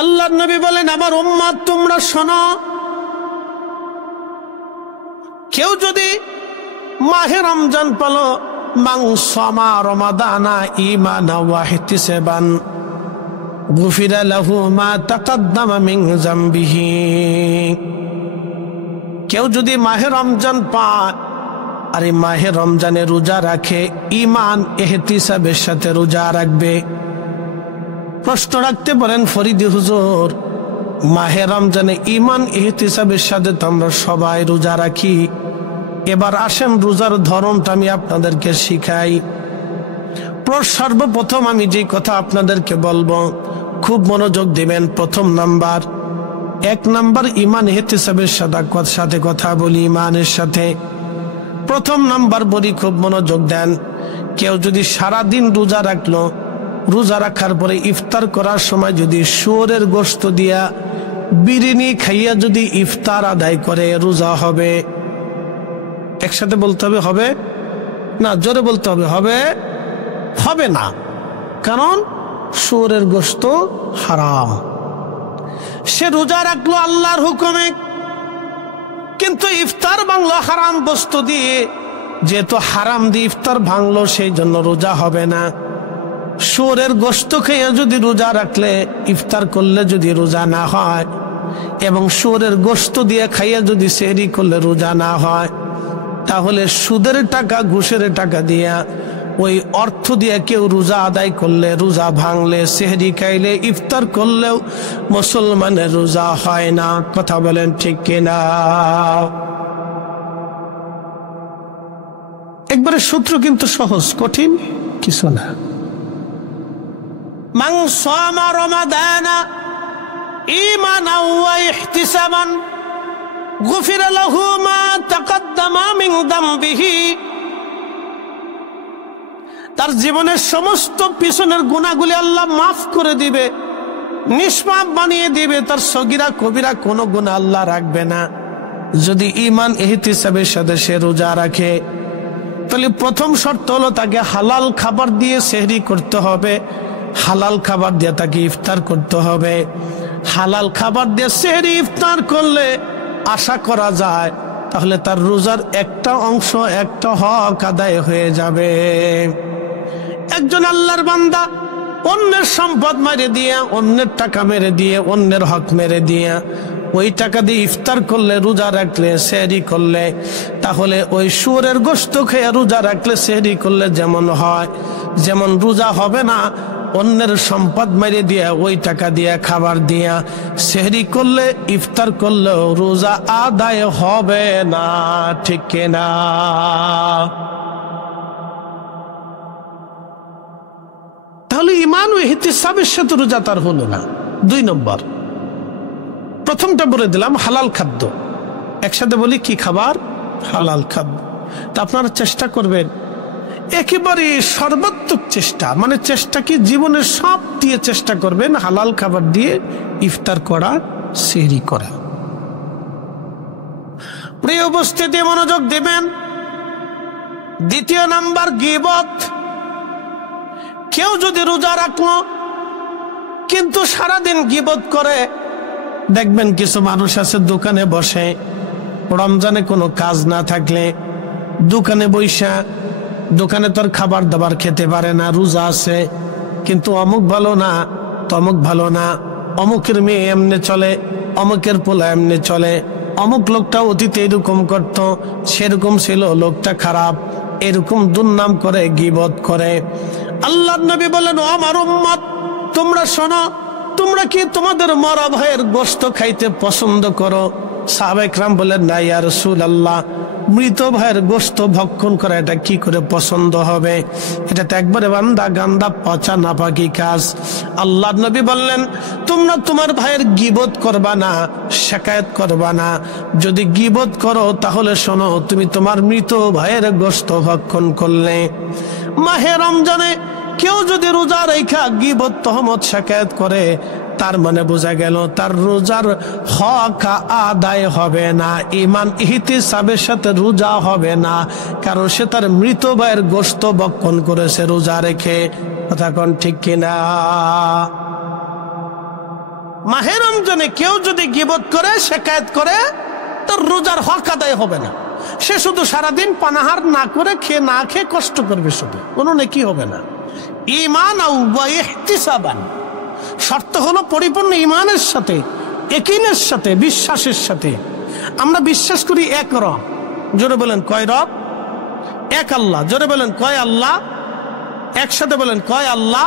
আল্লাহর নবী বলেন, আমার উম্মত তোমরা শোনো, কেউ যদি মাহে রমজান পেল, মান সামা রমাদানা ঈমানান ওয়া ইহতিসাবান গুফিরা লাহু মা তাকাদ্দামা মিন যামবিহি। কেউ যদি মাহে রমজান পায় আর এই মাহে রমজানে রোজা রাখে, ঈমান ইহতিসাবের সাথে রোজা রাখবে। প্রশ্ন রাখতে পারেন, ফরিদি হুজুর, মাহে রমজানে ঈমান ইহতিসাবের সাথে তো আমরা সবাই রোজা রাখি, এবার আসেন রোজার ধরনটা আমি আপনাদেরকে শিখাই। সর্বপ্রথম আমি যে কথা আপনাদেরকে বলবো, খুব মনোযোগ দিবেন। প্রথম নাম্বার, 1 নাম্বার ঈমান ইহতিসাবের সাথে কথা বলি, ঈমানের সাথে। প্রথম নাম্বার বলি, খুব মনোযোগ দেন। কেউ যদি সারাদিন রোজা রাখলো, রোজা রাখার পরে ইফতার করার সময় যদি শুয়োরের গোশত দিয়া বিরিয়ানি খাইয়া যদি ইফতার আদায় করে, রোজা হবে। একসাথে বলতে হবে, হবে না? জোরে বলতে হবে, হবে হবে না। কারণ শুয়োরের গোশত হারাম। সে রোজা রাখলো আল্লাহর হুকুমে, কিন্তু ইফতার ভাঙলো হারাম বস্তু দিয়ে। যেহেতু হারাম দিয়ে ইফতার ভাঙলো, সেই জন্য রোজা হবে না। শুয়োরের গোশত খেয়ে যদি রোজা রাখলে, ইফতার করলে যদি রোজা না হয়, এবং শুয়োরের গোশত দিয়ে খাইয়া যদি সেহরি করলে রোজা না হয়, তাহলে সুদের টাকা, ঘুষের টাকা দিয়া, ওই অর্থ দিয়ে কেউ রোজা আদায় করলে, রোজা ভাঙলে, সেহরি খাইলে, ইফতার করলেও মুসলমানের রোজা হয় না। কথা বলেন ঠিক কিনা? একবারে সূত্র কিন্তু সহজ, কঠিন কিছু না। মান সামা রমাদানা ঈমানান ওয়া ইহতিসাবান গুফিরা লাহু মা তাকাদ্দামা মিন যামবিহি। তার জীবনের সমস্ত পিছনের গুনাহগুলি আল্লাহ মাফ করে দিবে, নিষ্পাপ বানিয়ে দিবে। তার সগীরা কবিরা কোনো গুনাহ আল্লাহ রাখবে না, যদি ঈমান ইহতিসাবের সাথে সে রোজা রাখে। তাহলে প্রথম শর্ত হলো, তাকে হালাল খাবার দিয়ে সেহরি করতে হবে, হালাল খাবার দিয়ে তাকে ইফতার করতে হবে। হালাল খাবার দিয়ে সেহরি ইফতার করলে আশা করা যায় তাহলে তার রোজার একটা অংশ, একটা হক আদায় হয়ে যাবে। একজন আল্লাহর বান্দা অন্যের সম্পদ মেরে দিয়ে, অন্যের টাকা মেরে দিয়ে, অন্যের হক মেরে দিয়ে ওই টাকা দিয়ে ইফতার করলে, রোজা রাখলে, সেহরি করলে, তাহলে ওই শুয়োরের গোশত খেয়ে রোজা রাখলে, সেহরি করলে যেমন হয়, যেমন রোজা হবে না। অন্যের সম্পদ মেরে দিয়ে, ওই টাকা দিয়ে, খাবার দিয়া সেহরি করলে, ইফতার করলেও রোজা আদায় হবে না। ঠিক কিনা? তাহলে ঈমান ও ইহতিসাবের সাথে রোজা তার হলো না। 2 নম্বর, প্রথমটা বলে দিলাম হালাল খাদ্য। একসাথে বলি, কি খাবার? হালাল খাদ্য। তা আপনারা চেষ্টা করবেন, একেবারে সর্বাত্মক চেষ্টা, মানে চেষ্টা কি, জীবনের সব দিয়ে চেষ্টা করবেন হালাল খাবার দিয়ে ইফতার করা, সেহরি করা। প্রিয় উপস্থিতি, মনোযোগ দেবেন। 2 নাম্বার, গীবত। কেউ যদি রোজা রাখলো কিন্তু সারাদিন গীবত করে, দেখবেন কিছু মানুষ আছে দোকানে বসে, রমজানে কোনো কাজ না থাকলে দোকানে বৈশা, দোকানে তোর খাবার দাবার খেতে পারে না, রোজা আছে, কিন্তু অমুক ভালো না, তমুক ভালো না, অমুকের মেয়ে এমনি চলে, অমুকের পোলা এমনি চলে, অমুক লোকটা অতীতে এরকম করত, সেরকম ছিল, লোকটা খারাপ, এরকম দুর্নাম করে, গীবত করে। আল্লাহর নবী বলেন, ও আমার উম্মত তোমরা শোনো, তোমরা কি তোমাদের মরা ভাইয়ের গোশত খাইতে পছন্দ করো? সাহাবা ইকরাম বলেন, না ইয়া রাসূলুল্লাহ, মৃত ভাইয়ের গোশত ভক্ষণ করা এটা কি করে পছন্দ হবে? এটা তো একবারে বান্দা গান্দা পচা নাপাকি কাজ। আল্লাহর নবী বললেন, তোমরা তোমার ভাইয়ের গীবত করবা না, শিকায়ত করবা না। যদি গীবত করো তাহলে শোনো, তুমি তোমার মৃত ভাইয়ের গোশত ভক্ষণ করলে। মাহে রমজানে কেউ যদি রোজা রেখা গীবত, তহমত, শিকায়ত করে, তার মানে বোঝা গেল তার রোজার হক আদায় হবে না, ঈমান ইহতিসাবের সাথে রোজা হবে না, কারণ সে তার মৃত ভাইয়ের গোশত ভক্ষণ করেছে রোজা রেখে। কথা কোন ঠিক কিনা? মাহে রমজানে কেউ যদি গীবত করে, শিকায়েত করে, তার রোজার হক আদায় হবে না। সে শুধু সারাদিন পানাহার না করে না খেয়ে কষ্ট করবে, শুধু কোনো নেকি হবে না। ঈমান আও ইহতিসাবান, শর্ত হলো পরিপূর্ণ ঈমানের সাথে, ইয়াকিনের সাথে, বিশ্বাসের সাথে। আমরা বিশ্বাস করি এক রব। জোরে বলেন কয় রব? এক আল্লাহ। জোরে বলেন কয় আল্লাহ? একসাথে বলেন কয় আল্লাহ?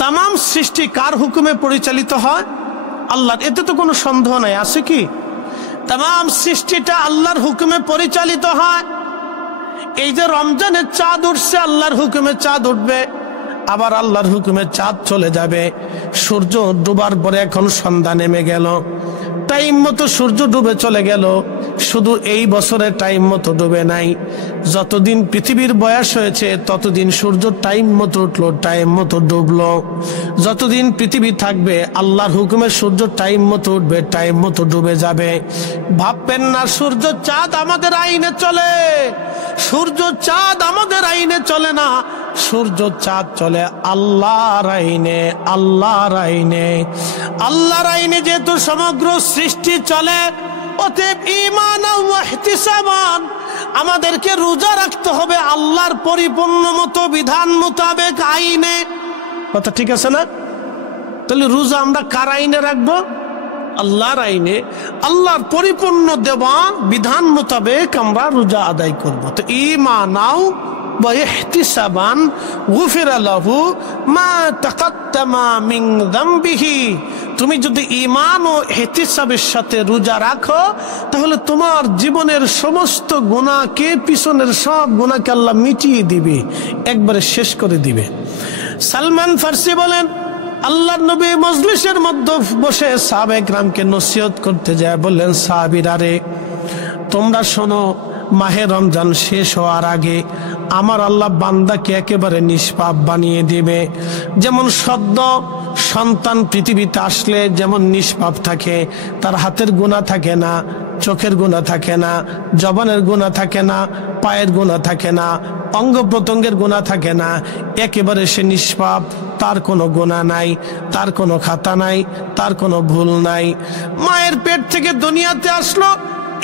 তাম সৃষ্টি কার হুকুমে পরিচালিত হয়? আল্লাহর। এতে তো কোনো সন্দেহ নাই, আছে কি? তাম সৃষ্টিটা আল্লাহর হুকুমে পরিচালিত হয়। এই যে রমজানের চাঁদ উঠছে, আল্লাহর হুকুমে চাঁদ উঠবে, আবার আল্লাহর হুকুমে চাঁদ চলে যাবে। সূর্য ডুবার পরে এখন সন্ধ্যা নেমে গেল, টাইম মতো সূর্য ডুবে চলে গেল। শুধু এই বছরে টাইম মতো ডুবে নাই, যতদিন পৃথিবীর বয়স হয়েছে ততদিন সূর্য টাইম মতো উঠলো, টাইম মতো ডুবলো। যতদিন পৃথিবী থাকবে আল্লাহর হুকুমে সূর্য টাইম মতো উঠবে, টাইম মতো ডুবে যাবে। ভাববেন না সূর্য চাঁদ আমাদের আইনে চলে। সূর্য চাঁদ আমাদের আইনে চলে না, সূর্য চাঁদ চলে আল্লাহর আইনে। আল্লাহর আইনে, আল্লাহর আইনে যেহেতু সমগ্র সৃষ্টি চলে, অতএব ঈমান ও ইহতিসাবান, আমাদেরকে রোজা রাখতে হবে আল্লাহর পরিপূর্ণ মতো বিধান মোতাবেক, আইনে। কথা ঠিক আছে না? তাহলে রোজা আমরা কার আইনে রাখবো? আল্লাহর আইনে, আল্লাহর পরিপূর্ণ দেওয়া বিধান মোতাবেক আমরা রোজা আদায় করব। তো ঈমান ও ইহতিসাবান গুফিরা লাহু মা তাকাদ্দামা মিন যামবিহি। তুমি যদি ঈমান ও ইহতিসাবের সাথে রোজা রাখো, তাহলে তোমার জীবনের সমস্ত গুনাহকে, পিছনের সব গুনাহকে আল্লাহ মিটিয়ে দিবে, একবারে শেষ করে দিবে। সালমান ফার্সি বলেন, আল্লাহর নবী মজলিসের মধ্যে বসে সাহাবায়ে কেরামকে নসিহত করতে যায়, বললেন, সাহাবীরা রে, তোমরা শোনো, মাহে রমজান শেষ হওয়ার আগে আমার আল্লাহ বান্দাকে একেবারে নিষ্পাপ বানিয়ে দিবে। যেমন সদ্য সন্তান পৃথিবীতে আসলে যেমন নিষ্পাপ থাকে, তার হাতের গুনাহ থাকে না, চোখের গুনাহ থাকে না, জবানের গুনাহ থাকে না, পায়ের গুনাহ থাকে না, অঙ্গ প্রত্যঙ্গের গুনাহ থাকে না, একেবারে সে নিষ্পাপ, তার কোনো গুনাহ নাই, তার কোনো খাতা নাই, তার কোনো ভুল নাই। মায়ের পেট থেকে দুনিয়াতে আসলো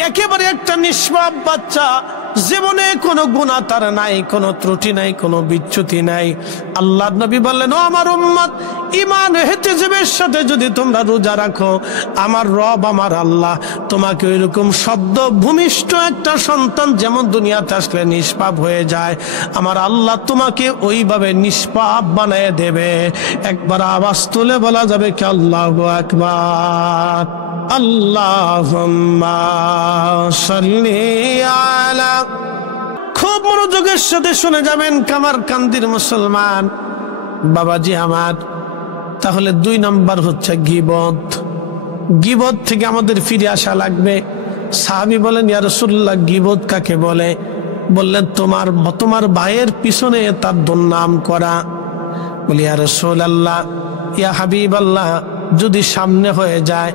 একেবারে একটা নিষ্পাপ বাচ্চা, জীবনে কোনো গুনাহ তার নাই, কোনো ত্রুটি নাই, কোনো বিচ্যুতি নাই। আল্লাহর নবী বললেন, ও আমার উম্মত, ঈমান ইহতিসাবের সাথে যদি তোমরা রোজা রাখো, আমার রব আমার আল্লাহ তোমাকে ওইরকম সদ্য ভূমিষ্ঠ একটা সন্তান যেমন দুনিয়াতে আসলে নিষ্পাপ হয়ে যায়, আমার আল্লাহ তোমাকে ওইভাবে নিষ্পাপ বানিয়ে দেবে। একবার আওয়াজ তুলে বলা যাবে কি আল্লাহু আকবার? আল্লাহুম্মা সাল্লি আলা। খুব মনোযোগের সাথে শুনে যাবেন কামার কান্দির মুসলমান বাবাজি আমার। তাহলে 2 নাম্বার হচ্ছে গীবত। গীবত থেকে আমাদের ফিরে আসা লাগবে। সাহাবী বলেন, ইয়া রাসূলুল্লাহ, গীবত কাকে বলে? বললেন, তোমার ভাইয়ের পিছনে তার দুর্নাম করা। বলি, ইয়া রাসূলুল্লাহ, ইয়া হাবিবাল্লাহ, যদি সামনে হয়ে যায়?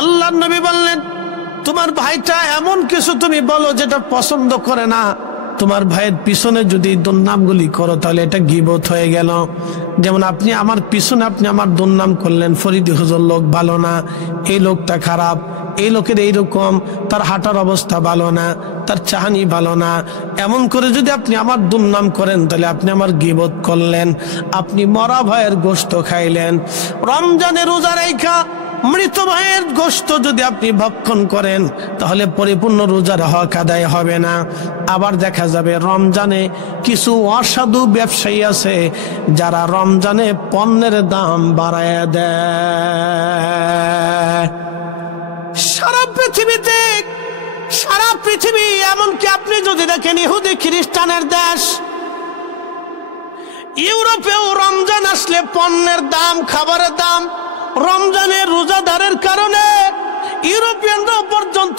আল্লাহর নবী বললেন, তোমার ভাইটা এমন কিছু তুমি বলো যেটা পছন্দ করে না, তোমার ভাইয়ের পিছনে যদি দুর্নামগুলি করো, তাহলে এটা গীবত হয়ে গেল। যেমন আপনি আমার পিছনে আপনি আমার দুর্নাম করলেন, ফরিদি হুজুর লোক ভালো না, এই লোকটা খারাপ, এই লোকের এইরকম, তার হাঁটার অবস্থা ভালো না, তার চাহানি ভালো না, এমন করে যদি আপনি আমার দুর্নাম করেন, তাহলে আপনি আমার গীবত করলেন, আপনি মরা ভাইয়ের গোশত খাইলেন। রমজানে রোজা রাখা মৃত ভাইয়ের গোশত যদি আপনি ভক্ষণ করেন, তাহলে পরিপূর্ণ রোজার হক আদায় হবে না। আবার দেখা যাবে রমজানে কিছু অসাধু ব্যবসায়ী আছে যারা রমজানে পণ্যের দাম বাড়ায় দেয়। সারা পৃথিবী, এমনকি আপনি যদি দেখেন ইহুদি খ্রিস্টানের দেশ, ইউরোপেও রমজান আসলে পণ্যের দাম, খাবারের দাম, রমজানে রোজাদারের কারণে ইউরোপিয়ানরা পর্যন্ত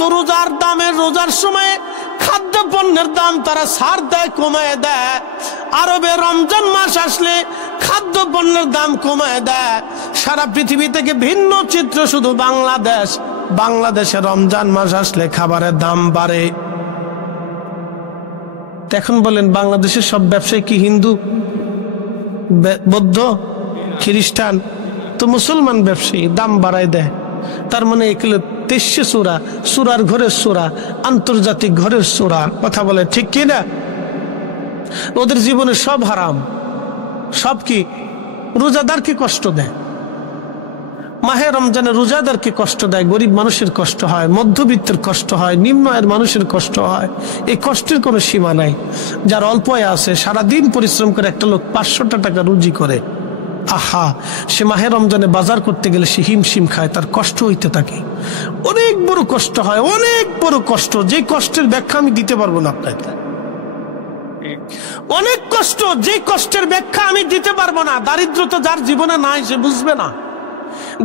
রোজার সময় খাদ্য পণ্যের দাম তারা ছাড় দেয়, কমায় দেয়। আরবে রমজান মাস আসলে খাদ্য পণ্যের দাম কমায় দেয়। সারা পৃথিবী থেকে ভিন্ন চিত্র, শুধু বাংলাদেশে রমজান মাস আসলে খাবারের দাম বাড়ে। এখন বলেন, বাংলাদেশের সব ব্যবসায়ী কি হিন্দু, বৌদ্ধ, খ্রিস্টান? তো মুসলমান ব্যবসায়ী দাম বাড়ায় দেয়, তার মানে এগুলো 23 সূরা, সূরার ঘরের সূরা, আন্তর্জাতিক ঘরের সূরা। কথা বলে ঠিক কি না? ওদের জীবনে সব হারাম। সব কি? রোজাদারকে কষ্ট দেয়, মাহে রমজানে রোজাদারকে কষ্ট দেয়, গরিব মানুষের কষ্ট হয়, মধ্যবিত্তের কষ্ট হয়, নিম্ন আয়ের মানুষের কষ্ট হয়। এই কষ্টের কোনো সীমা নাই। যার অল্প আয় আছে, সারাদিন পরিশ্রম করে একটা লোক 500টা টাকা রুজি করে, আহা, সে মাহে রমজানে বাজার করতে গেলে সে হিমশিম খায়, তার কষ্ট হইতে থাকে। অনেক বড় কষ্ট হয়, অনেক বড় কষ্ট, যে কষ্টের ব্যাখ্যা আমি দিতে পারবো না আপনাকে। অনেক কষ্ট, যে কষ্টের ব্যাখ্যা আমি দিতে পারবো না। দারিদ্রতা যার জীবনে নাই সে বুঝবে না।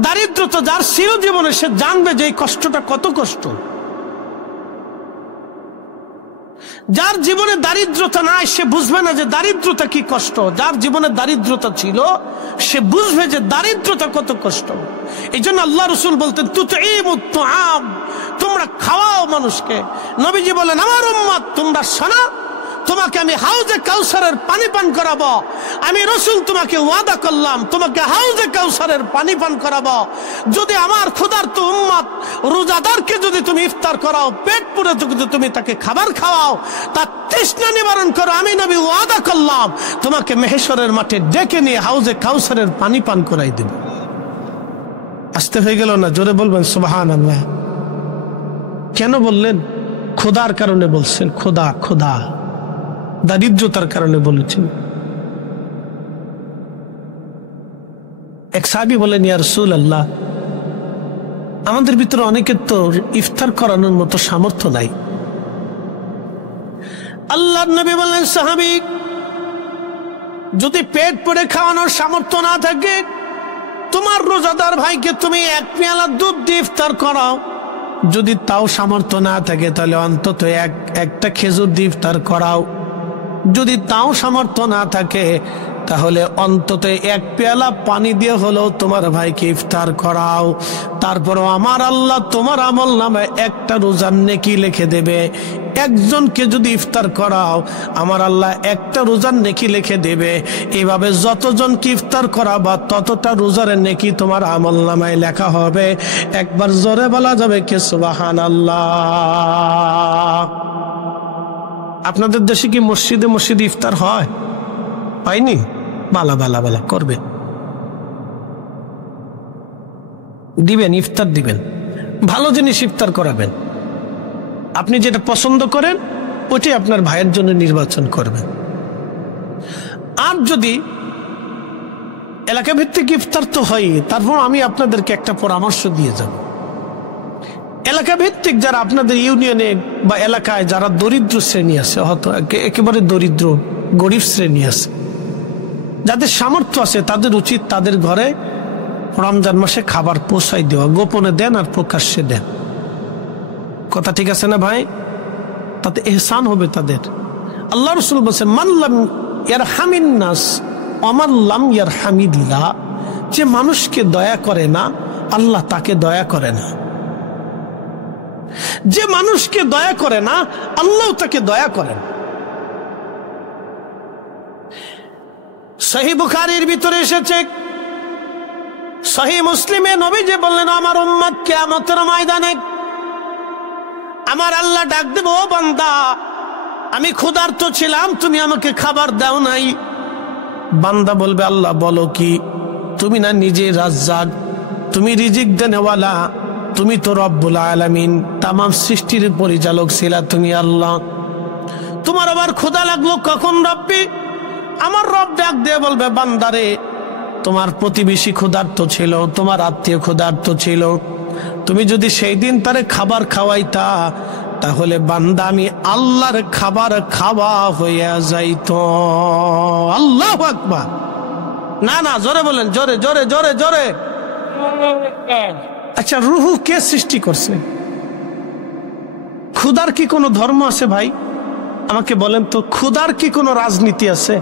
দারিদ্রতা যার চির জীবনে, সে জানবে যে এই কষ্টটা কত কষ্ট। যার জীবনে দারিদ্রতা নাই সে বুঝবে না যে দারিদ্রতা কি কষ্ট। যার জীবনে দারিদ্রতা ছিল সে বুঝবে যে দারিদ্রতা কত কষ্ট। এই জন্য আল্লাহ রাসূল বলতেন, তুতঈমুত তুআম, তোমরা খাওয়াও মানুষকে। নবীজি বলেন, আমার উম্মত তোমরা শোনো, তোমাকে আমি হাউজে কাউসারের পানি পান করাবো। আমি রাসূল তোমাকে ওয়াদা করলাম, তোমাকে হাউজে কাউসারের পানি পান করাবো যদি আমার ক্ষুধার্ত উম্মত রোজাদারকে যদি তুমি ইফতার করাও, পেট পুরে যদি তুমি তাকে খাবার খাওয়াও, তার তৃষ্ণা নিবারণ করো, আমি নবী ওয়াদা করলাম তোমাকে মেহেশরের মাঠে ডেকে নিয়ে হাউজে কাউসারের পানি পান করাই দেব। আসতে হয়ে গেল না? জোরে বলবেন সুবহানাল্লাহ। কেন বললেন? ক্ষুধার কারণে বলছেন। ক্ষুধা, ক্ষুধা, দারিদ্রতার কারণে বলেছেন। এক সাহাবী বলেন, ইয়া রাসূলুল্লাহ, আমাদের ভিতরে অনেকের তো ইফতার করানোর মতো সামর্থ্য নাই। আল্লাহর নবী বললেন, সাহাবী, যদি পেট পড়ে খাওয়ানোর সামর্থ্য না থাকে, তোমার রোজাদার ভাইকে তুমি 1 পেয়ালা দুধ দিয়ে ইফতার করাও। যদি তাও সামর্থ্য না থাকে তাহলে অন্তত একটা খেজুর দিয়ে ইফতার করাও। যদি তাও সামর্থ্য না থাকে তাহলে অন্তত 1 পেয়ালা পানি দিয়ে হলেও তোমার ভাইকে ইফতার করাও। তারপরও আমার আল্লাহ তোমার আমল নামে একটা রোজার নেকি লিখে দেবে। একজনকে যদি ইফতার করাও, আমার আল্লাহ একটা রোজার নেকি লিখে দেবে। এইভাবে যতজনকে ইফতার করাবা ততটা রোজার নেকি তোমার আমল নামায় লেখা হবে। একবার জোরে বলা যাবে কি সুবহানাল্লাহ? আপনাদের দেশে কি মসজিদে মসজিদে ইফতার হয়? হয়নি? বালা বালা বালা করবে, দিবেন, ইফতার দিবেন, ভালো জিনিস ইফতার করাবেন। আপনি যেটা পছন্দ করেন ওইটাই আপনার ভাইয়ের জন্য নির্বাচন করবেন। আর যদি এলাকা ভিত্তিক ইফতার তো হয়, তারপর আমি আপনাদেরকে একটা পরামর্শ দিয়ে যাব। এলাকা ভিত্তিক যারা আপনাদের ইউনিয়নে বা এলাকায় যারা দরিদ্র শ্রেণী আছে, হয়তো একেবারে দরিদ্র গরিব শ্রেণী আছে, যাদের সামর্থ্য আছে, তাদের উচিত তাদের ঘরে রমজান মাসে খাবার পৌঁছাই দেওয়া। গোপনে দেন আর প্রকাশ্যে দেন। কথা ঠিক আছে না ভাই? তাতে ইহসান হবে তাদের। আল্লাহ রাসূল বলেছেন, মান লাম ইয়ারহামিন নাস ওয়া মান লাম ইয়ারহামিল্লাহ, যে মানুষকে দয়া করে না আল্লাহ তাকে দয়া করে না। যে মানুষকে দয়া করে না আল্লাহ তাকে দয়া করেন। সহিহ বুখারীর ভিতরে এসেছে, সহিহ মুসলিমে নবীজি বললেন, আমার উম্মত কিয়ামতের ময়দানে আমার আল্লাহ ডাক দেব, ও বান্দা, আমি ক্ষুধার্ত ছিলাম, তুমি আমাকে খাবার দাও নাই। বান্দা বলবে, আল্লাহ বলো কি? তুমি না নিজে রাজ্জাক, তুমি রিজিক দেনেওয়ালা, তুমি তো রব্বুল আলামিন, তামাম সৃষ্টির পরিচালক ছিলা তুমি আল্লাহ। তোমার আবার ক্ষুধা লাগলো কখন রব্বি? আমার রব ডাক দিয়ে বলবে, বান্দারে, তোমার প্রতিবেশী ক্ষুধার্ত ছিল, তোমার আত্মীয় ক্ষুধার্ত ছিল, তুমি যদি সেই দিন তারে খাবার খাওয়াইতা তাহলে বান্দা আমি আল্লাহর খাবার খাওয়া হইয়া যাইত। আল্লাহু আকবার। না না, জোরে বলেন, জোরে জোরে জোরে জোরে। আচ্ছা, রুহু কে সৃষ্টি করছে? ক্ষুধার কি কোনো ধর্ম আছে ভাই? আমাকে বলেন তো, ক্ষুধার কি কোনো রাজনীতি আছে?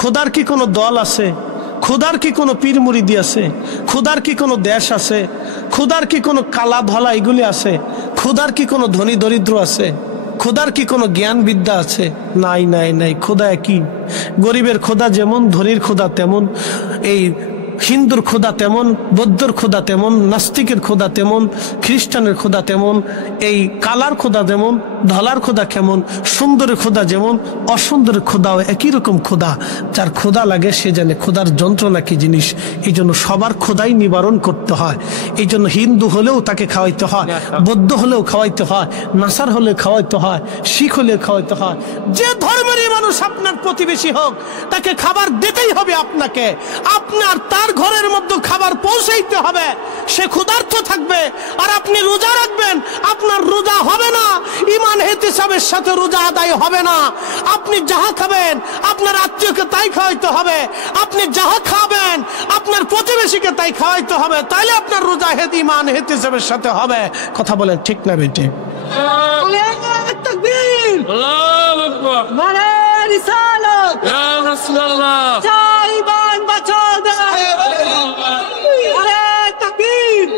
ক্ষুধার কি কোনো দল আছে? ক্ষুধার কি কোনো পীর মুরিদি আছে? ক্ষুধার কি কোনো দেশ আছে? ক্ষুধার কি কোনো কালা ধলা এগুলি আছে? ক্ষুধার কি কোনো ধনী দরিদ্র আছে? ক্ষুধার কি কোনো জ্ঞান বিদ্যা আছে? নাই নাই নাই। ক্ষুধা একই। গরিবের ক্ষুধা যেমন, ধনীর ক্ষুধা তেমন। এই হিন্দুর খোদা তেমন, বৌদ্ধর খোদা তেমন, নাস্তিকের খোদা তেমন, খ্রিস্টানের খোদা তেমন, এই কালার খোদা যেমন, ধলার খোদা কেমন, সুন্দরের খোদা যেমন, অসুন্দরের খোদাও একই রকম খোদা। যার খোদা লাগে সে জানে খোদার যন্ত্রণা কি জিনিস। এই জন্য সবার খোদাই নিবারণ করতে হয়। এই জন্য হিন্দু হলেও তাকে খাওয়াইতে হয়, বৌদ্ধ হলেও খাওয়াইতে হয়, নাসার হলে খাওয়াইতে হয়, শিখ হলে খাওয়াইতে হয়। যে ধর্মেরই মানুষ আপনার প্রতিবেশী হোক, তাকে খাবার দিতেই হবে আপনাকে। আপনার তার ঘরের মধ্যে খাবার পৌঁছাইতে হবে। সে ক্ষুধার্ত থাকবে আর আপনি রোজা রাখবেন, আপনার রোজা হবে না, ঈমান ইহতিসাবের সাথে রোজা আদায় হবে না। আপনি যাহা খাবেন আপনার আত্মীয়কে তাই খাওয়াইতে হবে, আপনি যাহা খাবেন আপনার প্রতিবেশীকে তাই খাওয়াইতে হবে, তাইলে আপনার রোজা ঈমান ইহতিসাবের সাথে হবে। কথা বলেন ঠিক না বেটি? তাকবীর, আল্লাহু আকবার, নারে রিসালাত, ইয়া রাসূলুল্লাহ, ঈমান বাঁচাও দেয়, নারে তাকবীর।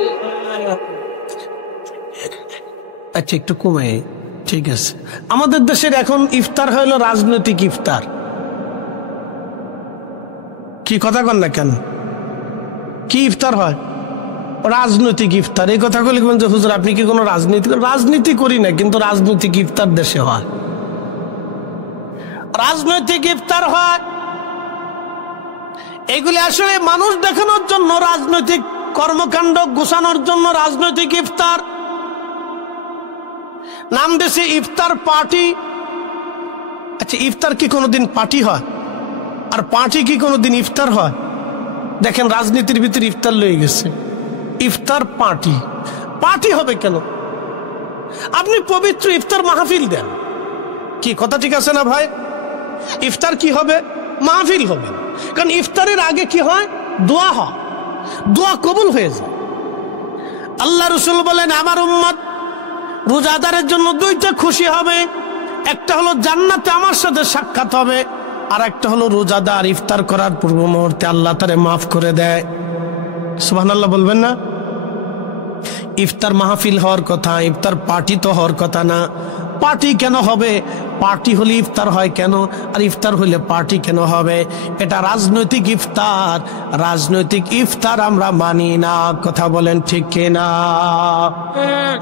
আচ্ছা একটু কমে, ঠিক আছে। আমাদের দেশের এখন ইফতার হলো রাজনৈতিক ইফতার। কি কথা কন না কেন? কি ইফতার হয়? রাজনৈতিক ইফতার। এই কথা বলে যে হুজুর আপনি কি কোনো রাজনীতি করি না, কিন্তু রাজনৈতিক ইফতার দেশে হয়। রাজনৈতিক ইফতার হয় এগুলি আসলে মানুষ দেখানোর জন্য, রাজনৈতিক কর্মকাণ্ড গোছানোর জন্য রাজনৈতিক ইফতার। নাম দেশে ইফতার পার্টি। আচ্ছা ইফতার কি কোনোদিন পার্টি হয়? আর পার্টি কি কোনোদিন ইফতার হয়? দেখেন রাজনীতির ভিতরে ইফতার লয়ে গেছে। ইফতার পার্টি, পার্টি হবে কেন? আপনি পবিত্র ইফতার মাহফিল দেন। কি কথা ঠিক আছে না ভাই? ইফতার কি হবে? মাহফিল হবে। কারণ ইফতারের আগে কি হয়? দোয়া হয়, দোয়া কবুল হয়ে যায়। আল্লাহ রাসূল বলেন আমার উম্মত রোজাদারের জন্য দুইটা খুশি হবে। একটা হলো জান্নাতে আমার সাথে সাক্ষাৎ হবে, আর একটা হলো রোজাদার ইফতার করার পূর্ব মুহূর্তে আল্লাহ তারে মাফ করে দেয়। সুবহানাল্লাহ বলবেন না? ইফতার মাহফিল হওয়ার কথা, ইফতার পার্টি তো হওয়ার কথা না। পার্টি কেন হবে? পার্টি হলে ইফতার হয় কেন, আর ইফতার হলে পার্টি কেন হবে? এটা রাজনৈতিক ইফতার। রাজনৈতিক ইফতার আমরা মানি না। কথা বলেন ঠিক কিনা?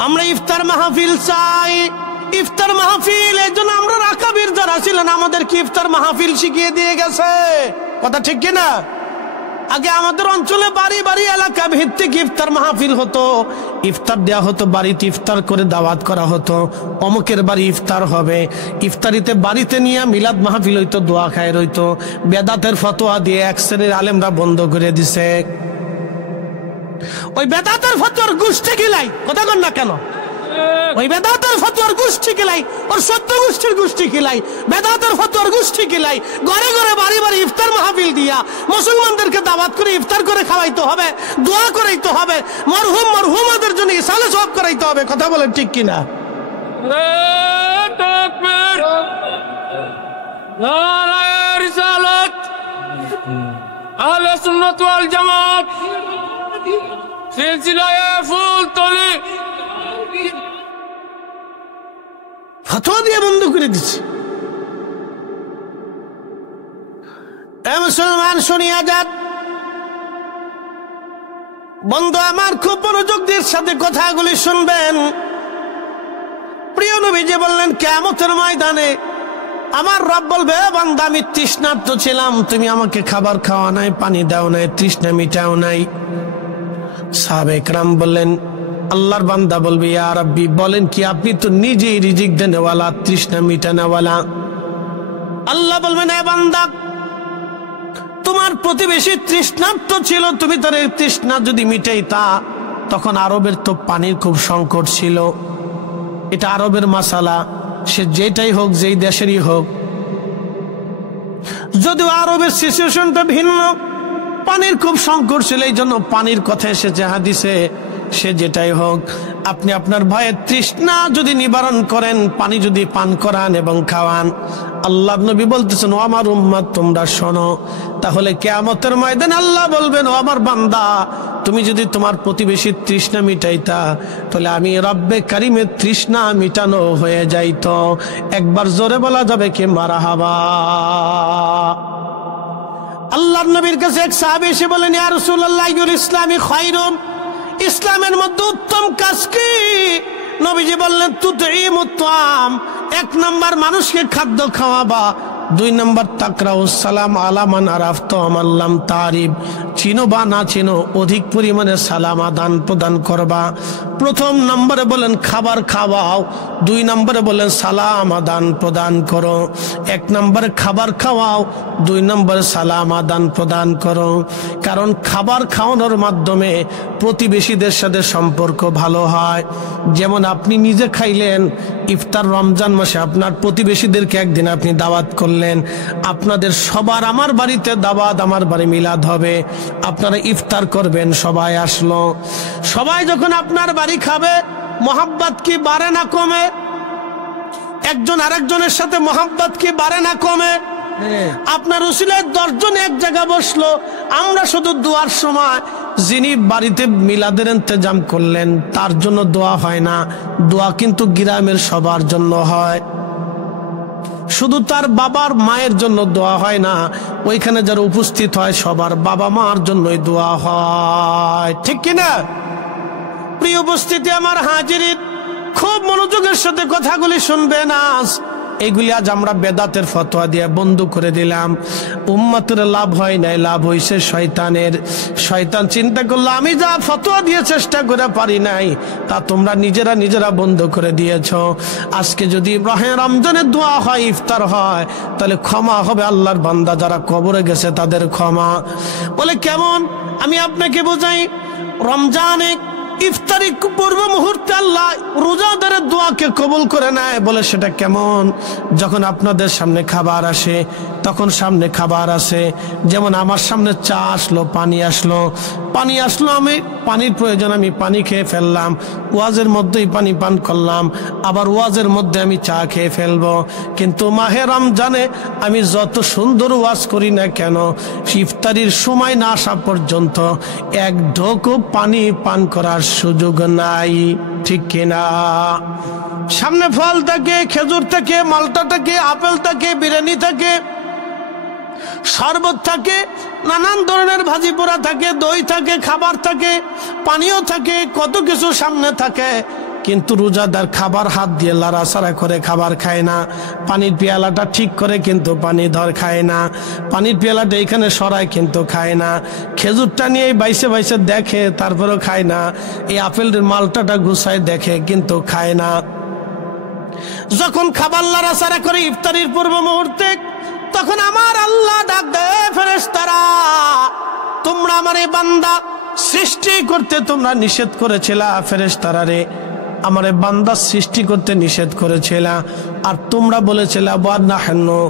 আমরা ইফতার মাহফিল চাই। ইফতার মাহফিল এর জন্য আমরা রাকাবির যারা ছিলেন আমাদেরকে ইফতার মাহফিল শিখিয়ে দিয়ে গেছে। কথা ঠিক কিনা? আগে আমাদের অঞ্চলে বাড়ি বাড়ি এলাকা ভিত্তিক ইফতার মাহফিল হতো। ইফতার দেওয়া হতো, বাড়িতে ইফতার করে দাওয়াত করা হতো, অমুকের বাড়ি ইফতার হবে। ইফতারিতে বাড়িতে নিয়ে মিলাদ মাহফিল হইতো, দোয়া খায় রইতো। বেদাতের ফতোয়া দিয়ে এক শ্রেণীর আলেমরা বন্ধ করে দিছে। ওই বেদাতের ফতোয়ার গোষ্ঠী গিলাই, কথা কন না কেন? ওই বেদাতের ফতোয়ার গোষ্ঠী কিলাই, ওর সত্য গোষ্ঠীর গোষ্ঠী কিলাই, বেদাতের ফতোয়ার গোষ্ঠী কিলাই ঘরে ঘরে বাড়ি বাড়ি ইফতার মাহফিল দিয়া মুসলমানদেরকে দাওয়াত করে ইফতার করে খাওয়াইতে হবে, দোয়া করাইতে হবে, মরহুম মরহুমাদের জন্য ইসালে সওয়াব করাইতে হবে। কথা বলেন ঠিক কিনা? তাকবীর, নারায়ে রিসালাত, আহলে সুন্নাত ওয়াল জামাত, সিলসিলায়ে ফুলতলি ফতোয়া দিয়ে বন্ধ করে দিচ্ছে। মুসলমান শুনিয়া যান, বন্ধু আমার খুব মনোযোগ দিয়ে সাথে কথাগুলি শুনবেন। প্রিয় নবীজি বললেন কিয়ামতের ময়দানে আমার রব বলবে, বান্দা আমি তৃষ্ণার্ত ছিলাম, তুমি আমাকে খাবার খাওয়া নাই, পানি দাও নাই, তৃষ্ণা মিটাও নাই। সাহাবায়ে কেরাম বললেন, আল্লাহর বান্দা বলবে ইয়া রাব্বি, বলেন কি আপনি তো নিজেই রিজিক দেনেওয়ালা, তৃষ্ণা মিটানেওয়ালা। আল্লাহ বলবেন এ বান্দা, তোমার প্রতিবেশী তৃষ্ণার্ত ছিল, তুমি তার তৃষ্ণা যদি মিটাইতা, তখন আরবের তো পানির খুব সংকট ছিল। এটা আরবের মাসালা, সে যেটাই হোক, যেই দেশেরই হোক। যদিও আরবের সিচুয়েশনটা ভিন্ন, পানির খুব সংকট ছিল, এই জন্য পানির কথা এসেছে হাদিসে। সে যেটাই হোক, আপনি আপনার ভয়ের তৃষ্ণা যদি নিবারণ করেন, পানি যদি পান করান এবং খাওয়ান, আল্লাহ নবী বলতেছেন ও আমার উম্মত তোমরা শোনো, তাহলে কিয়ামতের ময়দানে আল্লাহ বলবেন ও আমার বান্দা, তুমি যদি তোমার প্রতিবেশীর তৃষ্ণা মিটাইতা, তাহলে আমি রব্বে কারিমের তৃষ্ণা মিটানো হয়ে যাইত। একবার জোরে বলা যাবে কি মারহাবা? আল্লাহর নবীর কাছে এক সাহাবী এসে বলেন, ইয়া রাসূলুল্লাহ আইয়ুল ইসলামি খায়রুন, ইসলামের মধ্যে উত্তম কাজ কি? নবীজি বললেন, তুতঈমুত তাআম, 1 নাম্বার মানুষকে খাদ্য খাওয়াবা, 2 নাম্বার তাকরাউস সালাম আলা মান আরাফতা ওয়া মান লাম তারিফ, চিনো বা না চিনো অধিক পরিমাণে সালাম আদান প্রদান করবা। প্রথম নম্বরে বলেন খাবার খাওয়াও, 2 নম্বরে বলেন সালাম আদান প্রদান করো। 1 নম্বরে খাবার খাওয়াও, 2 নম্বরে সালাম আদান প্রদান করো। কারণ খাবার খাওয়ানোর মাধ্যমে প্রতিবেশীদের সাথে সম্পর্ক ভালো হয়। যেমন আপনি নিজে খাইলেন, ইফতার রমজান মাসে আপনার প্রতিবেশীদেরকে একদিন আপনি দাওয়াত করলেন, আপনাদের সবার আমার বাড়িতে দাওয়াত, আমার বাড়ি মিলাদ হবে, আপনারা ইফতার করবেন, সবাই আসলো। সবাই যখন আপনার বাড়ি খাবে, মোহাব্বত কি বাড়ে না কমে? একজন আরেকজনের সাথে মোহাব্বত কি বাড়ে না কমে? আপনার উসিলায় 10 জন এক জায়গায় বসলো, আমরা শুধু দোয়ার সময় যিনি বাড়িতে মিলাদের ইন্তজাম করলেন তার জন্য দোয়া হয় না, দোয়া কিন্তু গ্রামের সবার জন্য হয়। শুধু তার বাবার মায়ের জন্য দোয়া হয় না, ওইখানে যারা উপস্থিত হয় সবার বাবা মার জন্যই দোয়া হয়, ঠিক কিনা? প্রিয় উপস্থিতি, আমার হাজিরিন, খুব মনোযোগের সাথে কথাগুলি শুনবেন। আজ এগুলি আজ আমরা বেদাতের ফতোয়া দিয়ে বন্ধ করে দিলাম। উম্মতের লাভ হয় নাই, লাভ হইছে শয়তানের। শয়তান চিন্তা করলো আমি যা ফতোয়া দিয়ে চেষ্টা করে পারি নাই, তা তোমরা নিজেরা বন্ধ করে দিয়েছ। আজকে যদি রমজানের দোয়া হয়, ইফতার হয়, তাহলে ক্ষমা হবে আল্লাহর বান্দা যারা কবরে গেছে তাদের ক্ষমা। বলে কেমন? আমি আপনাকে বোঝাই। রমজানে ইফতারি পূর্ব মুহূর্তে আল্লাহ রোজাদারের দোয়াকে কবুল করে নেয়। বলে সেটা কেমন? যখন আপনাদের সামনে খাবার আসে, তখন সামনে খাবার আসে, যেমন আমার সামনে চা আসলো, পানি আসলো, আমি পানির প্রয়োজন, আমি পানি খেয়ে ফেললাম, ওয়াজের মধ্যেই পানি পান করলাম, আবার ওয়াজের মধ্যে আমি চা খেয়ে ফেলবো। কিন্তু মাহে রমজানে আমি যত সুন্দর ওয়াজ করি না কেন, ইফতারির সময় না আসা পর্যন্ত 1 ঢোকও পানি পান করার সুযোগ নাই, ঠিক কিনা? সামনে ফল থাকে, খেজুর থাকে, মালটা থাকে, আপেল থাকে, বিরিয়ানি থাকে, শরবত থাকে, নানান ধরনের ভাজি পোড়া থাকে, দই থাকে, খাবার থাকে, পানিও থাকে, কত কিছু সামনে থাকে। কিন্তু রোজাদার খাবার হাত দিয়ে লাড়াচাড়া করে খাবার খায় না, পানির পেয়ালাটা ঠিক করে কিন্তু পানি খায় না, পানির পেয়ালাটা এখানে সরায় কিন্তু খায় না, খেজুরটা নিয়ে বাইসে দেখে তারপরেও খায় না, এই আপেলের মালটাটা গুছায় দেখে কিন্তু খায় না। যখন খাবার লাড়াচাড়া করে ইফতারির পূর্ব মুহূর্তে, তখন আমার আল্লাহ ডাক দেয়, ফেরেশতারা, তোমরা আমার এই বান্দা সৃষ্টি করতে তোমরা নিষেধ করেছিলা। ফেরেশতারা রে, আমার এই বান্দা সৃষ্টি করতে নিষেধ করেছিলা, আর তোমরা বলেছিলা ওয়া নাহনু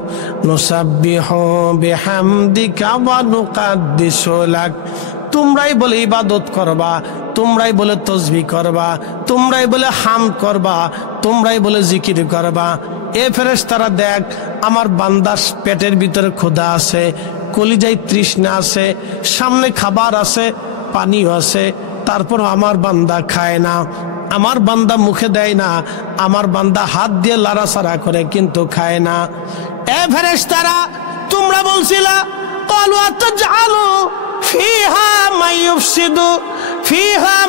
নুসাব্বিহু বিহামদিকা ওয়া নুকাদ্দিসু লাক, তোমরাই বলে ইবাদত করবা, তোমরাই বলে তসবিহ করবা, তোমরাই বলে হামদ করবা, তোমরাই বলে জিকির করবা। এ ফেরেশতারা দেখ, আমার বান্দার পেটের ভিতরে ক্ষুধা আছে, কলিজায় তৃষ্ণা আছে, সামনে খাবার আছে, পানিও আছে, তারপর আমার বান্দা খায় না, আমার বান্দা মুখে দেয় না, আমার বান্দা হাত দিয়ে লাড়াচাড়া করে কিন্তু খায় না। এ ফেরেশতারা, তোমরা বলছিলা ক্বালু আতাজআলু ফিহা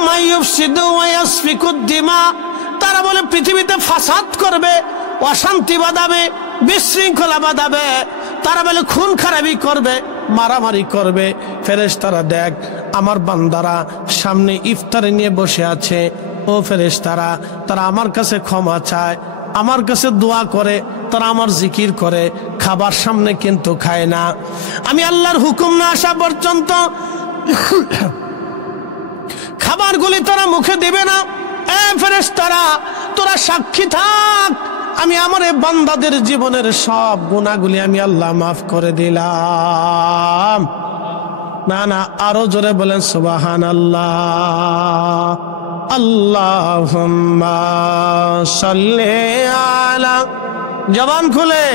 মান ইউফসিদু ওয়া ইয়াসফিকুদ দিমা, তারা বলে পৃথিবীতে ফাসাদ করবে, অশান্তি বাঁধাবে, বিশৃঙ্খলা বাঁধাবে, তারা বলে খুন খারাপি করবে, মারামারি করবে। ফেরেশতারা দেখ, আমার বান্দারা সামনে ইফতারে নিয়ে বসে আছে, ও ফেরেশতারা, তারা আমার কাছে ক্ষমা চায়, আমার কাছে দোয়া করে, তারা আমার জিকির করে, খাবার সামনে কিন্তু খায় না। আমি আল্লাহর হুকুম না আসা পর্যন্ত খাবারগুলি তারা মুখে দেবে না। এ ফেরেশতারা, তোরা সাক্ষী থাক, আমি আমার এই বান্দাদের জীবনের সব গুনাহগুলি আমি আল্লাহ মাফ করে দিলাম। না, আরো জোরে বলেন সুবহানাল্লাহ। আল্লাহুম্মা সাল্লি আলা, জবান খুলে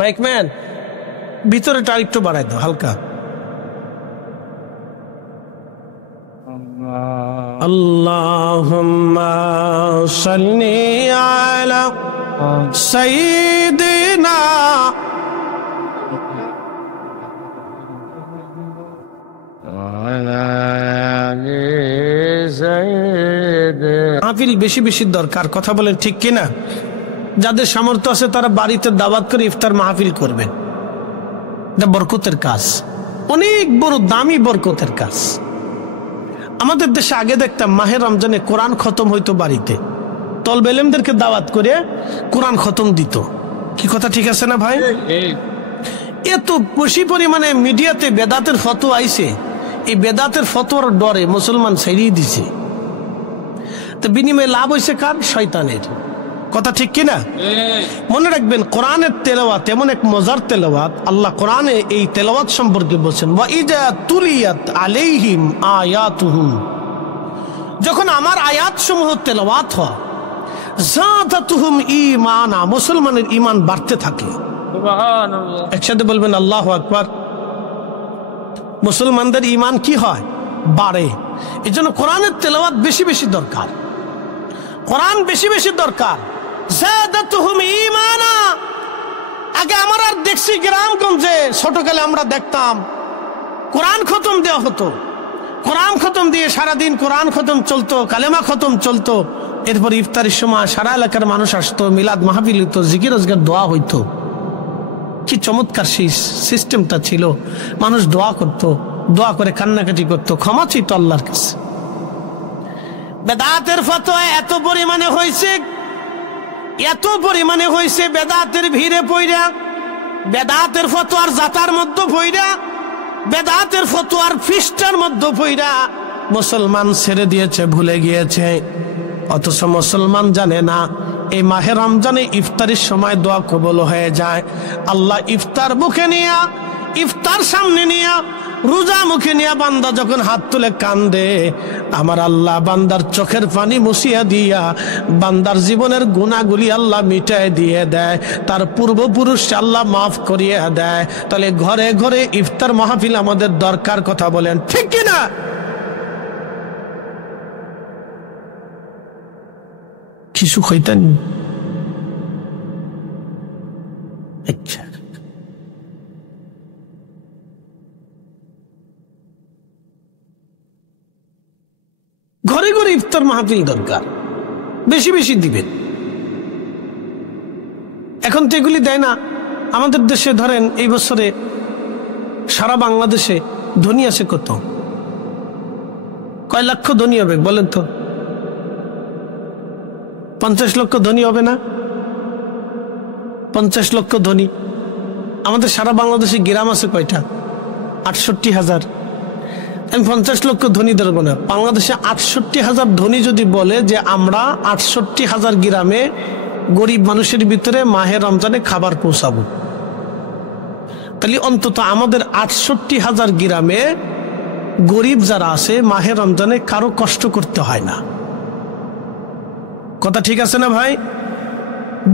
মাইকম্যান, ভিতরেটা একটু বাড়াই দাও হালকা। আল্লাহুম্মা সাল্লি আলা সাইয়্যিদিনা মাহফিল বেশি বেশি দরকার, কথা বলেন ঠিক কিনা? যাদের সামর্থ্য আছে তারা বাড়িতে দাওয়াত করে ইফতার মাহফিল করবেন, এটা বরকতের কাজ, অনেক বড় দামি বরকতের কাজ। আমাদের দেশে আগে দেখতাম মাহে রমজানে কোরআন খতম হইতো বাড়িতে, তলবে ইলমদেরকে দাওয়াত করে কোরআন খতম দিত। কি কথা ঠিক আছে না ভাই? এত বেশি পরিমাণে মিডিয়াতে বেদাতের ফতোয়া আইছে, এই বেদাতের ফতোয়ার ডরে মুসলমান ছেড়িয়ে দিছে। তো বিনিময়ে লাভ হয়েছে কার? শয়তানের। কথা ঠিক কিনা? মনে রাখবেন, কোরআনের তেলাওয়াত এমন এক মজার তেলাওয়াত, আল্লাহ কোরআনে এই তেলাওয়াত সম্পর্কে বলছেন, ওয়া ইযা তুলিয়াত আলাইহিম আয়াতুহু, যখন আমার আয়াত সমূহ তেলাওয়াত হয়, যাদাতুহুম ঈমানা, মুসলমানের ঈমান বাড়তে থাকে। সুবহানাল্লাহ, একসাথে বলবেন আল্লাহু আকবার। মুসলমানদের ঈমান কি হয়? বাড়ে। এজন্য কোরআনের তেলাওয়াত বেশি বেশি দরকার, কোরআন বেশি বেশি দরকার। যাদাতুহুম ঈমানা। আগে আমরা আর দেখছি গ্রামগঞ্জে ছোটকালে আমরা দেখতাম কোরআন খতম দেওয়া হতো, কোরআন খতম দিয়ে সারাদিন কোরআন খতম চলতো, কালেমা খতম চলতো। এরপর ইফতারের সময় সারা এলাকার মানুষ আসতো, মিলাদ মাহফিল হইতো, জিকির আজগার দোয়া হইতো। কি চমৎকার সেই সিস্টেমটা ছিল। মানুষ দোয়া করত, দোয়া করে কান্নাকাটি করতো, ক্ষমা চাইতো আল্লাহর কাছে। বেদাতের ফতোয়া এত পরিমাণে হয়েছে, এত পরিমাণে হয়েছে, বেদাতের ভিড়ে পইরা, বেদাতের ফতোয়ার জাতার মধ্যে পইরা, বেদাতের ফতোয়ার ফিস্টার মধ্যে পইরা মুসলমান ছেড়ে দিয়েছে, ভুলে গিয়েছে। অথচ মুসলমান জানে না এই মাহে রমজানে ইফতারের সময় দোয়া কবুল হয়ে যায়। আল্লাহ ইফতার মুখে নিয়া, ইফতার সামনে নিয়া, রোজা মুখে নিয়া বান্দা যখন হাত তুলে কান্দে, আমার আল্লাহ বান্দার চোখের পানি মুছিয়া দিয়া বান্দার জীবনের গুনাহগুলি আল্লাহ মিটায় দিয়ে দেয়, তার পূর্বপুরুষ আল্লাহ মাফ করিয়ে দেয়। তাহলে ঘরে ঘরে ইফতার মাহফিল আমাদের দরকার, কথা বলেন ঠিক কিনা? কিছু হইতেন আচ্ছা, ঘরে ঘরে ইফতার মাহফিল দরকার, বেশি বেশি দিবেন। এখন তো এগুলি দেয় না আমাদের দেশে। ধরেন এই বছরে সারা বাংলাদেশে ধনী আছে কত? কয় লক্ষ ধনী হবে বলেন তো? 50 লক্ষ ধনী হবে না? 50 লক্ষ ধনী। আমাদের সারা বাংলাদেশে গ্রাম আছে কয়টা? 68,000। আমি 50 লক্ষ ধনী ধরবো না, বাংলাদেশে 68,000 ধনী যদি বলে যে আমরা 68,000 গ্রামে গরিব মানুষের ভিতরে মাহে রমজানে খাবার পৌঁছাবো, তাহলে অন্তত আমাদের 68,000 গ্রামে গরিব যারা আছে মাহে রমজানে কারো কষ্ট করতে হয় না। কথা ঠিক আছে না ভাই?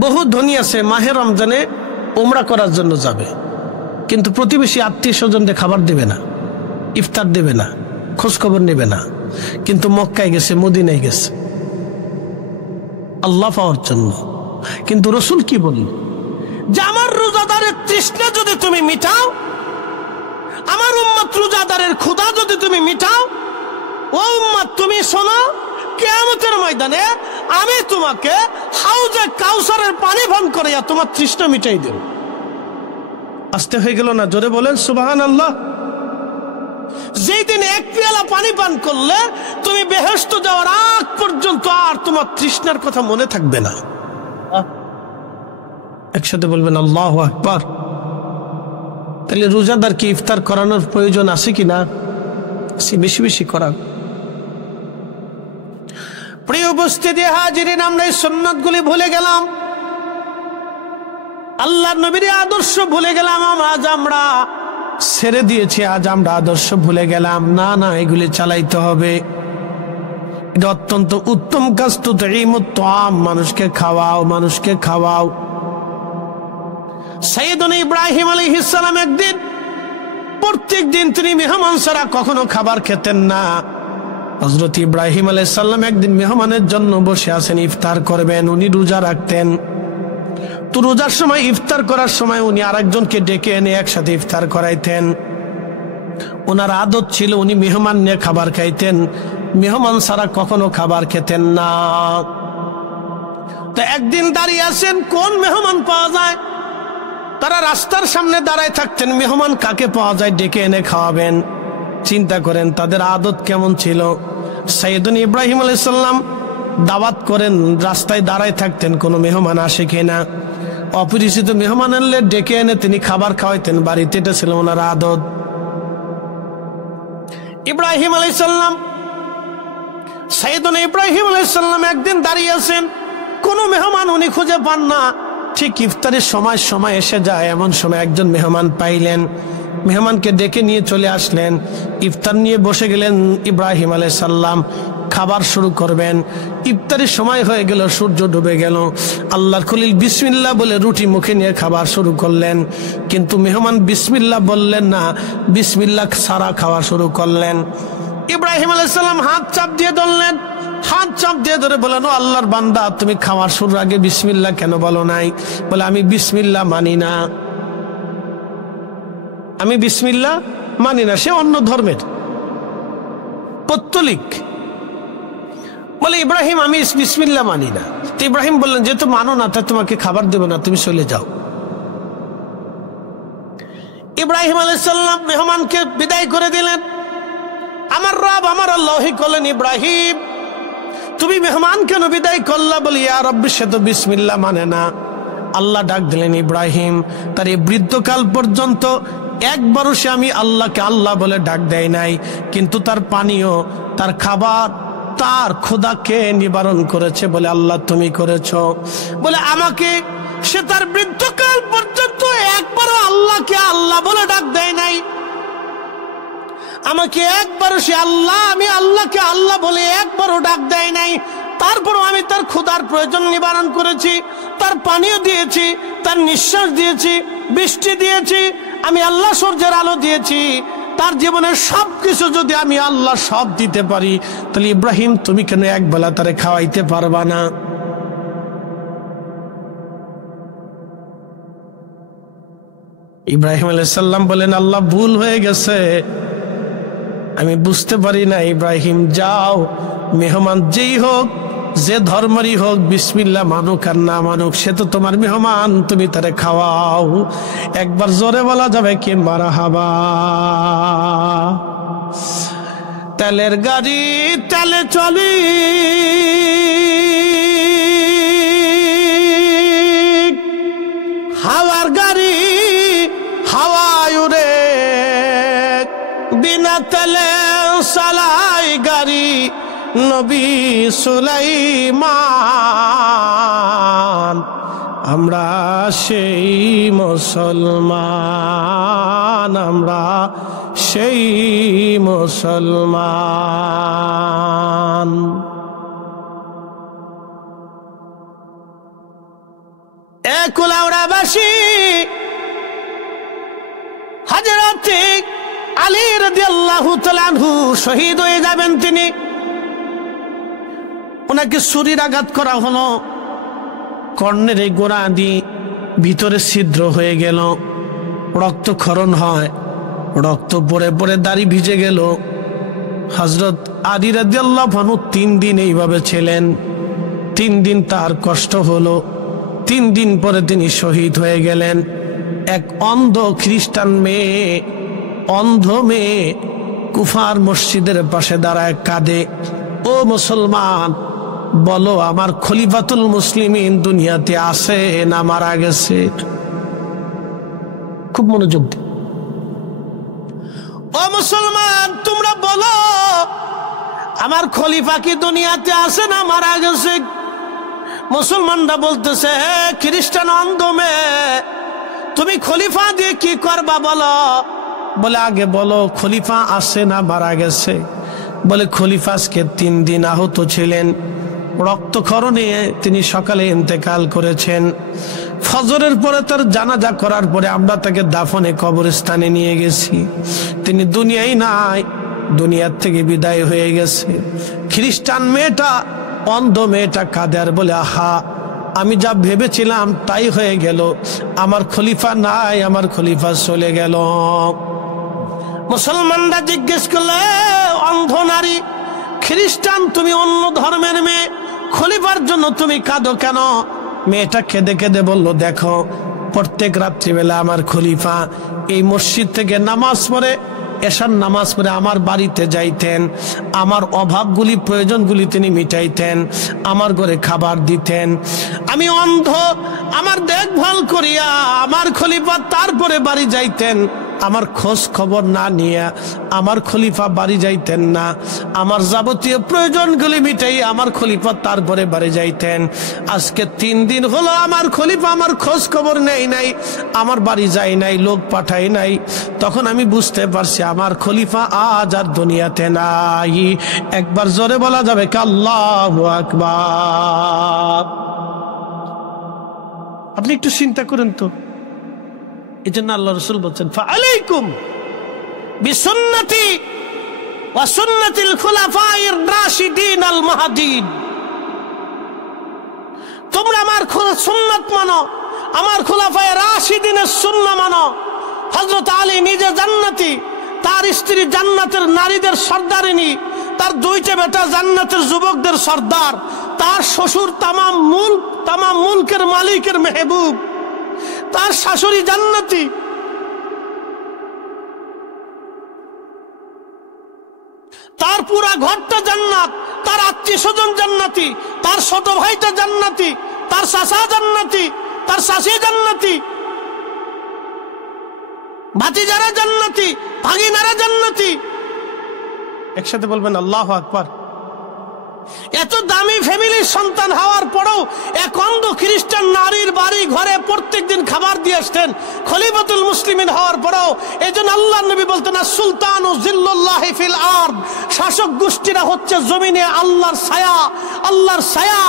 বহু ধনী আছে মাহে রমজানে উমরা করার জন্য যাবে, কিন্তু প্রতিবেশী আত্মীয় স্বজনদের খাবার দেবে না, ইফতার দেবে না, খোঁজ খবর নেবে না, কিন্তু মক্কায় গেছে, মদিনায় গেছে আল্লাহ পাওয়ার জন্য। কিন্তু রসুল কি বলল? যে আমার রোজাদারের তৃষ্ণা যদি তুমি মিটাও, আমার উম্মত রোজাদারের ক্ষুধা যদি তুমি মিটাও, ও উম্মত তুমি শোনো, কিয়ামতের ময়দানে আমি তোমাকে হাউজে কাউসারের পানি পান করাইয়া তোমার তৃষ্ণা মিটাই দেব। আস্তে হয়ে গেল না? জোরে বলেন সুবহানাল্লাহ। যেই দিন এক পেয়ালা পানি পান করলে তুমি বেহেশত যাওয়ার আগ পর্যন্ত আর তোমার তৃষ্ণার কথা মনে থাকবে না। একসাথে বলবেন আল্লাহু আকবার। তাহলে রোজাদারকে ইফতার করানোর প্রয়োজন আছে কিনা? বেশি বেশি করা। প্রিয় উপস্থিতি হাজিরিন, আমরা এই সুন্নাতগুলি ভুলে গেলাম, আল্লাহর নবীর আদর্শ ভুলে গেলাম, আজ আমরা ছেড়ে দিয়েছি, আজ আমরা আদর্শ ভুলে গেলাম। না না, এগুলি চালাইতে হবে। এটা অত্যন্ত উত্তম কাজ। তো মানুষকে খাওয়াও, মানুষকে খাওয়াও। সাইয়েদনা ইব্রাহিম আলাইহিস সালাম একদিন, প্রত্যেক দিন তিনি মেহমান ছাড়া কখনো খাবার খেতেন না। হযরত ইব্রাহিম আলাইহিস সালাম একদিন মেহমানের জন্য বসে আছেন, ইফতার করবেন। উনি রোজা রাখতেন। তো রোজার সময় ইফতার করার সময় উনি আরেকজনকে ডেকে এনে একসাথে ইফতার করাইতেন। ওনার আদত ছিল উনি মেহমান নিয়ে খাবার খাইতেন, মেহমান ছাড়া কখনো খাবার খেতেন না। তো একদিন দাঁড়িয়ে আছেন, কোন মেহমান পাওয়া যায়। তারা রাস্তার সামনে দাঁড়ায় থাকতেন, মেহমান কাকে পাওয়া যায় ডেকে এনে খাওয়াবেন। চিন্তা করেন তাদের আদত কেমন ছিল। সাইয়েদুনা ইব্রাহিম আলাইহিস সালাম দাওয়াত করেন, রাস্তায় দাঁড়ায় থাকতেন কোনো মেহমান আসে কিনা। অপরিচিত মেহমান আনলে ডেকে এনে তিনি খাবার খাওয়াইতেন বাড়িতে, এটা ছিল ওনার আদত। ইব্রাহিম আলাইহিস সালাম, সাইয়েদুনা ইব্রাহিম আলাইহিস সালাম একদিন দাঁড়িয়ে আছেন, কোনো মেহমান উনি খুঁজে পান না। ঠিক ইফতারের সময় এসে যায়, এমন সময় একজন মেহমান পাইলেন, মেহমানকে ডেকে নিয়ে চলে আসলেন। ইফতার নিয়ে বসে গেলেন ইব্রাহিম আলাইহিস সালাম, খাবার শুরু করবেন। ইফতারের সময় হয়ে গেল, সূর্য ডুবে গেল। আল্লাহর খলিল বিসমিল্লাহ বলে রুটি মুখে নিয়ে খাবার শুরু করলেন, কিন্তু মেহমান বিসমিল্লাহ বললেন না, বিসমিল্লাহ ছাড়া খাওয়া শুরু করলেন। ইব্রাহিম আলাইহিস সালাম হাত চাপ দিয়ে ধরলেন, হাত চাপ দিয়ে ধরে বলেন, ও আল্লাহর বান্দা, তুমি খাওয়ার শুরুর আগে বিসমিল্লাহ কেন বলো নাই? বলে, আমি বিসমিল্লাহ মানি না, আমি বিসমিল্লাহ মানি না। সে অন্য ধর্মের পৌত্তলিক। বলে, ইব্রাহিম আমি বিসমিল্লাহ মানি না। তো ইব্রাহিম বললেন, যেহেতু মানো না তাই তোমাকে খাবার দেব না, তুমি চলে যাও। ইব্রাহিম আলাইহিস সালাম মেহমানকে বিদায় করে দিলেন। আমার রব, আমার আল্লাহ বললেন, ইব্রাহিম তুমি মেহমান কেন বিদায় করলা? বলি, ইয়া রব্বি, সে তো বিসমিল্লাহ মানে না। আল্লাহ ডাক দিলেন, ইব্রাহিম তার এই বৃদ্ধকাল পর্যন্ত একবারও সে আমি আল্লাহকে আল্লাহ বলে ডাক দেয় নাই, কিন্তু তার পানীয়, তার খাবার, তার ক্ষুধাকে নিবারণ করেছে বলে আল্লাহ তুমি করেছো। বলে, আমাকে সে তার বৃদ্ধকাল পর্যন্ত একবারও আল্লাহকে আল্লাহ বলে ডাক দেয় নাই, আমাকে একবারও সে আল্লাহ, আমি আল্লাহকে আল্লাহ বলে একবারও ডাক দেয় নাই। তারপরও আমি তার ক্ষুধার প্রয়োজন নিবারণ করেছি, তার পানীয় দিয়েছি, তার নিঃশ্বাস দিয়েছি, বৃষ্টি দিয়েছি, আমি আল্লাহ সূর্যের আলো দিয়েছি। তার জীবনের সবকিছু যদি আমি আল্লাহ সব দিতে পারি, তাহলে ইব্রাহিম তুমি কেন একবেলা তারে খাওয়াইতে পারবা না? ইব্রাহিম আলাইহিস সালাম বলেন, আল্লাহ ভুল হয়ে গেছে, আমি বুঝতে পারি না। ইব্রাহিম যাও, মেহমান যেই হোক, যে ধর্মেরই হোক, বিসমিল্লাহ মানুক আর না মানুক, সে তো তোমার মেহমান, তুমি তারে খাওয়াও। একবার জোরে বলা যাবে কি মারহাবা? তেলের গাড়ি তেলে চলি, হাওয়ার গাড়ি হাওয়ায় উড়ে, বিনা তেলে চালাই গাড়ি নবী সুলাইমান। আমরা সেই মুসলমান, আমরা সেই মুসলমান। কুলাউড়াবাসী হযরত আলী রাদিয়াল্লাহু তাআলা আনহু শহীদ হয়ে যাবেন। তিনি, ওনাকে ছুরির আঘাত করা হলো, কর্ণের এই গোড়া দিয়ে ভিতরে ছিদ্র হয়ে গেল, রক্তক্ষরণ হয়, রক্ত পড়ে পড়ে দাড়ি ভিজে গেল। হযরত আলী রাদিয়াল্লাহু আনহু 3 দিন এইভাবে ছিলেন। 3 দিন তার কষ্ট হলো। 3 দিন পরে তিনি শহীদ হয়ে গেলেন। এক অন্ধ খ্রিস্টান মেয়ে, অন্ধ মেয়ে কুফার মসজিদের পাশে দাঁড়ায় কাঁদে, ও মুসলমান বলো, আমার খলিফাতুল মুসলিমিন দুনিয়াতে আছে না মারা গেছে? খুব মনোযোগ দিন। ও মুসলমান তোমরা বলো, আমার খলিফা কি দুনিয়াতে আছে না মারা গেছে? মুসলমানরা বলতেছে, হে খ্রিস্টান অন্ধ মেয়ে, তুমি খলিফা দিয়ে কি করবা বলো? বলে, আগে বলো খলিফা আছে না মারা গেছে? বলে, খলিফা আজকে 3 দিন আহত ছিলেন, রক্তক্ষরণে তিনি সকালে ইন্তেকাল করেছেন। ফজরের পরে তার জানাজা করার পরে আমরা তাকে দাফনে কবরস্থানে নিয়ে গেছি। তিনি দুনিয়ায় নাই, দুনিয়ার থেকে বিদায় হয়ে গেছে। খ্রিস্টান মেয়েটা, অন্ধ মেয়েটা কাঁদে আর বলে, আহা, আমি যা ভেবেছিলাম তাই হয়ে গেল, আমার খলিফা নাই, আমার খলিফা চলে গেল। মুসলমানরা জিজ্ঞেস করলে, অন্ধ নারী, খ্রিস্টান তুমি, অন্য ধর্মের মেয়ে, খলিফার জন্য তুমি কাঁদো কেন? মেয়েটা কেঁদে কেঁদে বলল, দেখো, প্রত্যেক রাত্রিবেলা আমার খলিফা এই মসজিদ থেকে নামাজ পড়ে, এশার নামাজ পড়ে আমার বাড়িতে যাইতেন, আমার অভাবগুলি, প্রয়োজনগুলি তিনি মিটাইতেন, আমার ঘরে খাবার দিতেন। আমি অন্ধ, আমার দেখভাল করিয়া আমার খলিফা তারপরে বাড়ি যাইতেন। আমার খোঁজ খবর না নিয়ে আমার খলিফা বাড়ি যাইতেন না, আমার যাবতীয় প্রয়োজনগুলি মিটাই আমার খলিফা তারপরে বাড়ি যাইতেন। আজকে 3 দিন হলো আমার খলিফা আমার খোঁজ খবর নেই নাই, আমার বাড়ি যায় নাই, লোক পাঠাই নাই। তখন আমি বুঝতে পারছি আমার খলিফা আজ আর দুনিয়াতে নাই। একবার জোরে বলা যাবে কি আল্লাহু আকবার? আপনি একটু চিন্তা করেন তো। এই জন্য আল্লাহ রাসূল বলছেন, ফাআলাইকুম বিসুন্নতি ওয়া সুন্নাতিল খুলাফায়ে রাশিদিন আল মাহদিন। তোমরা আমার সুন্নাত মানো, আমার খুলাফায়ে রাশিদিনের সুন্নাহ মানো। হযরত আলী নিজে জান্নাতি, তার স্ত্রী জান্নাতের নারীদের সর্দারিনী, তার 2টা বেটা জান্নাতের যুবকদের সর্দার, তার শ্বশুর তামাম মুলকের মালিকের মেহবুব, তার শাশুড়ি জান্নাতি। তার পুরা ঘরটা জান্নাত, তার আত্মীয় স্বজন জান্নাতি, তার ছোট ভাইটা জান্নাতি, তার চাচা জান্নাতি, তার চাচি জান্নাতি, ভাতিজারা জান্নাতি, ভাগিনারা জান্নাতি। একসাথে বলবেন আল্লাহু আকবার। এত দামি ফ্যামিলির সন্তান হওয়ার পরেও এক অন্ধ খ্রিস্টান নারীর বাড়ি ঘরে প্রত্যেকদিন খাবার দিয়ে আসতেন, খলিফাতুল মুসলিমিন হওয়ার পরেও। এই জন্য আল্লাহর নবী বলতেন, সুলতানু জিল্লুল্লাহি ফিল আরদ, শাসক গোষ্ঠীরা হচ্ছে জমিনে আল্লাহর ছায়া। আল্লাহর ছায়া,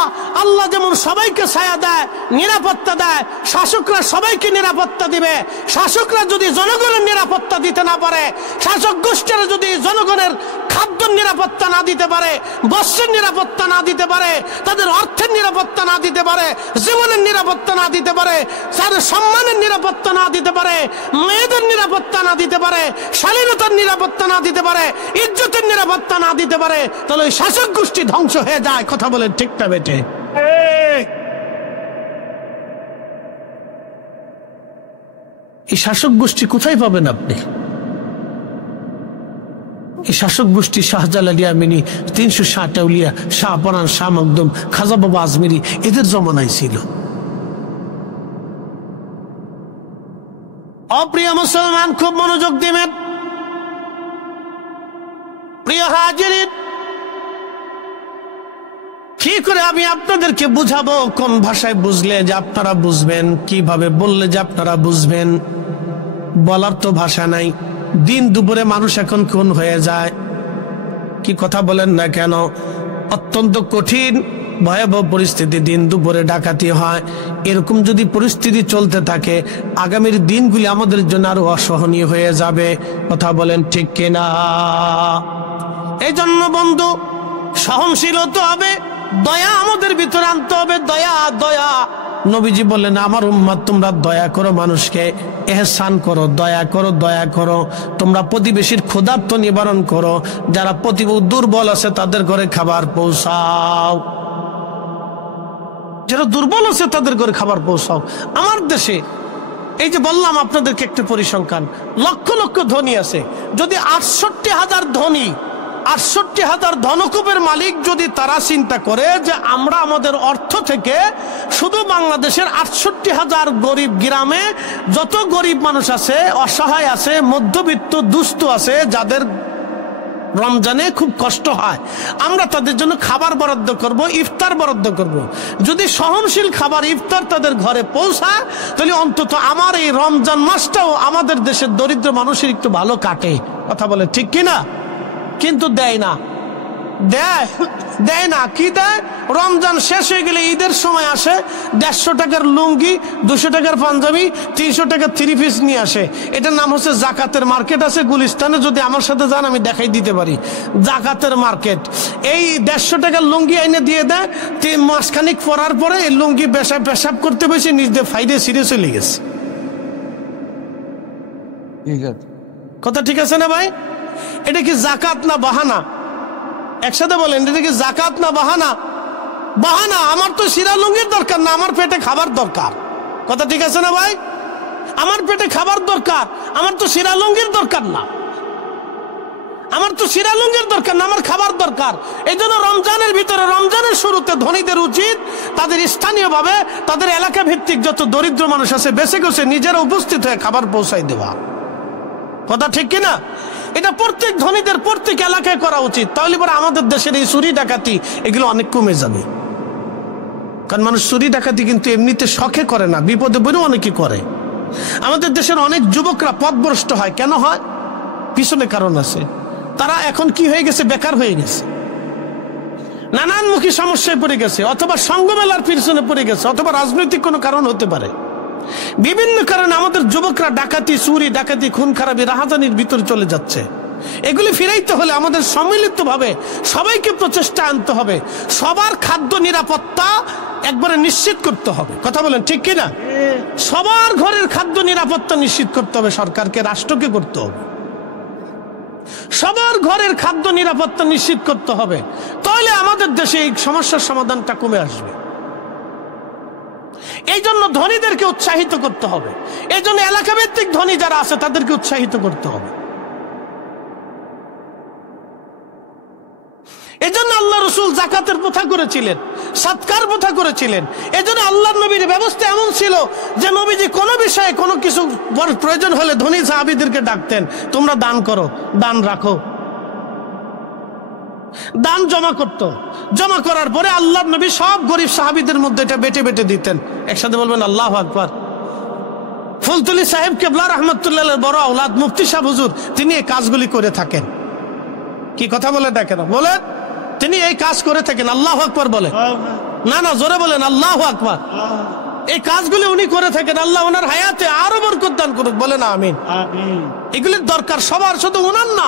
আল্লাহ যেমন সবাইকে ছায়া দেয়, নিরাপত্তা দেয়, শাসকরা সবাইকে নিরাপত্তা দিবে। শাসকরা যদি জনগণের নিরাপত্তা দিতে না পারে, শাসক গোষ্ঠীরা যদি জনগণের খাদ্যের নিরাপত্তা না দিতে পারে, বস্ত্রের নিরাপত্তা না দিতে পারে, তাদের অর্থের নিরাপত্তা না দিতে পারে, জীবনের নিরাপত্তা না দিতে পারে, তাদের সম্মানের নিরাপত্তা না দিতে পারে, মেয়েদের নিরাপত্তা না দিতে পারে, শালীনতার নিরাপত্তা না দিতে পারে, ইজ্জতের নিরাপত্তা না দিতে পারে, তাহলে ওই শাসক গোষ্ঠী ধ্বংস হয়ে যায়। কথা বলেন ঠিক না বেটে? এই শাসক গোষ্ঠী কোথায় পাবেন আপনি? এই শাসক গোষ্ঠী শাহজালাল ইয়ামিনী, 360 আউলিয়া, শাহপরান, শাহ মখদুম, খাজা বাবা আজমিরি, এদের জমানায় ছিল। অপ্রিয় মুসলমান, খুব মনোযোগ দিবেন। প্রিয় হাজিরিন, কি করে আমি আপনাদেরকে বুঝাবো? কোন ভাষায় বুঝলে যে আপনারা বুঝবেন? কিভাবে বললে যে আপনারা বুঝবেন? বলার তো ভাষা নাই। দিন দুপুরে মানুষ এখন খুন হয়ে যায়, কি কথা বলেন না কেন? অত্যন্ত কঠিন ভয়াবহ পরিস্থিতি, দিন দুপুরে ডাকাতি হয়। এরকম যদি পরিস্থিতি চলতে থাকে, আগামীর দিনগুলি আমাদের জন্য আরো অসহনীয় হয়ে যাবে। কথা বলেন ঠিক কিনা? এই জন্য বন্ধু, সহনশীল হতে হবে, দয়া আমাদের ভিতরে আনতে হবে। দয়া, দয়া। নবীজি বললেন, আমার উম্মত তোমরা দয়া করো, মানুষকে এহসান করো, দয়া করো, দয়া করো। তোমরা প্রতিবেশীর ক্ষুধার্ত নিবারণ করো, যারা দুর্বল আছে তাদের ঘরে খাবার পৌঁছাও, যারা দুর্বল আছে তাদের ঘরে খাবার পৌঁছাও। আমার দেশে এই যে বললাম আপনাদেরকে একটা পরিসংখ্যান, লক্ষ লক্ষ ধনী আছে। যদি 68,000 ধনী, 68,000 ধনকুবের মালিক যদি তারা চিন্তা করে যে আমরা আমাদের অর্থ থেকে শুধু বাংলাদেশের 68,000 গরিব গ্রামে যত গরিব মানুষ আছে, অসহায় আছে, মধ্যবিত্ত দুস্থ আছে, যাদের রমজানে খুব কষ্ট হয়, আমরা তাদের জন্য খাবার বরাদ্দ করব, ইফতার বরাদ্দ করব। যদি সহনশীল খাবার, ইফতার তাদের ঘরে পৌঁছায়, তাহলে অন্তত আমার এই রমজান মাসটাও আমাদের দেশের দরিদ্র মানুষের একটু ভালো কাটে। কথা বলে ঠিক কিনা? কিন্তু দেয় না। দেয় দেয় না। কি দেয়? রমজান শেষ হয়ে গেলে ঈদের সময় আসে, 150 টাকার লুঙ্গি, 200 টাকার পাঞ্জাবি, 300 টাকার 3 পিস নিয়ে আসে। এটার নাম হচ্ছে জাকাতের মার্কেট। আছে গুলিস্তানে, যদি আমার সাথে যান আমি দেখাই দিতে পারি। জাকাতের মার্কেট। এই 150 টাকার লুঙ্গি এনে দিয়ে দেয়, মাসখানিক পরার পরে এই লুঙ্গি পেশাব করতে বসে নিজ দিয়ে ফাইডে ছিঁড়ে চলে গেছে। কথা ঠিক আছে না ভাই? এটা কি জাকাত না বাহানা? একসাথে বলেন, এটা কি জাকাত না বাহানা? বাহানা। আমার তো সিরা লুঙ্গির দরকার না, আমার পেটে খাবার দরকার। কথা ঠিক আছে না ভাই? আমার পেটে খাবার দরকার, আমার তো সিরা লুঙ্গির দরকার না। আমার তো সিরা লুঙ্গির দরকার না, আমার খাবার দরকার। এই জন্য রমজানের ভিতরে, রমজানের শুরুতে ধনীদের উচিত তাদের স্থানীয়ভাবে, তাদের এলাকা ভিত্তিক যত দরিদ্র মানুষ আছে বেছে গেছে নিজেরা উপস্থিত হয়ে খাবার পৌঁছাই দেওয়া। কথা ঠিক কিনা? এটা প্রত্যেক ধনীদের প্রত্যেক এলাকায় করা উচিত। তাহলে পরে আমাদের দেশের এই চুরি ডাকাতি এগুলো অনেক কমে যাবে। কারণ মানুষ চুরি ডাকাতি কিন্তু এমনিতে শখে করে না, বিপদে পড়েও অনেকে করে। আমাদের দেশের অনেক যুবকরা পথভ্রষ্ট হয়। কেন হয়? পিছনে কারণ আছে। তারা এখন কি হয়ে গেছে? বেকার হয়ে গেছে, নানানমুখী সমস্যায় পড়ে গেছে, অথবা সঙ্গমেলার পিছনে পড়ে গেছে, অথবা রাজনৈতিক কোনো কারণ হতে পারে। বিভিন্ন কারণে আমাদের যুবকরা ডাকাতি, চুরি ডাকাতি, খুন খারাপি, রাহাজানির ভিতরে চলে যাচ্ছে। এগুলি ফিরাইতে হলে আমাদের সম্মিলিতভাবে সবাইকে প্রচেষ্টা আনতে হবে। সবার খাদ্য নিরাপত্তা একবারে নিশ্চিত করতে হবে। কথা বলেন ঠিক কিনা? সবার ঘরের খাদ্য নিরাপত্তা নিশ্চিত করতে হবে, সরকারকে, রাষ্ট্রকে করতে হবে। সবার ঘরের খাদ্য নিরাপত্তা নিশ্চিত করতে হবে। তাহলে আমাদের দেশে এই সমস্যার সমাধানটা কমে আসবে। এই জন্য ধনীদেরকে উৎসাহিত করতে হবে। এই জন্য এলাকা ভিত্তিক ধনী যারা আছে তাদেরকে উৎসাহিত করতে হবে। এই জন্য আল্লাহ রসুল জাকাতের প্রথা করেছিলেন, সৎকার প্রথা করেছিলেন। এই জন্য আল্লাহ নবীর ব্যবস্থা এমন ছিল যে নবীজি কোনো বিষয়ে কোনো কিছু প্রয়োজন হলে ধনী সাহাবীদেরকে ডাকতেন, তোমরা দান করো, দান রাখো। দান জমা করত, জমা করার পরে আল্লাহ নবী সব গরিব সাহাবীদের মধ্যে এটা বেটে বেটে দিতেন। একসাথে বলবেন আল্লাহু আকবার। ফুলতুলি সাহেব কেবলা রহমতুল্লাহ বড় আওলাদ মুফতি সাহেব হুজুর, তিনি এই কাজগুলি করে থাকেন। কি কথা বলে দেখেন, বলেন, তিনি এই কাজ করে থাকেন। আল্লাহু আকবার বলেন না, না জোরে বলেন আল্লাহু আকবার। এই কাজগুলি উনি করে থাকেন। আল্লাহ ওনার হায়াতে আরো বরকত দান করুক, বলেন আমিন। এগুলির দরকার সবার, শুধু ওনার না,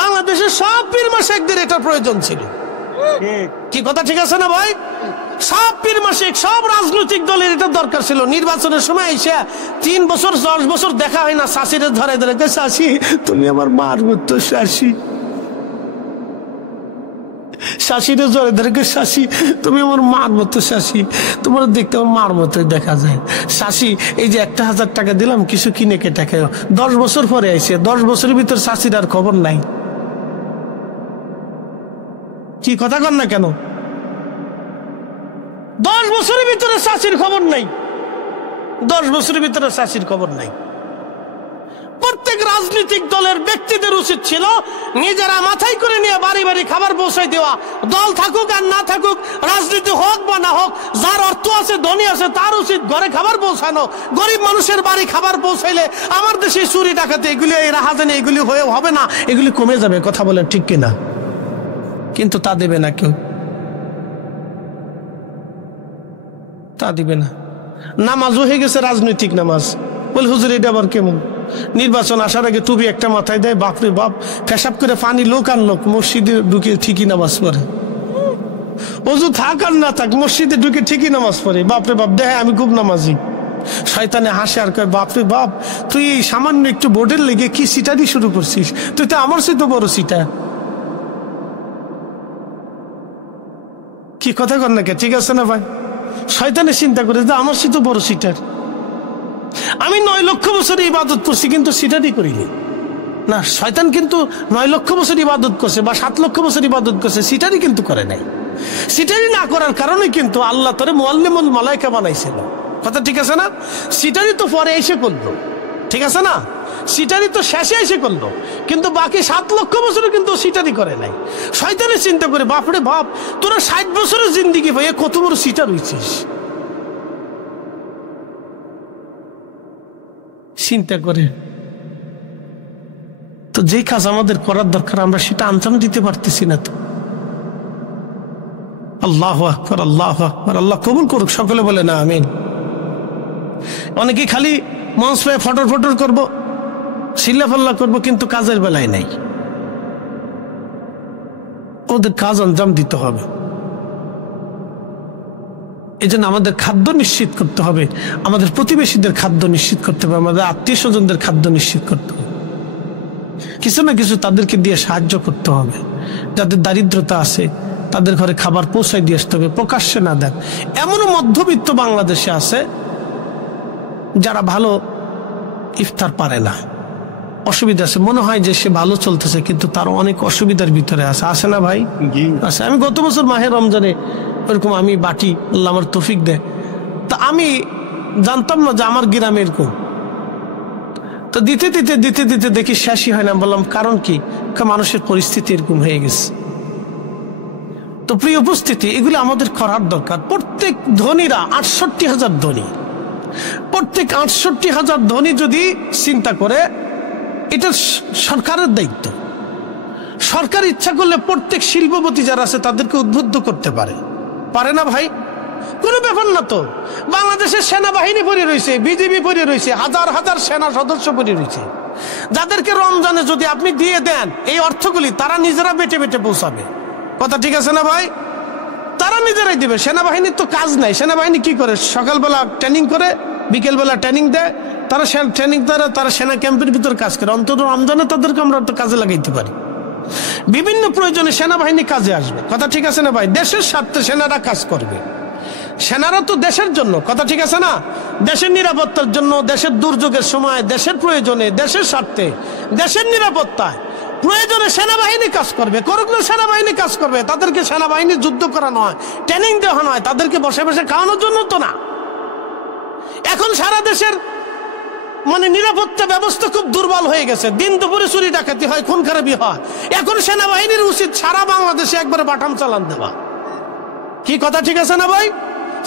বাংলাদেশের সব পীর মাশায়েখদের এটা প্রয়োজন ছিল। কি কথা ঠিক আছে না ভাই? সব পীর মাশায়েখ, সব রাজনৈতিক দলের এটা দরকার ছিল। নির্বাচনের সময় এসে 3 বছর 10 বছর দেখা হয় না, শাশিরে ধরে ধরে, শাশি তুমি আমার মার মতো, শাশি শাশিরে জোরে ধরে, শাশি তুমি আমার মার মতো, শাশি তোমার দেখতে আমার মার মতোই দেখা যায়। শাশি এই যে 1000 টাকা দিলাম কিছু কিনে কেটে খেয়ে। 10 বছর পরে আইসে, 10 বছরের ভিতর শাশির আর খবর নাই। কি কথা কন না কেন? 10 বছরের ভিতরে শাশির খবর নাই, 10 বছরের ভিতরে শাশির খবর নাই। প্রত্যেক রাজনৈতিক দলের ব্যক্তিদের উচিত ছিল নিজেরা মাথায় করে নিয়ে বাড়ি বাড়ি খাবার পৌঁছাই দেওয়া। দল থাকুক আর না থাকুক, রাজনীতি হোক বা না হোক, যার অর্থ আছে, ধনী আছে, তার উচিত ঘরে খাবার পৌঁছানো। গরিব মানুষের বাড়ি খাবার পৌঁছাইলে আমার দেশে চুরি ডাকাতি এগুলি, এই রাহাজানি এগুলি হয়ে হবে না, এগুলি কমে যাবে। কথা বলেন ঠিক কিনা? কিন্তু তা দেবে না কেউ, তা দিবে না। নামাজও হয়ে গেছে রাজনৈতিক নামাজ। বল হুজুর এটা আবার কেমন? নির্বাচন আসার আগে টুপি একটা মাথায় দেয়, বাপরে বাপ, পেশাব করে পানি লোক আর লোক মসজিদে ঢুকে ঠিকই নামাজ পড়ে। অজু থাক আর না থাক, মসজিদে ঢুকে ঠিকই নামাজ পড়ে। বাপরে বাপ, দেখে আমি খুব নামাজি। শয়তানে হাসে আর কয়, বাপরে বাপ, তুই এই সামান্য একটু বোর্ডের লেগে কি সিটারি শুরু করছিস? তুই তো আমার সাথে বড় সিটা। কি কথা কর না কে? ঠিক আছে না ভাই? শয়তানে চিন্তা করে যে আমার সাথে বড় সিটার। আমি 9 লক্ষ বছর ইবাদত করছি কিন্তু সিটারি করিনি না। শয়তান কিন্তু 9 লক্ষ বছর ইবাদত করছে বা 7 লক্ষ বছর ইবাদত করছে, সিটারি কিন্তু করে নাই। সিটারি না করার কারণে কিন্তু আল্লাহ তোরে মুআল্লিমুল মালায়েকা বানাইছিল। কথা ঠিক আছে না? সিটারি তো পরে এসে করলো, ঠিক আছে না? সিটারি তো শেষে এসে করলো, কিন্তু বাকি 7 লক্ষ বছরে কিন্তু সিটারি করে নাই। শয়তানের চিন্তা করে, বাপরে বাপ, তোরা 60 বছরের জিন্দিগি ভাইয়া কত বড় সিটার হয়েছিস। চিন্তা করে তো যেই কাজ আমাদের করার দরকার আমরা সেটা আঞ্জাম দিতে পারতেছি না। তো আল্লাহু আকবার, আল্লাহু আকবার। আল্লাহ কবুল করুক, সকলে বলে না আমিন। অনেকে খালি মঞ্চ পেয়ে ফটর ফটর করবো, চিল্লাফাল্লা করবো, কিন্তু কাজের বেলায় নাই। ওদের কাজ আঞ্জাম দিতে হবে। এই জন্য আমাদের খাদ্য নিশ্চিত করতে হবে, আমাদের প্রতিবেশীদের খাদ্য নিশ্চিত করতে হবে, আমাদের আত্মীয় স্বজনদের খাদ্য নিশ্চিত করতে হবে। কিছু না কিছু তাদেরকে দিয়ে সাহায্য করতে হবে। যাদের দারিদ্রতা আছে তাদের ঘরে খাবার পৌঁছায় দিয়ে আসতে হবে, প্রকাশ্যে না দেন। এমনও মধ্যবিত্ত বাংলাদেশে আছে যারা ভালো ইফতার পারে না, অসুবিধা আছে, মনে হয় যে সে ভালো চলতেছে, কিন্তু তার অনেক অসুবিধার ভিতরে আছে। আসে না ভাই? আছে। আমি গত বছর মাহে রমজানে ওরকম আমি বাটি, আল্লাহ আমার তৌফিক দেয়, তা আমি জানতাম না যে আমার গ্রামে এরকম। তো দিতে দিতে দিতে দিতে দেখি শেষই হয় না। বললাম কারণ কি? মানুষের পরিস্থিতি এরকম হয়ে গেছে। তো প্রিয় উপস্থিতি, এগুলো আমাদের করার দরকার। প্রত্যেক ধনীরা 68,000 ধনী, প্রত্যেক 68,000 ধনী যদি চিন্তা করে, এটা সরকারের দায়িত্ব। সরকার ইচ্ছা করলে প্রত্যেক শিল্পপতি যারা আছে তাদেরকে উদ্বুদ্ধ করতে পারে, পারে না ভাই? কোনো ব্যাপার না তো। বাংলাদেশের সেনাবাহিনী পড়ে রয়েছে, বিজিবি পড়ে রয়েছে, হাজার হাজার সেনা সদস্য পড়ে রয়েছে, যাদেরকে রমজানে যদি আপনি দিয়ে দেন এই অর্থগুলি, তারা নিজেরা বেটে বেটে পৌঁছাবে। কথা ঠিক আছে না ভাই? তারা নিজেরাই দিবে। সেনাবাহিনীর তো কাজ নাই। সেনাবাহিনী কি করে? সকালবেলা ট্রেনিং করে, বিকেলবেলা ট্রেনিং দেয়। তারা ট্রেনিং দ্বারা তারা সেনা ক্যাম্পের ভিতর কাজ করে। অন্তত রমজানে তাদেরকে আমরা তো কাজে লাগাইতে পারি। বিভিন্ন প্রয়োজনে সেনাবাহিনী কাজে আসবে। কথা ঠিক আছে না ভাই? দেশের স্বার্থে সেনারা কাজ করবে। সেনারা তো দেশের জন্য, কথা ঠিক আছে না? দেশের নিরাপত্তার জন্য, দেশের দুর্যোগের সময়, দেশের প্রয়োজনে, দেশের স্বার্থে, দেশের নিরাপত্তায় প্রয়োজনে সেনাবাহিনী কাজ করবে। করুক না, সেনাবাহিনী কাজ করবে। তাদেরকে সেনাবাহিনী যুদ্ধ করানো হয়, ট্রেনিং দেওয়া হয়, তাদেরকে বসে বসে খাওয়ানোর জন্য তো না। এখন সারা দেশের নিরাপত্তা ব্যবস্থা খুব দুর্বল হয়ে গেছে। দিন দুপুরে চুরি ডাকাতি হয়, খুন খারাপি হয়। এখন সেনাবাহিনীর উচিত সারা বাংলাদেশে একবারে বাটাম চালান দেওয়া। কি কথা ঠিক আছে না ভাই?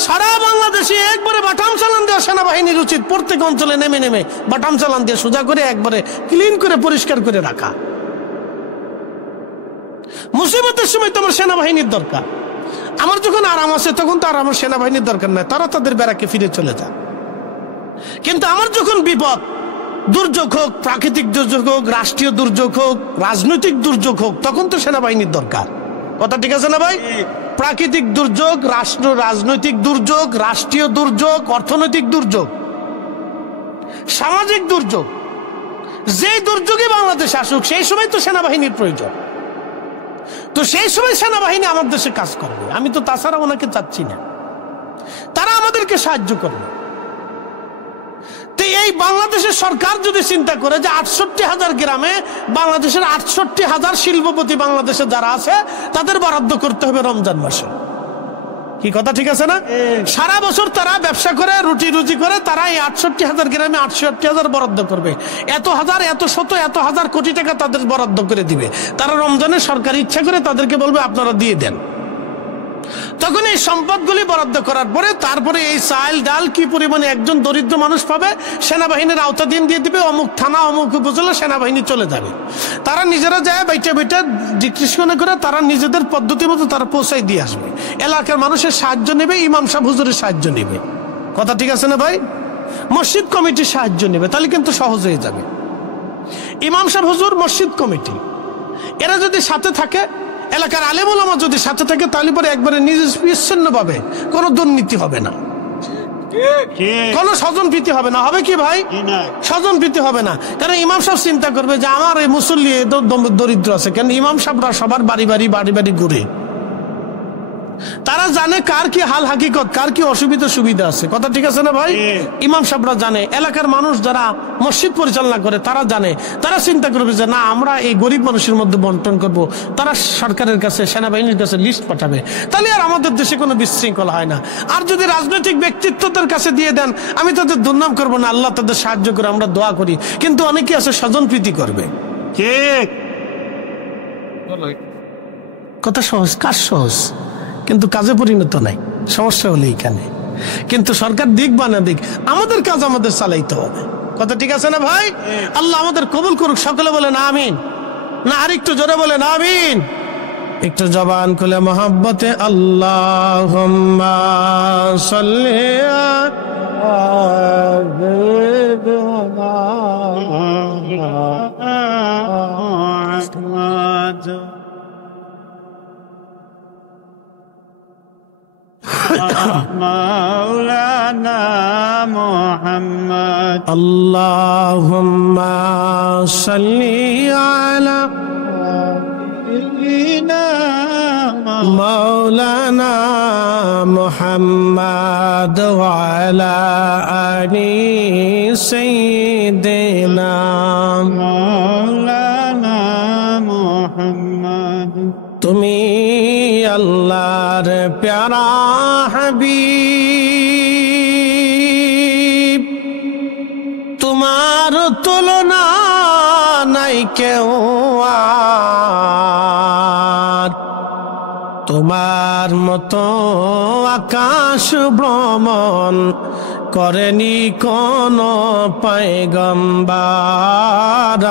সারা বাংলাদেশে একবারে বাটাম চালান দেওয়া সেনাবাহিনীর উচিত। প্রত্যেক অঞ্চলে নেমে নেমে বাটাম চালান দিয়ে সোজা করে একবারে ক্লিন করে পরিষ্কার করে রাখা। মুসিবতের সময় তোমার সেনাবাহিনীর দরকার। আমার যখন আরাম আছে তখন তো আর আমার সেনাবাহিনীর দরকার নাই, তারা তাদের ব্যারাকে ফিরে চলে যায়। কিন্তু আমার যখন বিপদ, দুর্যোগ হোক, প্রাকৃতিক দুর্যোগ হোক, রাষ্ট্রীয় দুর্যোগ হোক, রাজনৈতিক দুর্যোগ হোক, তখন তো সেনাবাহিনীর দরকার। কথা ঠিক আছে না ভাই? প্রাকৃতিক দুর্যোগ, রাজনৈতিক দুর্যোগ, রাষ্ট্রীয় দুর্যোগ, অর্থনৈতিক দুর্যোগ, সামাজিক দুর্যোগ, যে দুর্যোগে বাংলাদেশ আসুক, সেই সময় তো সেনাবাহিনীর প্রয়োজন। তো সেই সময় সেনাবাহিনী আমার দেশে কাজ করবে। আমি তো তাছাড়া ওনাকে চাচ্ছি না। তারা আমাদেরকে সাহায্য করবে। তো এই বাংলাদেশের সরকার যদি চিন্তা করে যে 68,000 গ্রামে বাংলাদেশের 68,000 শিল্পপতি বাংলাদেশে যারা আছে তাদের বরাদ্দ করতে হবে রমজান মাসে। কি কথা ঠিক আছে না? সারা বছর তারা ব্যবসা করে, রুটি রুজি করে, তারা এই 68,000 গ্রামে 68,000 বরাদ্দ করবে। এত হাজার, এত শত, এত হাজার কোটি টাকা তাদের বরাদ্দ করে দিবে। তারা রমজানে সরকার ইচ্ছা করে তাদেরকে বলবে আপনারা দিয়ে দেন। তখন এই সম্পদগুলি বরাদ্দ করার পরে তারপরে এই চাল ডাল কি পরিমাণে একজন দরিদ্র মানুষ পাবে, সেনাবাহিনীর আওতাধীন দিয়ে দিবে। অমুক থানা, অমুক উপজেলা সেনাবাহিনী চলে যাবে। তারা নিজেরা যায় বাইটা বাইটা ডিসকাশন করে তারা নিজেদের পদ্ধতি মতো তারা পৌঁছাই দিয়ে আসবে। এলাকার মানুষের সাহায্য নেবে, ইমাম সাহেব হুজুরের সাহায্য নেবে। কথা ঠিক আছে না ভাই? মসজিদ কমিটির সাহায্য নেবে, তাহলে কিন্তু সহজ হয়ে যাবে। ইমাম সাহেব হুজুর, মসজিদ কমিটি, এরা যদি সাথে থাকে, এলাকার আলেম ওলামা যদি সাথে থাকে, তাহলে পরে একবারে নিশ্চিন্ন ভাবে কোনো দুর্নীতি হবে না, কোনো স্বজন প্রীতি হবে না। হবে কি ভাই? স্বজন প্রীতি হবে না। কারণ ইমাম সাহেব চিন্তা করবে যে আমার এই মুসল্লি দরিদ্র আছে, কেন ইমাম সাহেবরা সবার বাড়ি বাড়ি বাড়ি বাড়ি ঘুরে, তারা জানে কার কি হাল হাকিকত, কার কি অসুবিধা সুবিধা আছে। কথা ঠিক আছে না ভাই? ইমাম সাহেবরা জানে, এলাকার মানুষ যারা মসজিদ পরিচালনা করে তারা জানে। তারা চিন্তা করবে যে না, আমরা এই গরিব মানুষের মধ্যে বন্টন করব। তারা সরকারের কাছে, সেনাবাহিনীর কাছে লিস্ট পাঠাবে, তাহলে আর আমাদের দেশে কোনো বিশৃঙ্খলা হয় না। আর যদি রাজনৈতিক ব্যক্তিত্বদের কাছে দিয়ে দেন, আমি তাদের দুর্নাম করবো না, আল্লাহ তাদের সাহায্য করে, আমরা দোয়া করি। কিন্তু অনেকে আছে স্বজন প্রীতি করবে। কথা সহজ, কাজ সহজ, কিন্তু কাজে পরিণত নাই। সমস্যা হলো এইখানে। কিন্তু সরকার দিক বা না দিক, আমাদের কাজ আমাদের চালাইতে হবে। কথা ঠিক আছে না ভাই? আল্লাহ আমাদের কবুল করুক। সকলে বলে না আমিন। না আরেকটু জোরে বলে না আমিন। একটু জবান খুলে মোহাব্বতে আল্লাহুম্মা সাল্লি مولانا محمد اللهم صل على سيدنا مولانا محمد وعلى آل سيدنا مولانا محمد তুমি আল্লাহর প্যারা হাবিব, তোমার তুলনা নাই কেউ আর, তোমার মতো আকাশ ভ্রমণ করেনি কোন পয়গম্বর।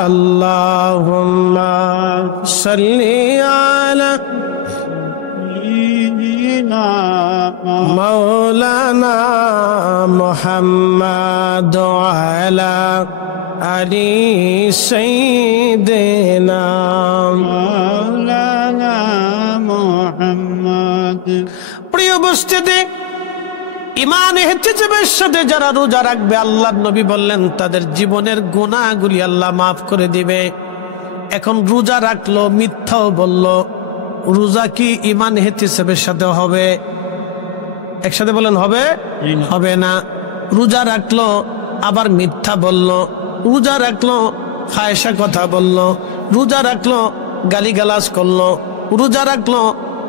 আল্লাহুম্মা সাল্লি আলা سيدنا مولانا محمد وعلى آل سيدنا مولانا محمد প্রিয় উপস্থিতি, ঈমান ইহতিসাবের সাথে যারা রোজা রাখবে, আল্লাহর নবী বললেন তাদের জীবনের গুনাহগুলি আল্লাহ মাফ করে দিবে। এখন রোজা রাখলো, মিথ্যাও বলল, রোজা কি ঈমান ইহতিসাবের সাথে হবে? একসাথে বলেন হবে? হবে না। রোজা রাখলো আবার মিথ্যা বলল, রোজা রাখলো ফায়সা কথা বলল, রোজা রাখলো গালিগালাজ করলো, রোজা রাখলো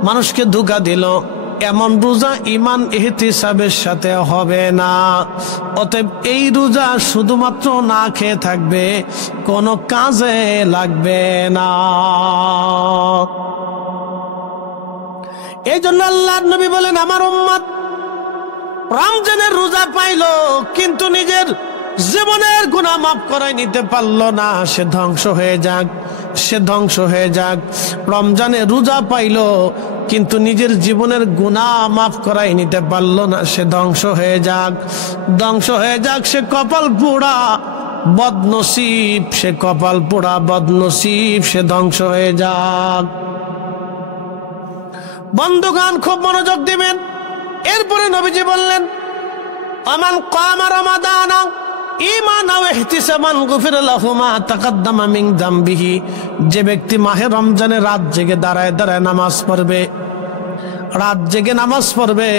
মানুষকে ধোঁকা দিল, এমন রোজা ঈমান ইহতিসাবের সাথে হবে না। অতএব এই রোজা শুধুমাত্র না খেয়ে থাকবে, কোনো কাজে লাগবে না। এই জন্য আল্লাহর নবী বলেন, আমার উম্মত রমজানের রোজা পাইলো কিন্তু নিজের জীবনের গুনাহ মাফ করাই নিতে পারলো না, সে ধ্বংস হয়ে যাক, সে ধ্বংস হয়ে যাক। রমজানে রোজা পাইলো কিন্তু নিজের জীবনের গুনাহ মাফ করাই নিতে পারলো না, সে ধ্বংস হয়ে যাক, ধ্বংস হয়ে যাক। সে কপাল পোড়া বদনসিব, সে কপাল পোড়া বদনসিব, সে ধ্বংস হয়ে যাক। বন্ধুগণ, খুব মনোযোগ দিবেন। এরপরে নবীজি বললেন, আমান কামা রমাদানা ঈমানা ওয়া ইহতিসাবান গুফিরা লাহু মা তাকাদ্দামা মিন যামবিহি। যে ব্যক্তি মাহে রমজানে রাত জেগে দাঁড়ায় দাঁড়ায় নামাজ পড়বে, রাত জেগে নামাজ পড়বে,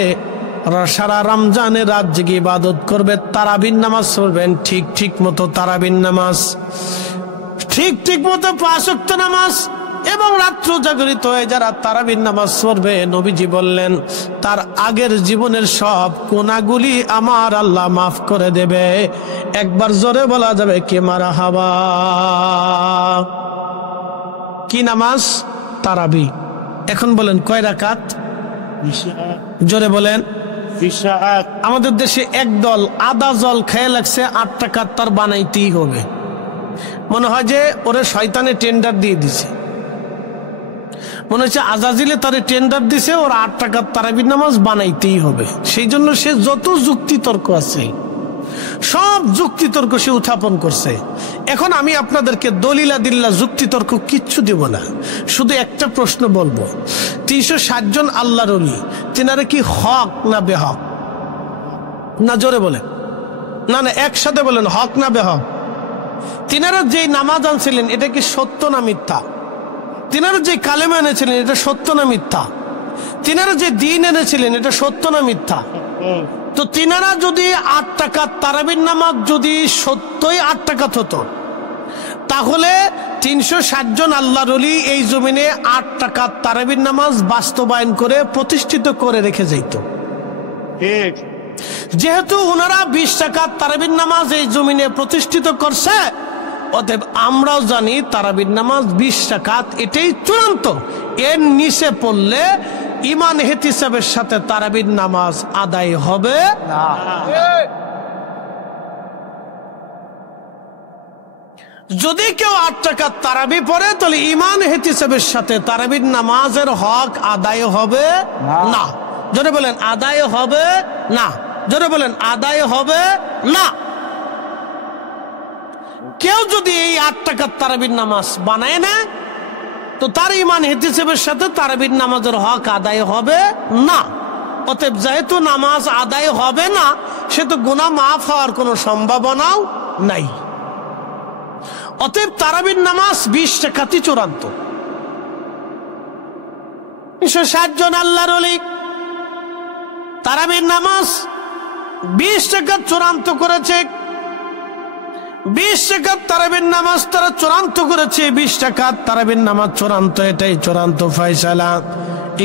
সারা রমজানে রাত জেগে ইবাদত করবে, তারাবির নামাজ পড়বেন, ঠিক মতো তারাবির নামাজ, ঠিক মতো 5 ওয়াক্ত নামাজ, এবং রাত্র জাগরিত হয়ে যারা তারাবির নামাজ পড়বে, নবীজি বললেন তার আগের জীবনের সব গুনাহগুলি আমার আল্লাহ মাফ করে দেবে। একবার জোরে বলা যাবে কি মারহাবা? কি নামাজ? তারাবি। এখন বলেন কয় রাকাত? জোরে বলেন। আমাদের দেশে একদল আদা জল খেয়ে লাগছে 8 টাকা তার বানাইতেই হবে। মনে হয় যে ওরে শয়তানে টেন্ডার দিয়ে দিছে, মনে হচ্ছে আজাজিলে তারে টেন্ডার দিছে, ওর 8 টাকার তারাবির নামাজ বানাইতেই হবে। সেই জন্য সে যত যুক্তি তর্ক আছে সব যুক্তি তর্ক সে উত্থাপন করছে। এখন আমি আপনাদেরকে দলিল আদিল্লা যুক্তি তর্ক কিচ্ছু দেব না, শুধু একটা প্রশ্ন বলবো, 360 জন আল্লাহর ওলি, তিনারা কি হক না বেহক? না জোরে বলেন, না একসাথে বলেন, হক না বেহক? তিনারা যেই নামাজ আনছিলেন এটা কি সত্য না মিথ্যা? তিনারা যে কালেমা এনেছিলেন এটা সত্য না মিথ্যা? তিনারা যে দিন এনেছিলেন এটা সত্য না মিথ্যা? তো তিনারা যদি 8 টাকা তারাবির নামাজ যদি সত্যই 8 টাকা হতো, তাহলে 360 জন আল্লাহর ওলি এই জমিনে 8 টাকা তারাবির নামাজ বাস্তবায়ন করে প্রতিষ্ঠিত করে রেখে যাইত। যেহেতু ওনারা 20 টাকা তারাবির নামাজ এই জমিনে প্রতিষ্ঠিত করছে, অতএব আমরাও জানি তারাবির নামাজ 20 রাকাত, এটাই চূড়ান্ত। এর নিচে পড়লে ঈমান ইহতিসাবের সাথে তারাবির নামাজ আদায় হবে না। যদি কেউ 8 রাকাত তারাবি পড়ে তাহলে ঈমান ইহতিসাবের সাথে তারাবির নামাজের হক আদায় হবে না। জোরে বলেন আদায় হবে না। জোরে বলেন আদায় হবে না। কেউ যদি এই 8 রাকাত তারাবির নামাজ বানায় না তো তার ঈমান ইহতিসাবের সাথে তারাবির নামাজের হক আদায় হবে না। অতএব যেহেতু নামাজ আদায় হবে না, সে তো গুনাহ মাফ হওয়ার কোনো সম্ভাবনাও নাই। অতএব তারাবির নামাজ 20 রাকাতই চূড়ান্ত। 160 জন আল্লাহর ওলি তারাবির নামাজ 20 রাকাত চূড়ান্ত করেছে। 20 রাকাত তারাবির নামাজ তারা চূড়ান্ত করেছে। 20 রাকাত তারাবির নামাজ চূড়ান্ত, এটাই চূড়ান্ত ফয়সালা।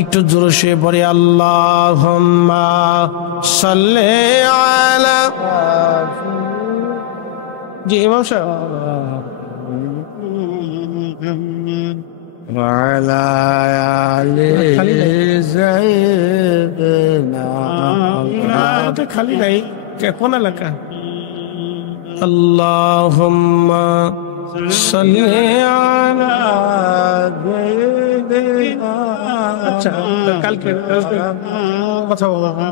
একটু জোরে সে পড়ে আল্লাহুম্মা সাল্লি আলা। জি ইমাম সাহেব وعلى آل سيدنا খালি নাই কোন এলাকা? আল্লাহুম্মা সাল্লি আলা। আচ্ছা কালকে কথা বলবো।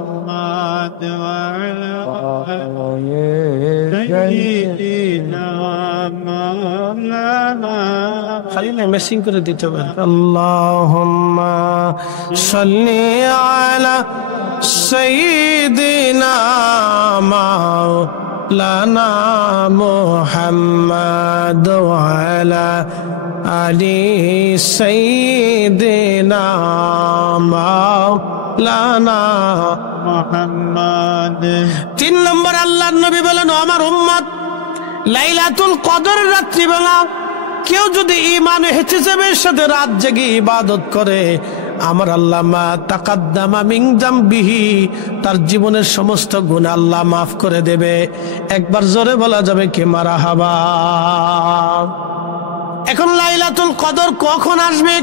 খালি না মেসিং করে দিতে পারে। আল্লাহুম্মা সাল্লি আলা সাইয়্যিদিনা মাওলানা মুহাম্মাদ ওয়া আলা আলি সাইয়্যিদিনা মাওলানা মুহাম্মাদ। 3 নম্বর আল্লাহর নবী বলেন, আমার উম্মত লাইলাতুল কদর রাত্রিবেলা কেউ যদি ঈমান ও ইহতিসাবের সাথে রাত জেগে ইবাদত করে, আমার আল্লাহ মা তাকাদ্দামা মিন জামবিহি, তার জীবনের সমস্ত গুনাহ আল্লাহ মাফ করে দেবে। একবার জোরে বলা যাবে কি মারহাবা। এখন লাইলাতুল কদর কখন আসবে?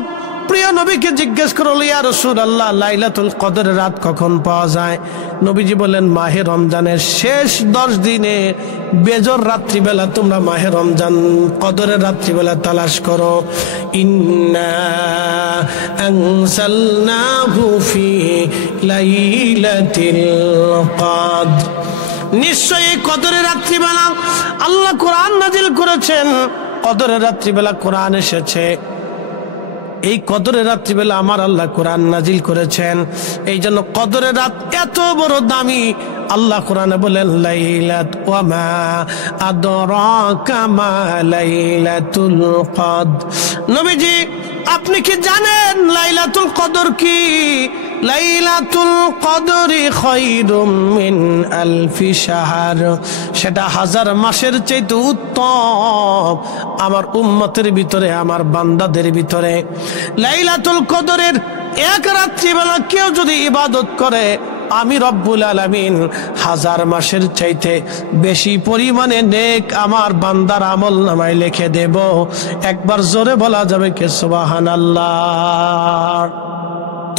প্রিয় নবীকে জিজ্ঞেস করল, ইয়া রাসূলুল্লাহ লাইলাতুল কদরের রাত কখন পাওয়া যায়? নবীজি বলেন, মাহে রমজানের শেষ 10 দিনে বেজর রাত্রিবেলা তোমরা মাহে রমজান কদরের রাত্রিবেলা তালাশ করো। ইন্না আনসালনাহু ফি লাইলাতিল কদর, নিশ্চয়ই কদরের রাত্রিবেলা আল্লাহ কোরআন নাজিল করেছেন। কদরের রাত্রিবেলা কোরআন এসেছে। এই কদরের রাত্রিবেলা আমার আল্লাহ কোরআন নাজিল করেছেন। এই জন্য কদরের রাত এত বড় দামি। আল্লাহ কোরআনে বলেন, লাইলাত ওয়া মা আদরাকা মা লাইলাতুল কদর। নবীজি আপনি কি জানেন লাইলাতুল কদর কি? লাইলাতুল কদরি খায়রুম মিন আলফি শাহর, সেটা 1000 মাসের চাইতে উত্তম আমার উম্মতের ভিতরে, আমার বান্দাদের ভিতরে। লাইলাতুল কদরের এক রাত্রিবেলা কেউ যদি ইবাদত করে, আমি রব্বুল আলামিন 1000 মাসের চাইতে বেশি পরিমাণে নেক আমার বান্দার আমল নামায় লিখে দেব। একবার জোরে বলা যাবে কে সুবহানাল্লাহ।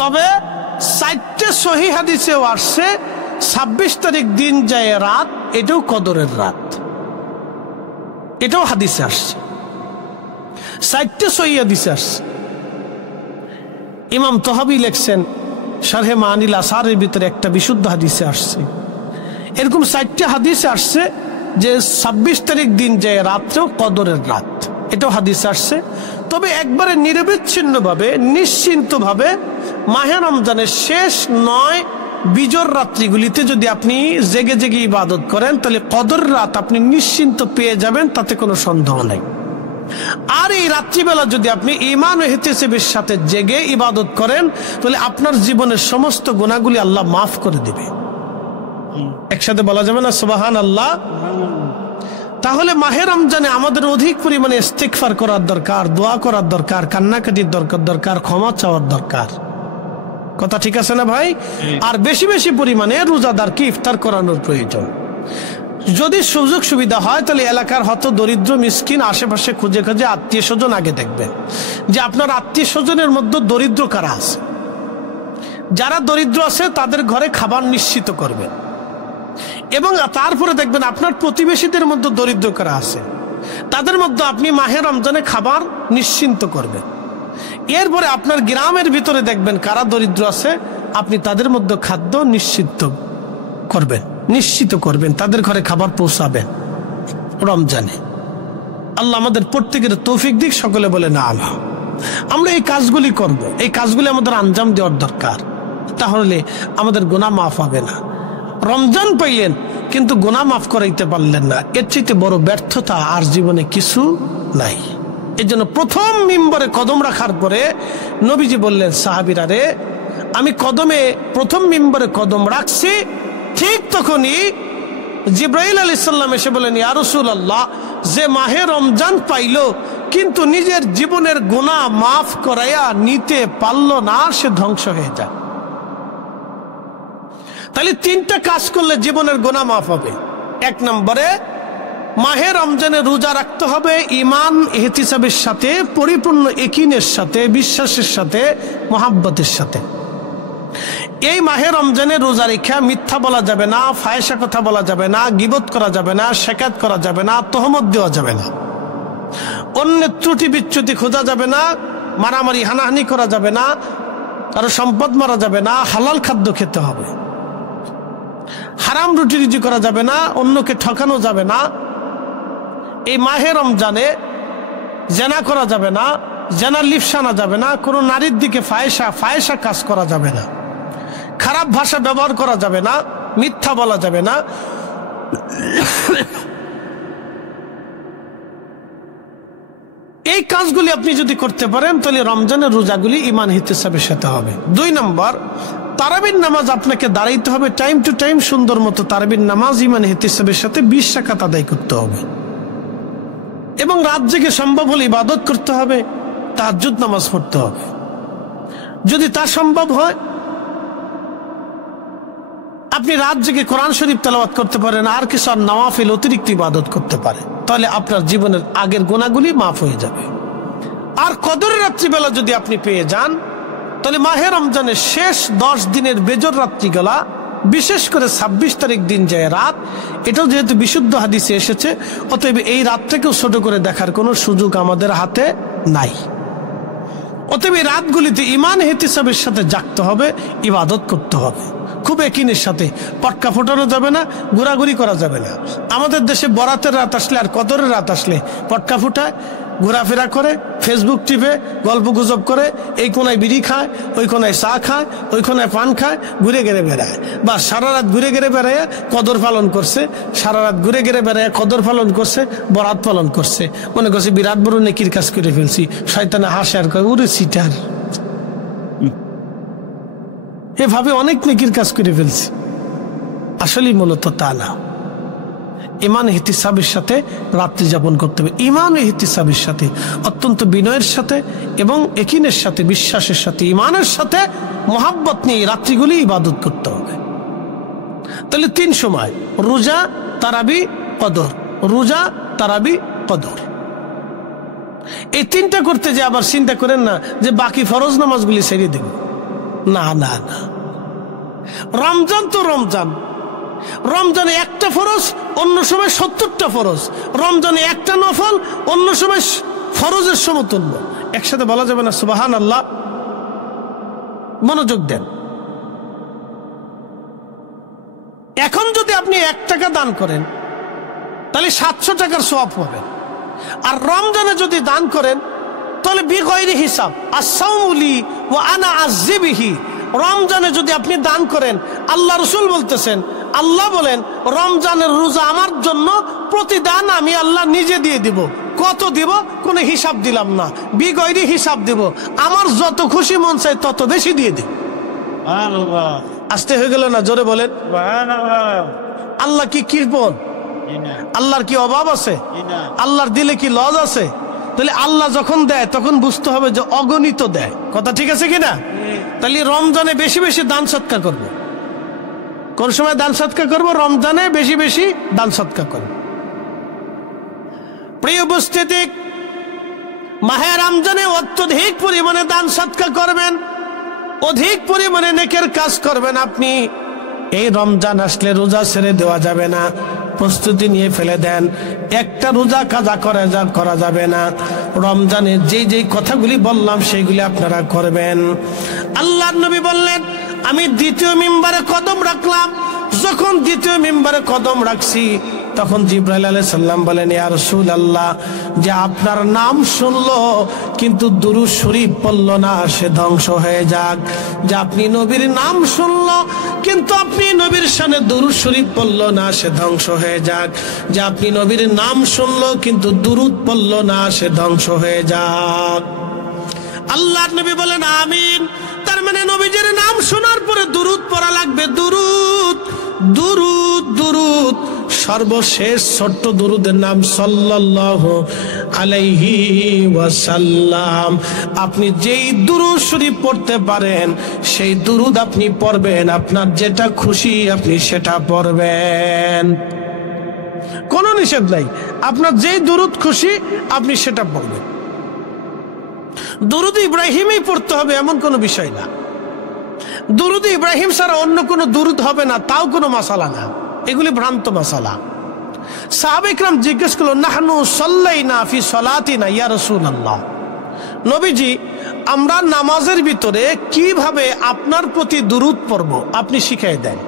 তবে 4টে সহিহ হাদিসেও আসছে 26 তারিখ দিন যায় রাত, এটাও কদরের রাত, এটাও হাদিসে আসছে। 4টে সহিহ হাদিসে আসছে। ইমাম তহাবি লিখছেন শারহে মানিল আসারের ভিতরে একটা বিশুদ্ধ হাদিসে আসছে। এরকম 4টে হাদিসে আসছে যে 26 তারিখ দিন যায় রাত্রেও কদরের রাত, এটাও হাদিসে আসছে। তবে একবারে নিরবিচ্ছিন্নভাবে নিশ্চিন্তভাবে মাহে রমজানের শেষ 9 বিজোর রাত্রিগুলিতে যদি আপনি জেগে জেগে ইবাদত করেন, তাহলে কদর রাত আপনি নিশ্চিন্ত পেয়ে যাবেন, তাতে কোনো সন্দেহ নাই। আর এই রাত্রিবেলা যদি আপনি ঈমান ও ইহতিসাবের সাথে জেগে ইবাদত করেন, তাহলে আপনার জীবনের সমস্ত গুনাহগুলি আল্লাহ মাফ করে দিবে। একসাথে বলা যাবে না সুবহানাল্লাহ? তাহলে মাহে রমজানে আমাদের অধিক পরিমাণে ইস্তিগফার করার দরকার, দোয়া করার দরকার, কান্নাকাটির দরকার, ক্ষমা চাওয়ার দরকার। কথা ঠিক আছে না ভাই? আর বেশি বেশি পরিমাণে রোজাদারকে ইফতার করানোর প্রয়োজন। যদি সুযোগ সুবিধা হয় তাহলে এলাকার হত দরিদ্র মিসকিন আশেপাশে খুঁজে খুঁজে আত্মীয় স্বজন আগে দেখবেন যে আপনার আত্মীয় স্বজনের মধ্যে দরিদ্র কারা আছে। যারা দরিদ্র আছে তাদের ঘরে খাবার নিশ্চিত করবেন, এবং তারপরে দেখবেন আপনার প্রতিবেশীদের মধ্যে দরিদ্র কারা আছে। তাদের মধ্যে আপনি মাহে রমজানে খাবার নিশ্চিন্ত করবেন। এরপরে আপনার গ্রামের ভিতরে দেখবেন কারা দরিদ্র আছে, আপনি তাদের মধ্যে খাদ্য নিশ্চিত করবেন, তাদের ঘরে খাবার পৌঁছাবেন রমজানে। আল্লাহ আমাদের প্রত্যেকের তৌফিক দিক, সকলে বলে না আল্লাহ। আমরা এই কাজগুলি করব, এই কাজগুলি আমাদের আঞ্জাম দেওয়ার দরকার, তাহলে আমাদের গুনাহ মাফ হবে না। রমজান পাইলেন কিন্তু গুনাহ মাফ করাইতে পারলেন না, এর চাইতে বড় ব্যর্থতা আর জীবনে কিছু নাই। এই জন্য প্রথম মিম্বরে কদম রাখার পরে নবীজি বললেন, সাহাবীরা রে, আমি প্রথম মিম্বরে কদম রাখছি, ঠিক তখনই জিবরাইল আলাইহিস সালাম এসে বলেন, ইয়া রাসূলুল্লাহ, যে মাহে রমজান পাইল কিন্তু নিজের জীবনের গুনাহ মাফ করাইয়া নিতে পারল না, সে ধ্বংস হয়ে যায়। তাহলে তিনটা কাজ করলে জীবনের গুনাহ মাফ হবে। এক নম্বরে মাহে রমজানে রোজা রাখতে হবে ঈমান ইহতিসাবের সাথে, পরিপূর্ণ ইয়াকিনের সাথে, বিশ্বাসের সাথে, মহাব্বতের সাথে। এই মাহে রমজানে রোজা রেখা মিথ্যা বলা যাবে না, ফায়সা কথা বলা যাবে না, গীবত করা যাবে না, শেকাত করা যাবে না, তহমত দেওয়া যাবে না, অন্যের ত্রুটি বিচ্যুতি খোঁজা যাবে না, মারামারি হানাহানি করা যাবে না, কারো সম্পদ মারা যাবে না, হালাল খাদ্য খেতে হবে, হারাম রুটি রুজি করা যাবে না, অন্যকে ঠকানো যাবে না। এই মাহে রমজানে জেনা করা যাবে না, জেনার লিপ্সা আনা যাবে না, কোনো নারীর দিকে ফায়সা কাজ করা যাবে না, খারাপ ভাষা ব্যবহার করা যাবে না, মিথ্যা বলা যাবে না। এই কাজগুলি আপনি যদি করতে পারেন তাহলে রমজানের রোজাগুলি ঈমান ইহতিসাবের সাথে হবে। 2 নম্বর, তারাবির নামাজ আপনাকে দাঁড়াইতে হবে টাইম টু টাইম, সুন্দর মতো তারাবির নামাজ ঈমান ইহতিসাবের সাথে 20 রাকাত আদায় করতে হবে, এবং রাত জেগে সম্ভব হলে ইবাদত করতে হবে, তাহাজ্জুদ নামাজ পড়তে হবে। যদি তা সম্ভব হয় আপনি রাত জেগে কোরআন শরীফ তেলাওয়াত করতে পারেন, আর কিছু আর নওয়াফিল অতিরিক্ত ইবাদত করতে পারেন, তাহলে আপনার জীবনের আগের গুনাহগুলি মাফ হয়ে যাবে। আর কদরের রাত্রিবেলা যদি আপনি পেয়ে যান তাহলে মাহে রমজানের শেষ 10 দিনের বেজর রাত্রিগুলা, বিশেষ করে 26 তারিখ দিন যায় রাত, এটাও যেহেতু বিশুদ্ধ হাদিসে এসেছে, অতএব এই রাতটাকেও ছোট করে দেখার কোনো সুযোগ আমাদের হাতে নাই। অতএব এই রাতগুলিতে ঈমান ইহতিসাবের সাথে জাগতে হবে, ইবাদত করতে হবে খুব ইয়াকিনের সাথে। পটকা ফোটানো যাবে না, ঘোরাঘুরি করা যাবে না। আমাদের দেশে বরাতের রাত আসলে আর কদরের রাত আসলে পটকা ফুটায়, ঘোরাফেরা করে, ফেসবুক টিপে, গল্প গুজব করে, এই কোনায় বিড়ি খায়, ওই কোনায় চা খায়, ওই কোনায় পান খায়, ঘুরে গেড়ে বেড়ায়। বা সারা রাত ঘুরে গেড়ে বেড়ায় কদর পালন করছে, সারা রাত ঘুরে গেড়ে বেড়ায় কদর পালন করছে, বরাত পালন করছে, মনে করছে বিরাট বড় নেকির কাজ করে ফেলছি। শয়তানে হাসে আর কয়, ওরে সিটার, এভাবে অনেক নেকির কাজ করে ফেলছি। আসলে মূলত তা না। ঈমান ইহতিসাবের সাথে রাত্রি যাপন করতে হবে, ঈমান ইহতিসাবের সাথে, অত্যন্ত বিনয়ের সাথে এবং ইয়াকিনের সাথে, বিশ্বাসের সাথে, ঈমানের সাথে মহাব্বত নিয়ে রাত্রিগুলি ইবাদত করতে হবে। তাহলে 3 সময়, রোজা, তারাবি, কদর, রোজা, তারাবি, কদর। এই 3টা করতে যে আবার চিন্তা করেন না যে বাকি ফরজ নামাজগুলি ছেড়ে দেব, না না না। রমজান তো রমজান, রমজানে একটা ফরজ, অন্য সময় 70টা ফরজ। রমজানে একটা নফল, অন্য সময় ফরজের সমতুল্য। একসাথে বলা যাবে না সুবহানাল্লাহ। মনোযোগ দেন। এখন যদি আপনি 1 টাকা দান করেন তাহলে 700 টাকার সওয়াব পাবেন। আর রমজানে যদি দান করেন তাহলে বিগয়রি হিসাব, আস-সাওমু লি ওয়া আনা আযজি বিহি। রমজানে যদি আপনি দান করেন, আল্লাহ রাসূল বলতেছেন, আল্লাহ বলেন রমজানের রোজা আমার জন্য প্রতিদান আমি আল্লাহ নিজে দিয়ে দিব। কত দিব? কোনো হিসাব দিলাম না, বিগয়রি হিসাব দিব। আমার যত খুশি মন চায় তত বেশি দিয়ে দিব। সুবহানাল্লাহ। আস্তে হয়ে গেল না? জোরে বলেন সুবহানাল্লাহ। আল্লাহ কি কৃপণ? আল্লাহর কি অভাব আছে? আল্লাহর দিলে কি লজ আছে? তাহলে আল্লাহ যখন দেয় তখন বুঝতে হবে যে অগণিত দেয়। কথা ঠিক আছে কিনা? তাহলে রমজানে বেশি বেশি দান সৎকার করবো। কোন সময় দান সৎকার করবো? রমজানে বেশি বেশি দান সৎকার করব। প্রিয় উপস্থিতি, মাহে রমজানে অত্যধিক পরিমাণে দান সৎকার করবেন, অধিক পরিমাণে নেকের কাজ করবেন আপনি। এই রমজান আসলে রোজা ছেড়ে দেওয়া যাবে না, প্রস্তুতি নিয়ে ফেলে দেন। একটা রোজা কাজা করা যাবে না। রমজানে যেই কথাগুলি বললাম সেইগুলি আপনারা করবেন। আল্লাহর নবী বললেন, আমি দ্বিতীয় মিম্বারে কদম রাখলাম। যখন দ্বিতীয় মিম্বারে কদম রাখছি তখন জিবরাইল আলাইহিস সালাম বলেন, ইয়া রাসূলুল্লাহ, যে আপনার নাম শুনলো কিন্তু দুরূদ শরীফ পড়ল না, সে ধ্বংস হয়ে যাক। যে আপনি নবীর নাম শুনলো কিন্তু আপনি নবীর শানে দুরূদ শরীফ পড়ল না, সে ধ্বংস হয়ে যাক। যে আপনি নবীর নাম শুনলো কিন্তু দুরূদ পড়ল না, সে ধ্বংস হয়ে যাক। আল্লাহর নবী বলেন আমিন। তার মানে নবীজির নাম শোনার পরে দুরূদ পড়া লাগবে। দুরূদ দুরূদ দুরূদ। সর্বশেষ ছোট্ট দুরূদের নাম সাল্লাল্লাহু আলাইহি ওয়াসাল্লাম। আপনি যেই দুরূদ শরীফ পড়তে পারেন সেই দুরূদ আপনি পড়বেন। আপনার যেটা খুশি আপনি সেটা পড়বেন, কোনো নিষেধ নাই। আপনার যেই দুরূদ খুশি আপনি সেটা পড়বেন। দুরূদ ইব্রাহিমই পড়তে হবে এমন কোনো বিষয় না। দুরূদ ইব্রাহিম ছাড়া অন্য কোনো দুরূদ হবে না, তাও কোনো মাসালা না। এগুলি ভ্রান্ত মাসালা। সাহাবা ইকরাম জিজ্ঞেস করলো, নাহনু সাল্লাইনা ফি সালাতিনা ইয়া রাসূলুল্লাহ, নবীজি আমরা নামাজের ভিতরে কিভাবে আপনার প্রতি দুরূদ পড়ব আপনি শিখিয়ে দেন।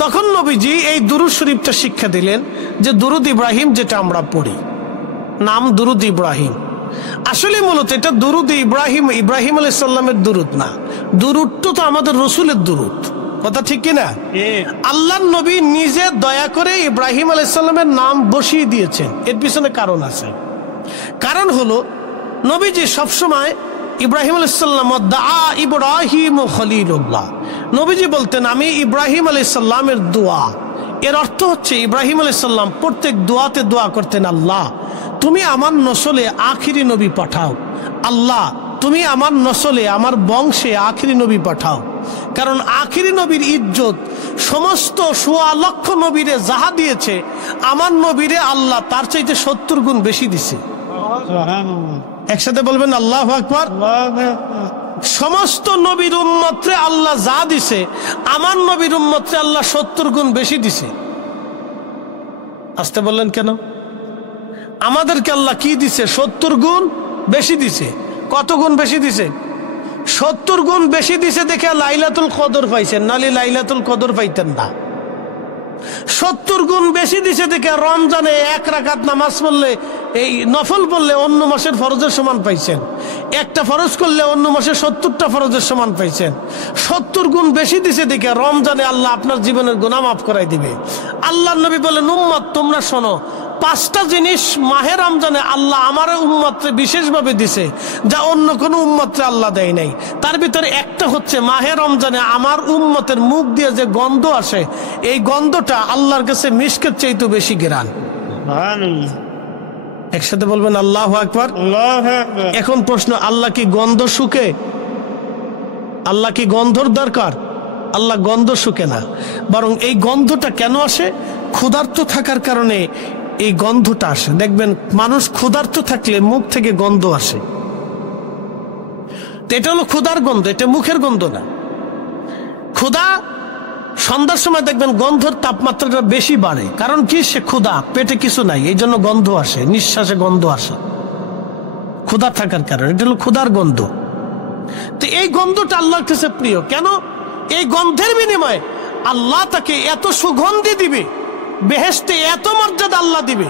তখন নবীজি এই দুরূদ শরীফটা শিক্ষা দিলেন, যে দুরূদ ইব্রাহিম যেটা আমরা পড়ি, নাম দুরূদ ইব্রাহিম। আসলে মূলত এটা দুরূদ ইব্রাহিম আলাইহিস সালামের দুরূদ না, দুরূদটা তো আমাদের রাসূলের দুরূদ। কথা ঠিক কিনা? আল্লাহর নবী নিজে দয়া করে ইব্রাহিম আলাইহিস সালামের নাম বসিয়ে দিয়েছেন। এর পিছনে কারণ আছে। কারণ হলো নবীজি সবসময় ইব্রাহিম আলাইহিস সালাম দা ইব্রাহিম খলিলুল্লাহ, নবীজি বলতেন আমি ইব্রাহিম আলাইহিস সালামের দোয়া। এর অর্থ হচ্ছে ইব্রাহিম আলাইহিস সালাম প্রত্যেক দোয়াতে দোয়া করতেন, আল্লাহ তুমি আমার নসলে আখিরি নবী পাঠাও, আল্লাহ তুমি আমার নসলে আমার বংশে আখিরি নবী পাঠাও। কারণ আখিরি নবীর ইজ্জত সমস্ত ১৬ লক্ষ নবীরে যাহা দিয়েছে, আমার নবীরে আল্লাহ তার চাইতে ৭০ গুণ বেশি দিছে। একসাথে বলবেন আল্লাহু আকবার। সমস্ত নবীর উম্মতরে আল্লাহ যা দিছে, আমার নবীর উম্মতরে আল্লাহ ৭০ গুণ বেশি দিছে। আসতে বললেন কেন? আমাদেরকে আল্লাহ কি দিছে? ৭০ গুণ বেশি দিছে। কত গুণ বেশি দিছে? ৭০ গুণ বেশি দিছে দেখে লাইলাতুল কদর পাইছেন, নালে লাইলাতুল কদর পাইতেন না। ৭০ গুণ বেশি দিছে দেখে রমজানে ১ রাকাত নামাজ পড়লে, এই নফল পড়লে অন্য মাসের ফরজের সমান পাইছেন। একটা ফরজ করলে অন্য মাসে ৭০টা ফরজের সমান পাইছেন। ৭০ গুণ বেশি দিছে দেখে রমজানে আল্লাহ আপনার জীবনের গুনাহ মাফ করাই দিবে। আল্লাহর নবী বলেন, উম্মত তোমরা শোনো, ৫টা জিনিস মাহে রমজানে আল্লাহ আমার উম্মতরে বিশেষভাবে দিছে, যা অন্য কোনো উম্মতরে আল্লাহ দেয় নাই। তার ভিতরে একটা হচ্ছে মাহে রমজানে আমার উম্মতের মুখ দিয়ে যে গন্ধ আসে, এই গন্ধটা আল্লাহর কাছে মিশকের চাইতে বেশি ঘ্রাণ। একসাথে বলবেন আল্লাহু আকবার। এখন প্রশ্ন, আল্লাহ কি গন্ধ শুকে? আল্লাহ কি গন্ধর দরকার? আল্লাহ গন্ধ শুকে না, বরং এই গন্ধটা কেন আসে? ক্ষুধার্ত থাকার কারণে এই গন্ধটা আসে। দেখবেন মানুষ ক্ষুধার্ত থাকলে মুখ থেকে গন্ধ আসে, এটা হলো ক্ষুধার গন্ধ, এটা মুখের গন্ধ না। ক্ষুধা সন্ধ্যার সময় দেখবেন গন্ধর তাপমাত্রাটা বেশি বাড়ে, কারণ কি? সে ক্ষুধা, পেটে কিছু নাই, এই জন্য গন্ধ আসে, নিঃশ্বাসে গন্ধ আসে ক্ষুধা থাকার কারণে। এটা হলো ক্ষুধার গন্ধ। তো এই গন্ধটা আল্লাহর কাছে প্রিয় কেন? এই গন্ধের বিনিময়ে আল্লাহ তাকে এত সুগন্ধি দিবে, বেহেশতে এত মর্যাদা আল্লাহ দিবে,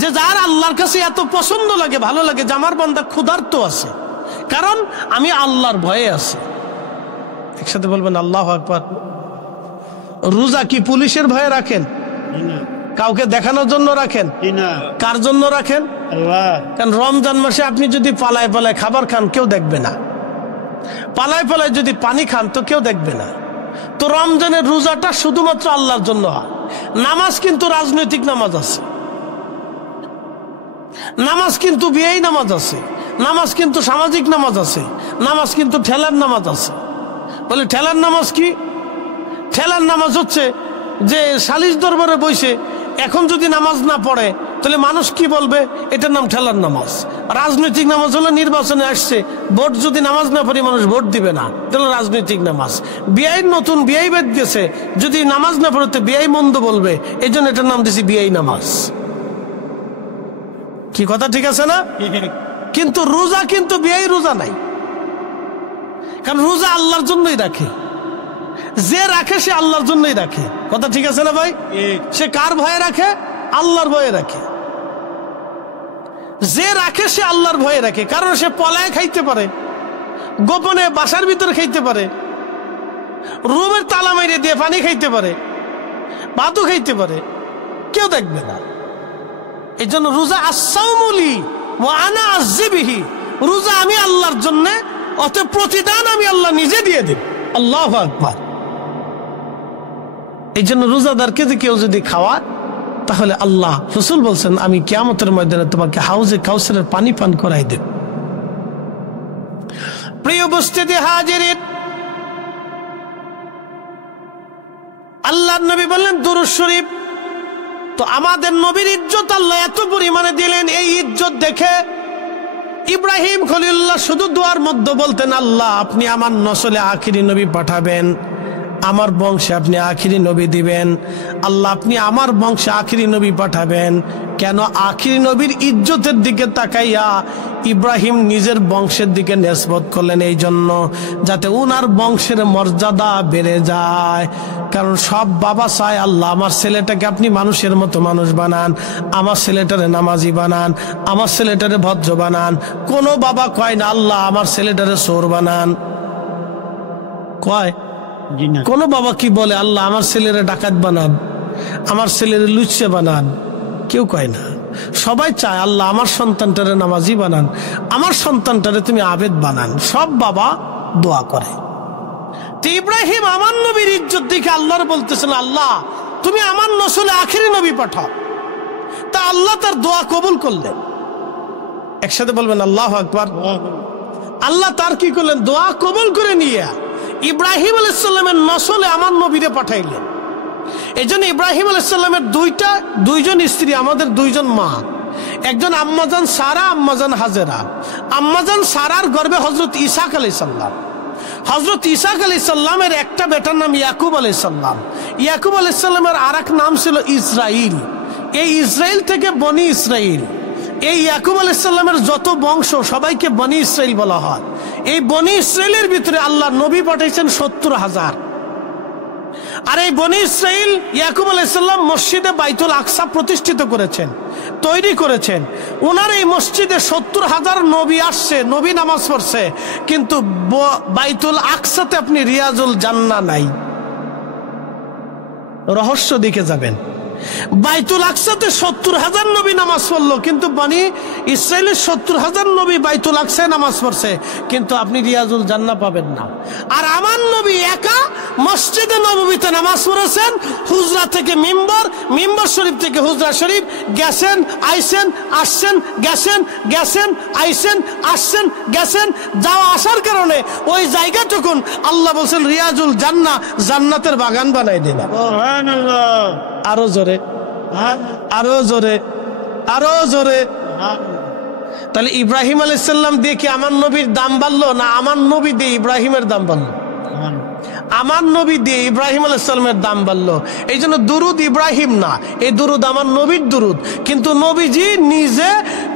যে যার আল্লাহর কাছে এত পছন্দ লাগে, ভালো লাগে, যে আমার বান্দা ক্ষুধার্ত আছে, কারণ আমি আল্লাহর ভয়ে আছি। একসাথে বলবেন আল্লাহু আকবার। রোজা কি পুলিশের ভয়ে রাখেন? কাউকে দেখানোর জন্য রাখেন? কার জন্য রাখেন? কারণ রমজান মাসে আপনি যদি পালায় পালায় খাবার খান কেউ দেখবে না, পালায় পালায় যদি পানি খান তো কেউ দেখবে না। তো রমজানের রোজাটা শুধুমাত্র আল্লাহর জন্য হয়। নামাজ কিন্তু রাজনৈতিক নামাজ আছে, নামাজ কিন্তু বিয়েই নামাজ আছে, নামাজ কিন্তু সামাজিক নামাজ আছে, নামাজ কিন্তু ঠেলার নামাজ আছে। বলে ঠেলার নামাজ কি? ঠেলার নামাজ হচ্ছে যে সালিশ দরবারে বসে এখন যদি নামাজ না পড়ে তাহলে মানুষ কি বলবে, এটার নাম ঠেলার নামাজ। রাজনৈতিক নামাজ হলো নির্বাচনে আসছে, ভোট যদি নামাজ না পড়ে মানুষ ভোট দিবে না, তাহলে রাজনৈতিক নামাজ। বিআই নতুন বিআই বেদ গেছে, যদি নামাজ না পড়ে তো বিআই মন্দ বলবে, এই জন্য এটার নাম দিয়েছি বিআই নামাজ। কি কথা ঠিক আছে না? কিন্তু রোজা কিন্তু বিয়েই রোজা নাই, কারণ রোজা আল্লাহর জন্যই রাখে, যে রাখে সে আল্লাহর জন্যই রাখে। কথা ঠিক আছে না ভাই? সে কার ভয়ে রাখে? আল্লাহর ভয়ে রাখে। যে রাখে সে আল্লাহর ভয়ে রাখে, কারণ সে পলায় খাইতে পারে, গোপনে বাসার ভিতরে খাইতে পারে, রুমের তালা মাইরে দিয়ে পানি খাইতে পারে, ভাতও খাইতে পারে, কেউ দেখবে না। এই জন্য রোজা আসাউমুলি ওয়া আনা আযবিহি, রোজা আমি আল্লাহর জন্য, অতএব প্রতিদান আমি আল্লাহ নিজে দিয়ে দেব। আল্লাহু আকবার। এই জন্য রোজাদারকে কেউ যদি খাওয়া, তাহলে আল্লাহ, রাসূল বলছেন, আমি কিয়ামতের ময়দানে তোমাকে হাউজে কাউসারের পানি পান করাই দেব। প্রিয় উপস্থিতি হাজিরিন, আল্লাহর নবী বললেন দুরূদ শরীফ। তো আমাদের নবীর ইজ্জত আল্লাহ এত পরিমাণে দিলেন, এই ইজ্জত দেখে ইব্রাহিম খলিলুল্লাহ শুধু দোয়ার মধ্যে বলতেন, আল্লাহ আপনি আমার নসলে আখিরি নবী পাঠাবেন, আমার বংশে আপনি আখিরি নবী দিবেন, আল্লাহ আপনি আমার বংশে আখিরি নবী পাঠাবেন। কেন? আখিরি নবীর ইজ্জতের দিকে তাকাইয়া ইব্রাহিম নিজের বংশের দিকে নিসবত করলেন, এই জন্য যাতে উনার বংশের মর্যাদা বেড়ে যায়। কারণ সব বাবা চায়, আল্লাহ আমার ছেলেটাকে আপনি মানুষের মতো মানুষ বানান, আমার ছেলেটারে নামাজি বানান, আমার ছেলেটারে ভদ্র বানান। কোনো বাবা কয় না আল্লাহ আমার ছেলেটারে চোর বানান, কয়? কোন বাবা কি বলে আল্লাহ আমার ছেলেরে ডাকাত বানান, আমার ছেলেরে লুচ্চে বানান? কেউ কয় না। সবাই চায় আল্লাহ আমার সন্তানটারে নামাজি বানান, আমার সন্তানটারে তুমি আবেদ বানান। সব বাবা দোয়া করে। তো ইব্রাহিম আমার নবীর ইজ্জত দেখে আল্লাহর বলতেছেন, আল্লাহ তুমি আমার নসলে আখিরি নবী পাঠাও। তা আল্লাহ তার দোয়া কবুল করলেন। একসাথে বলবেন আল্লাহু আকবার। আল্লাহ তার কি করলেন? দোয়া কবুল করে নিয়ে ইব্রাহিম আলাইহিস সালামের নসলে আমার নবীরে পাঠাইলেন। এই জন্য ইব্রাহিম আলাইহিস সালামের দুইজন স্ত্রী, আমাদের দুইজন মা, একজন আম্মাজান সারা, আম্মাজান হাজেরা। আম্মাজান সারার গর্ভে হযরত ইসাক আলাইহিস সালাম, হযরত ইসাক আলাইহিস সালামের একটা বেটার নাম ইয়াকুব আলাইহিস সালাম। ইয়াকুব আলাইহিস সালামের আরেক নাম ছিল ইসরাইল। এই ইসরাইল থেকে বনি ইসরাইল। এই ইয়াকুব আলাইহিস সালামের যত বংশ সবাইকে বনি ইসরাইল বলা হয়। এই বনি ইসরাইলের ভিতরে আল্লাহ নবী পাঠাইছেন 70,000। আর এই বনি ইসরাইল ইয়াকুব আলাইহিস সালাম মসজিদে বাইতুল আকসা প্রতিষ্ঠিত করেছেন, তৈরি করেছেন। ওনার এই মসজিদে 70,000 নবী আসছে, নবী নামাজ পড়ছে, কিন্তু বাইতুল আকসাতে আপনি রিয়াজুল জান্নাহ নাই। রহস্য দিকে যাবেন। বাইতুল আকসাতে 70,000 নবী নামাজ পড়লো, কিন্তু বনি ইসরাইলের 70,000 নবী বাইতুল আকসায় নামাজ পড়ছে, কিন্তু আপনি রিয়াজুল জান্নাহ পাবেন না। আর আমার নবী একা মসজিদে নববীতে নামাজ পড়েছেন, হুজরা থেকে মিম্বর, মিম্বর শরীফ থেকে হুজরা শরীফ, গেছেন আইসেন, আসছেন গেছেন, গেছেন আইসেন, আসছেন গেছেন। যাওয়া আসার কারণে ওই জায়গাটুকুন আল্লাহ বলছেন রিয়াজুল জান্নাহ, জান্নাতের বাগান বানাই দিন। সুবহানাল্লাহ। আরো জোরে, আরো জোরে, আরো জোরে। তাহলে ইব্রাহিম আলাইহিস সালাম দিয়ে কি আমার নবীর দাম বাড়লো, না আমার নবী দিয়ে ইব্রাহিমের দাম বাড়লো? আমার নবী দিয়ে ইব্রাহিম আলাইহিস সালামের দাম বাড়লো। এই জন্য দুরুদ ইব্রাহিম না, এই দুরুদ আমার নবীর দুরুদ। কিন্তু নবীজি নিজে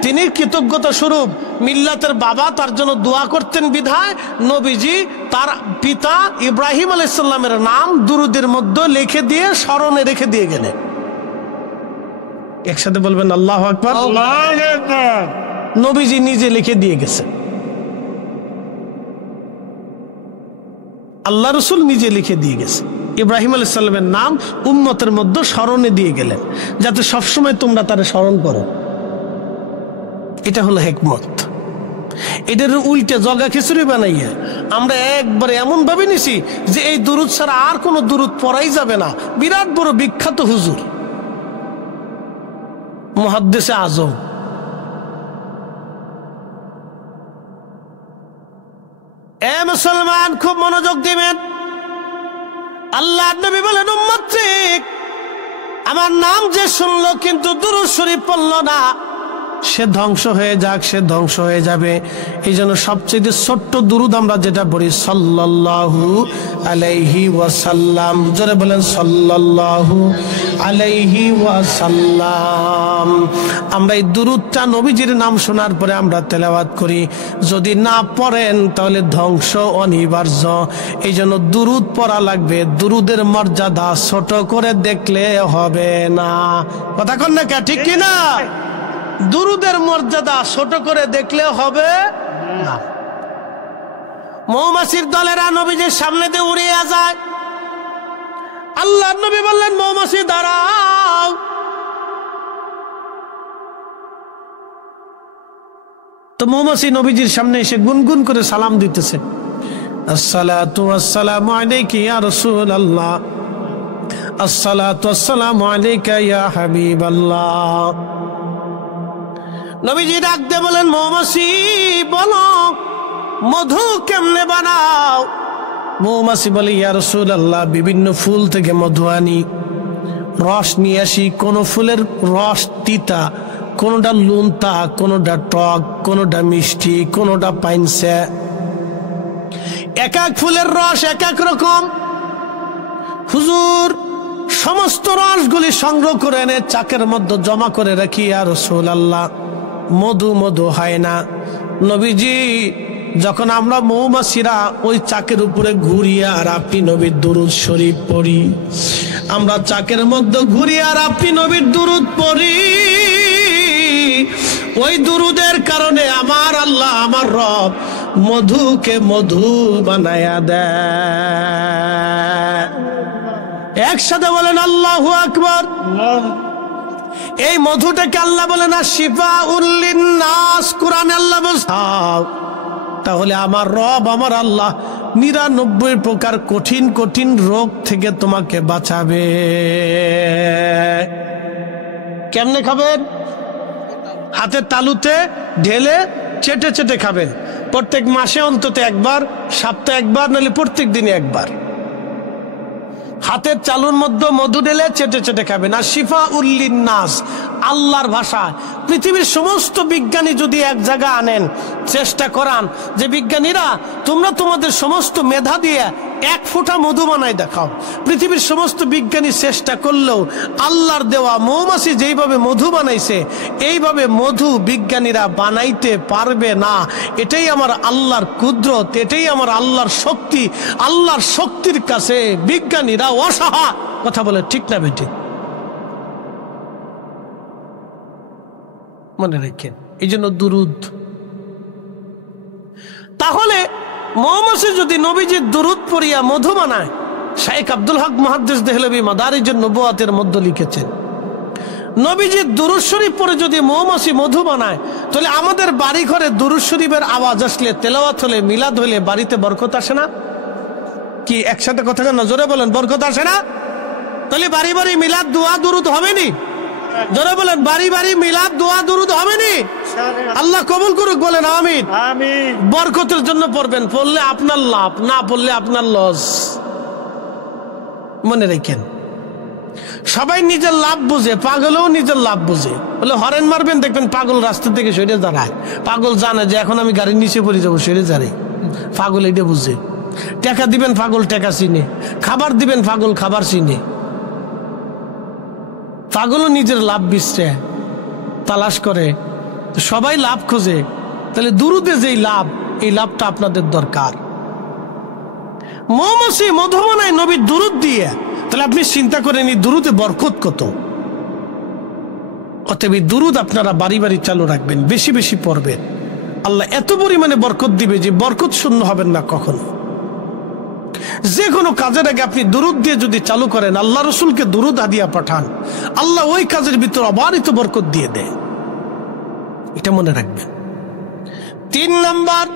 তিনি কৃতজ্ঞতা স্বরূপ, মিল্লাতের বাবা তার জন্য দোয়া করতেন বিধায় নবীজি তার পিতা ইব্রাহিম আলাইহিস সালামের নাম দুরুদের মধ্যে লিখে দিয়ে স্মরণে রেখে দিয়ে গেলেন। একসাথে বলবেন আল্লাহু আকবার। নবীজি নিজে লিখে দিয়ে গেছে, আল্লাহ রসুল নিজে লিখে দিয়ে গেছে। ইব্রাহিম আলাইহিস সালামের নাম উম্মতের মধ্যে স্মরণে দিয়ে গেলেন, যাতে সবসময় তোমরা তারে স্মরণ করো। এটা হলো হিকমত। এটার উল্টে জগা খিচুড়ি বানাইয়া আমরা একবারে এমন ভাবে নিছি যে এই দুরুদ ছাড়া আর কোনো দুরুদ পড়াই যাবে না। বিরাট বড় বিখ্যাত হুজুর মুহাদ্দিসে আজম, এ মুসলমান খুব মনোযোগ দিবেন। আল্লাহ নবী বলেন, উম্মত আমার নাম যে শুনলো কিন্তু দুরূদ শরীফ পড়ল না, সে ধ্বংস হয়ে যাক, সে ধ্বংস হয়ে যাবে। এই জন্য সবচেয়ে ছোট্ট দুরুদ আমরা যেটা পড়ি, সাল্লাল্লাহু আলাইহি ওয়াসাল্লাম। জোরে বলেন, সাল্লাল্লাহু আলাইহি ওয়াসাল্লাম। আমরা এই দুরুদটা নবীজির নাম শোনার পরে আমরা তেলাওয়াত করি। যদি না পড়েন তাহলে ধ্বংস অনিবার্য। এই জন্য দুরুদ পড়া লাগবে। দুরুদের মর্যাদা ছোট করে দেখলে হবে না। কথা কন না কে, ঠিক কিনা? দুরুদের মর্যাদা ছোট করে দেখলে হবে না। মৌমাছির দলেরা নবীজির সামনে দিয়ে উড়িয়ে যায়। আল্লাহর নবী বললেন, মৌমাছি দাঁড়াও। তো মৌমাছি নবীজির সামনে এসে গুনগুন করে সালাম দিতেছে, আসসালাতু ওয়াসসালামু আলাইকা ইয়া রাসূলুল্লাহ, আসসালাতু ওয়াসসালামু আলাইকা ইয়া হাবিবাল্লাহ। নবীজি ডাক দিয়ে বলেন, মৌমাছি বলো মধু কেমনে বানাও? মৌমাছি বলে, ইয়া রাসূলুল্লাহ, বিভিন্ন ফুল থেকে মধু আনি, রস নিয়ে আসি। কোন ফুলের রস তিতা, কোনটা লুনতা, কোনটা টক, কোনটা মিষ্টি, কোনটা পাইনসে। এক এক ফুলের রস এক এক রকম। হুজুর সমস্ত রসগুলি সংগ্রহ করে এনে চাকের মধ্যে জমা করে রাখি, ইয়া রাসূলুল্লাহ, মধু মধু হয় না। নবীজি যখন আমরা মৌমাছিরা ওই চাকের উপরে ঘুরি আর আপনি নবীর দুরূদ শরীফ পড়ি, আমরা চাকের মধ্যে ঘুরি আর আপনি নবীর দুরূদ পড়ি, ওই দুরূদের কারণে আমার আল্লাহ, আমার রব মধুকে মধু বানায়া দেয়। একসাথে বলেন আল্লাহু আকবার। এই মধুটাকে আল্লাহ বলেন না শিফাউল লিন্নাস, কোরআনে আল্লাহ বলছেন। তাহলে আমার রব, আমার আল্লাহ ৯৯ প্রকার কঠিন কঠিন রোগ থেকে তোমাকে বাঁচাবে। কেমনে খাবেন? হাতের তালুতে ঢেলে চেটে চেটে খাবেন। প্রত্যেক মাসে অন্তত একবার, সপ্তাহে একবার, নাহলে প্রত্যেক দিনে একবার হাতের চালুর মধ্যে মধু ঢেলে চেটে চেটে খাবেন। আর শিফাউল লিন্নাস, আল্লাহর ভাষা। পৃথিবীর সমস্ত বিজ্ঞানী যদি এক জায়গা আনেন, চেষ্টা করান যে বিজ্ঞানীরা তোমরা তোমাদের সমস্ত মেধা দিয়ে এক ফোঁটা মধু বানাই দেখাও, পৃথিবীর সমস্ত বিজ্ঞানী চেষ্টা করলেও আল্লাহর দেওয়া মৌমাছি যেইভাবে মধু বানাইছে এইভাবে মধু বিজ্ঞানীরা বানাইতে পারবে না। এটাই আমার আল্লাহর কুদরত, এটাই আমার আল্লাহর শক্তি। আল্লাহর শক্তির কাছে বিজ্ঞানীরা অসহায়। কথা বলে ঠিক না বেটি? মনে রাখেন, এই জন্য দুরুদ। তাহলে মৌমাছি যদি নবীজির দুরুদ পড়িয়া মধু বানায়, শাইখ আব্দুল হক মুহাদ্দিস দেহলভী মাদারিজুন নবুওয়াতের মধ্যে লিখেছেন, নবীজির দুরুদ শরীফ পড়ে যদি মৌমাছি মধু বানায়, তাহলে আমাদের বাড়ি ঘরে দুরুদ শরীফের আওয়াজ আসলে, তেলাওয়াত হলে, মিলাদ হলে বাড়িতে বরকত আসে না? কি একসাথে কথা না জোরে বলেন, বরকত আসে না? তাহলে বাড়ি বাড়ি মিলাদ দোয়া দুরুদ হবে নি? জোরে বলেন, বাড়ি বাড়ি মিলাদ দোয়া দুরুদ হবে নি? আল্লাহ কবুল করুক, বলেন আমিন। বরকতের জন্য পড়বেন, পড়লে আপনার লাভ, না পড়লে আপনার লস। মনে রাখেন, সবাই নিজের লাভ বুঝে, পাগলও নিজের লাভ বুঝে। বলে হরেন মারবেন, দেখবেন পাগল রাস্তা থেকে সরে দাঁড়ায়। পাগল জানে যে এখন আমি গাড়ির নিচে পড়ে যাবো, সরে যারে। পাগল এটা বুঝে। টাকা দিবেন, পাগল টাকা চিনে। খাবার দিবেন, পাগল খাবার চিনে। পাগলও নিজের লাভ বিশ্রে তালাশ করে। সবাই লাভ খোঁজে। তাহলে দুরুদে যেই লাভ, এই লাভটা আপনাদের দরকার। মৌমাছি মধু বানায় নবীর দুরুদ দিয়ে, তাহলে আপনি চিন্তা করেন এই দুরুদে বরকত কত। অতএব এই দুরুদ আপনারা বাড়ি বাড়ি চালু রাখবেন, বেশি বেশি পড়বেন। আল্লাহ এত পরিমাণে বরকত দিবে যে বরকত শূন্য হবেন না কখনো। যে কোনো কাজের আগে আপনি দুরুদ দিয়ে যদি চালু করেন, আল্লাহ রসুলকে দুরুদ হাদিয়া পাঠান, আল্লাহ ওই কাজের ভিতর অবারিত বরকত দিয়ে দেয়। এটা মনে রাখবেন। ৩ নাম্বার,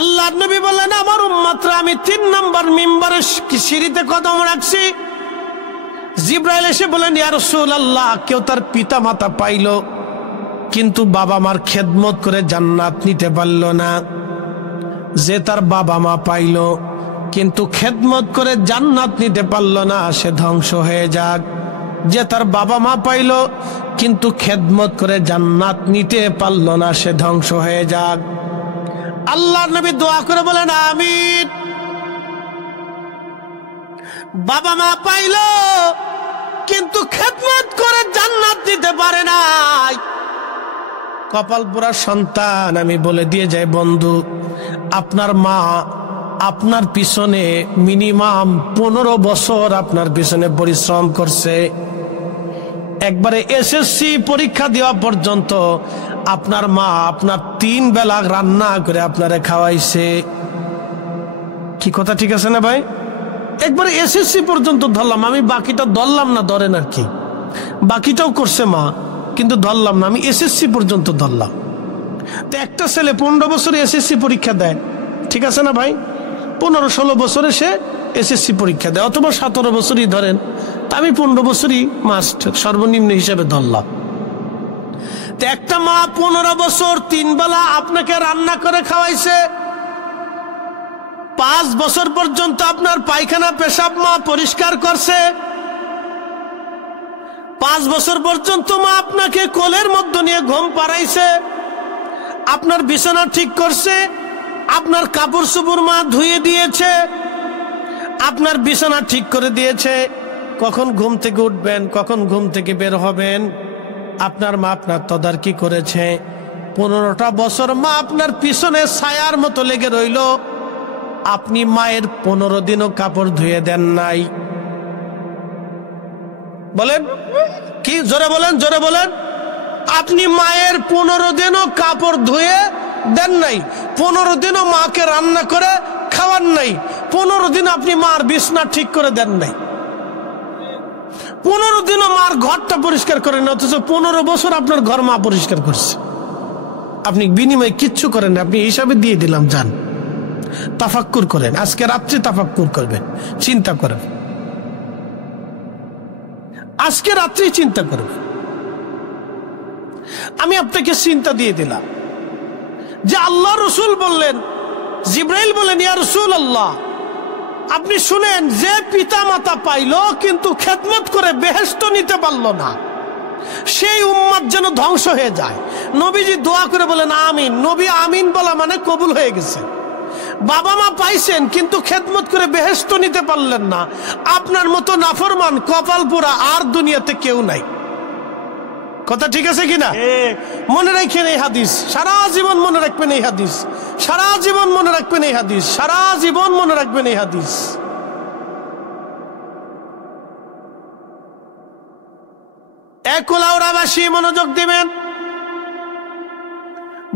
আল্লাহ নবী বলেন আমার উম্মতরা আমি ৩ নাম্বার মিম্বারে সিঁড়িতে কদম রাখছি। জিবরাইল এসে বলেন, ইয়া রাসূলুল্লাহ, কেউ তার পিতা মাতা পাইল কিন্তু বাবা মার খেদমত করে জান্নাত নিতে পারল না। যে তার বাবা মা পাইল কিন্তু খেদমত করে জান্নাত নিতে পারল না, সে ধ্বংস হয়ে যাক। যে তার বাবা মা পাইল কিন্তু খেদমত করে জান্নাত নিতে পারল না, সে ধ্বংস হয়ে যাক। আল্লাহর নবী দোয়া করে বলেন আমিন। বাবা মা পাইল কিন্তু খেদমত করে জান্নাত দিতে পারে নাই, কপাল পোড়া সন্তান। আমি বলে দিয়ে যাই বন্ধু, আপনার মা আপনার পিছনে মিনিমাম 15 বছর আপনার পিছনে পরিশ্রম করছে। একবারে এসএসসি পরীক্ষা দেওয়া পর্যন্ত আপনার মা আপনার 3 বেলা রান্না করে আপনারে খাওয়াইছে। কি কথা ঠিক আছে না ভাই? একবারে এসএসসি পর্যন্ত ধরলাম, আমি বাকিটা ধরলাম না, ধরেন আর কি, বাকিটাও করছে মা কিন্তু ধরলাম না, আমি এসএসসি পর্যন্ত ধরলাম। তো একটা ছেলে 15 বছরে এসএসসি পরীক্ষা দেয়, ঠিক আছে না ভাই? 15-16 বছরে সে এসএসসি পরীক্ষা দেয়, অথবা 17 বছরই ধরেন, তা আমি 15 বছরই মাস্ট সর্বনিম্ন হিসেবে ধরলাম। তো একটা মা 15 বছর 3 বেলা আপনাকে রান্না করে খাওয়াইছে, 5 বছর পর্যন্ত আপনার পায়খানা পেশাব মা পরিষ্কার করছে, 5 বছর পর্যন্ত মা আপনাকে কোলের মধ্যে নিয়ে ঘুম পাড়াইছে, আপনার বিছানা ঠিক করছে, আপনার কাপড় চোপড় মা ধুয়ে দিয়েছে, আপনার বিছানা ঠিক করে দিয়েছে, কখন ঘুম থেকে উঠবেন, কখন ঘুম থেকে বের হবেন, আপনার মা আপনার তদারকি করেছে। 15টা বছর মা আপনার পিছনে ছায়ার মতো লেগে রইল, আপনি মায়ের 15 দিনও কাপড় ধুয়ে দেন নাই। বলেন কি? জোরে বলেন, জোরে বলেন। আপনি মায়ের 15 দিনও কাপড় ধুয়ে দেন নাই, 15 দিনও মাকে রান্না করে খাওয়ান নাই, 15 দিন আপনি মার বিছনা ঠিক করে দেন নাই, 15 দিনও মার ঘরটা পরিষ্কার করেন, অথচ 15 বছর আপনার ঘর মা পরিষ্কার করছে। আপনি বিনিময়ে কিচ্ছু করেন না, আপনি হিসাবে দিয়ে দিলাম। যান তাফাক্কুর করেন, আজকে রাত্রে তাফাক্কুর করবেন, চিন্তা করেন, আজকে রাত্রে চিন্তা করবেন। আমি আপনাকে চিন্তা দিয়ে দিলাম যে আল্লাহ রসুল বললেন, জিব্রাইল বলেন ইয়া রাসূলুল্লাহ, আপনি শুনেন, যে পিতা মাতা পাইল কিন্তু খেদমত করে বেহেশত নিতে পারল না, সেই উম্মত যেন ধ্বংস হয়ে যায়। নবীজি দোয়া করে বলেন আমিন। নবী আমিন বলা মানে কবুল হয়ে গেছে। বাবা মা পাইছেন কিন্তু খেদমত করে বেহেশত নিতে পারলেন না, আপনার মতো নাফরমান কপাল পোড়া আর দুনিয়াতে কেউ নাই। কথা ঠিক আছে কিনা? মনে রাখেন এই হাদিস, সারা জীবন মনে রাখবেন এই হাদিস, সারা জীবন মনে রাখবেন এই হাদিস, সারা জীবন মনে রাখবেন এই হাদিস। কুলাউড়াবাসী মনোযোগ দিবেন।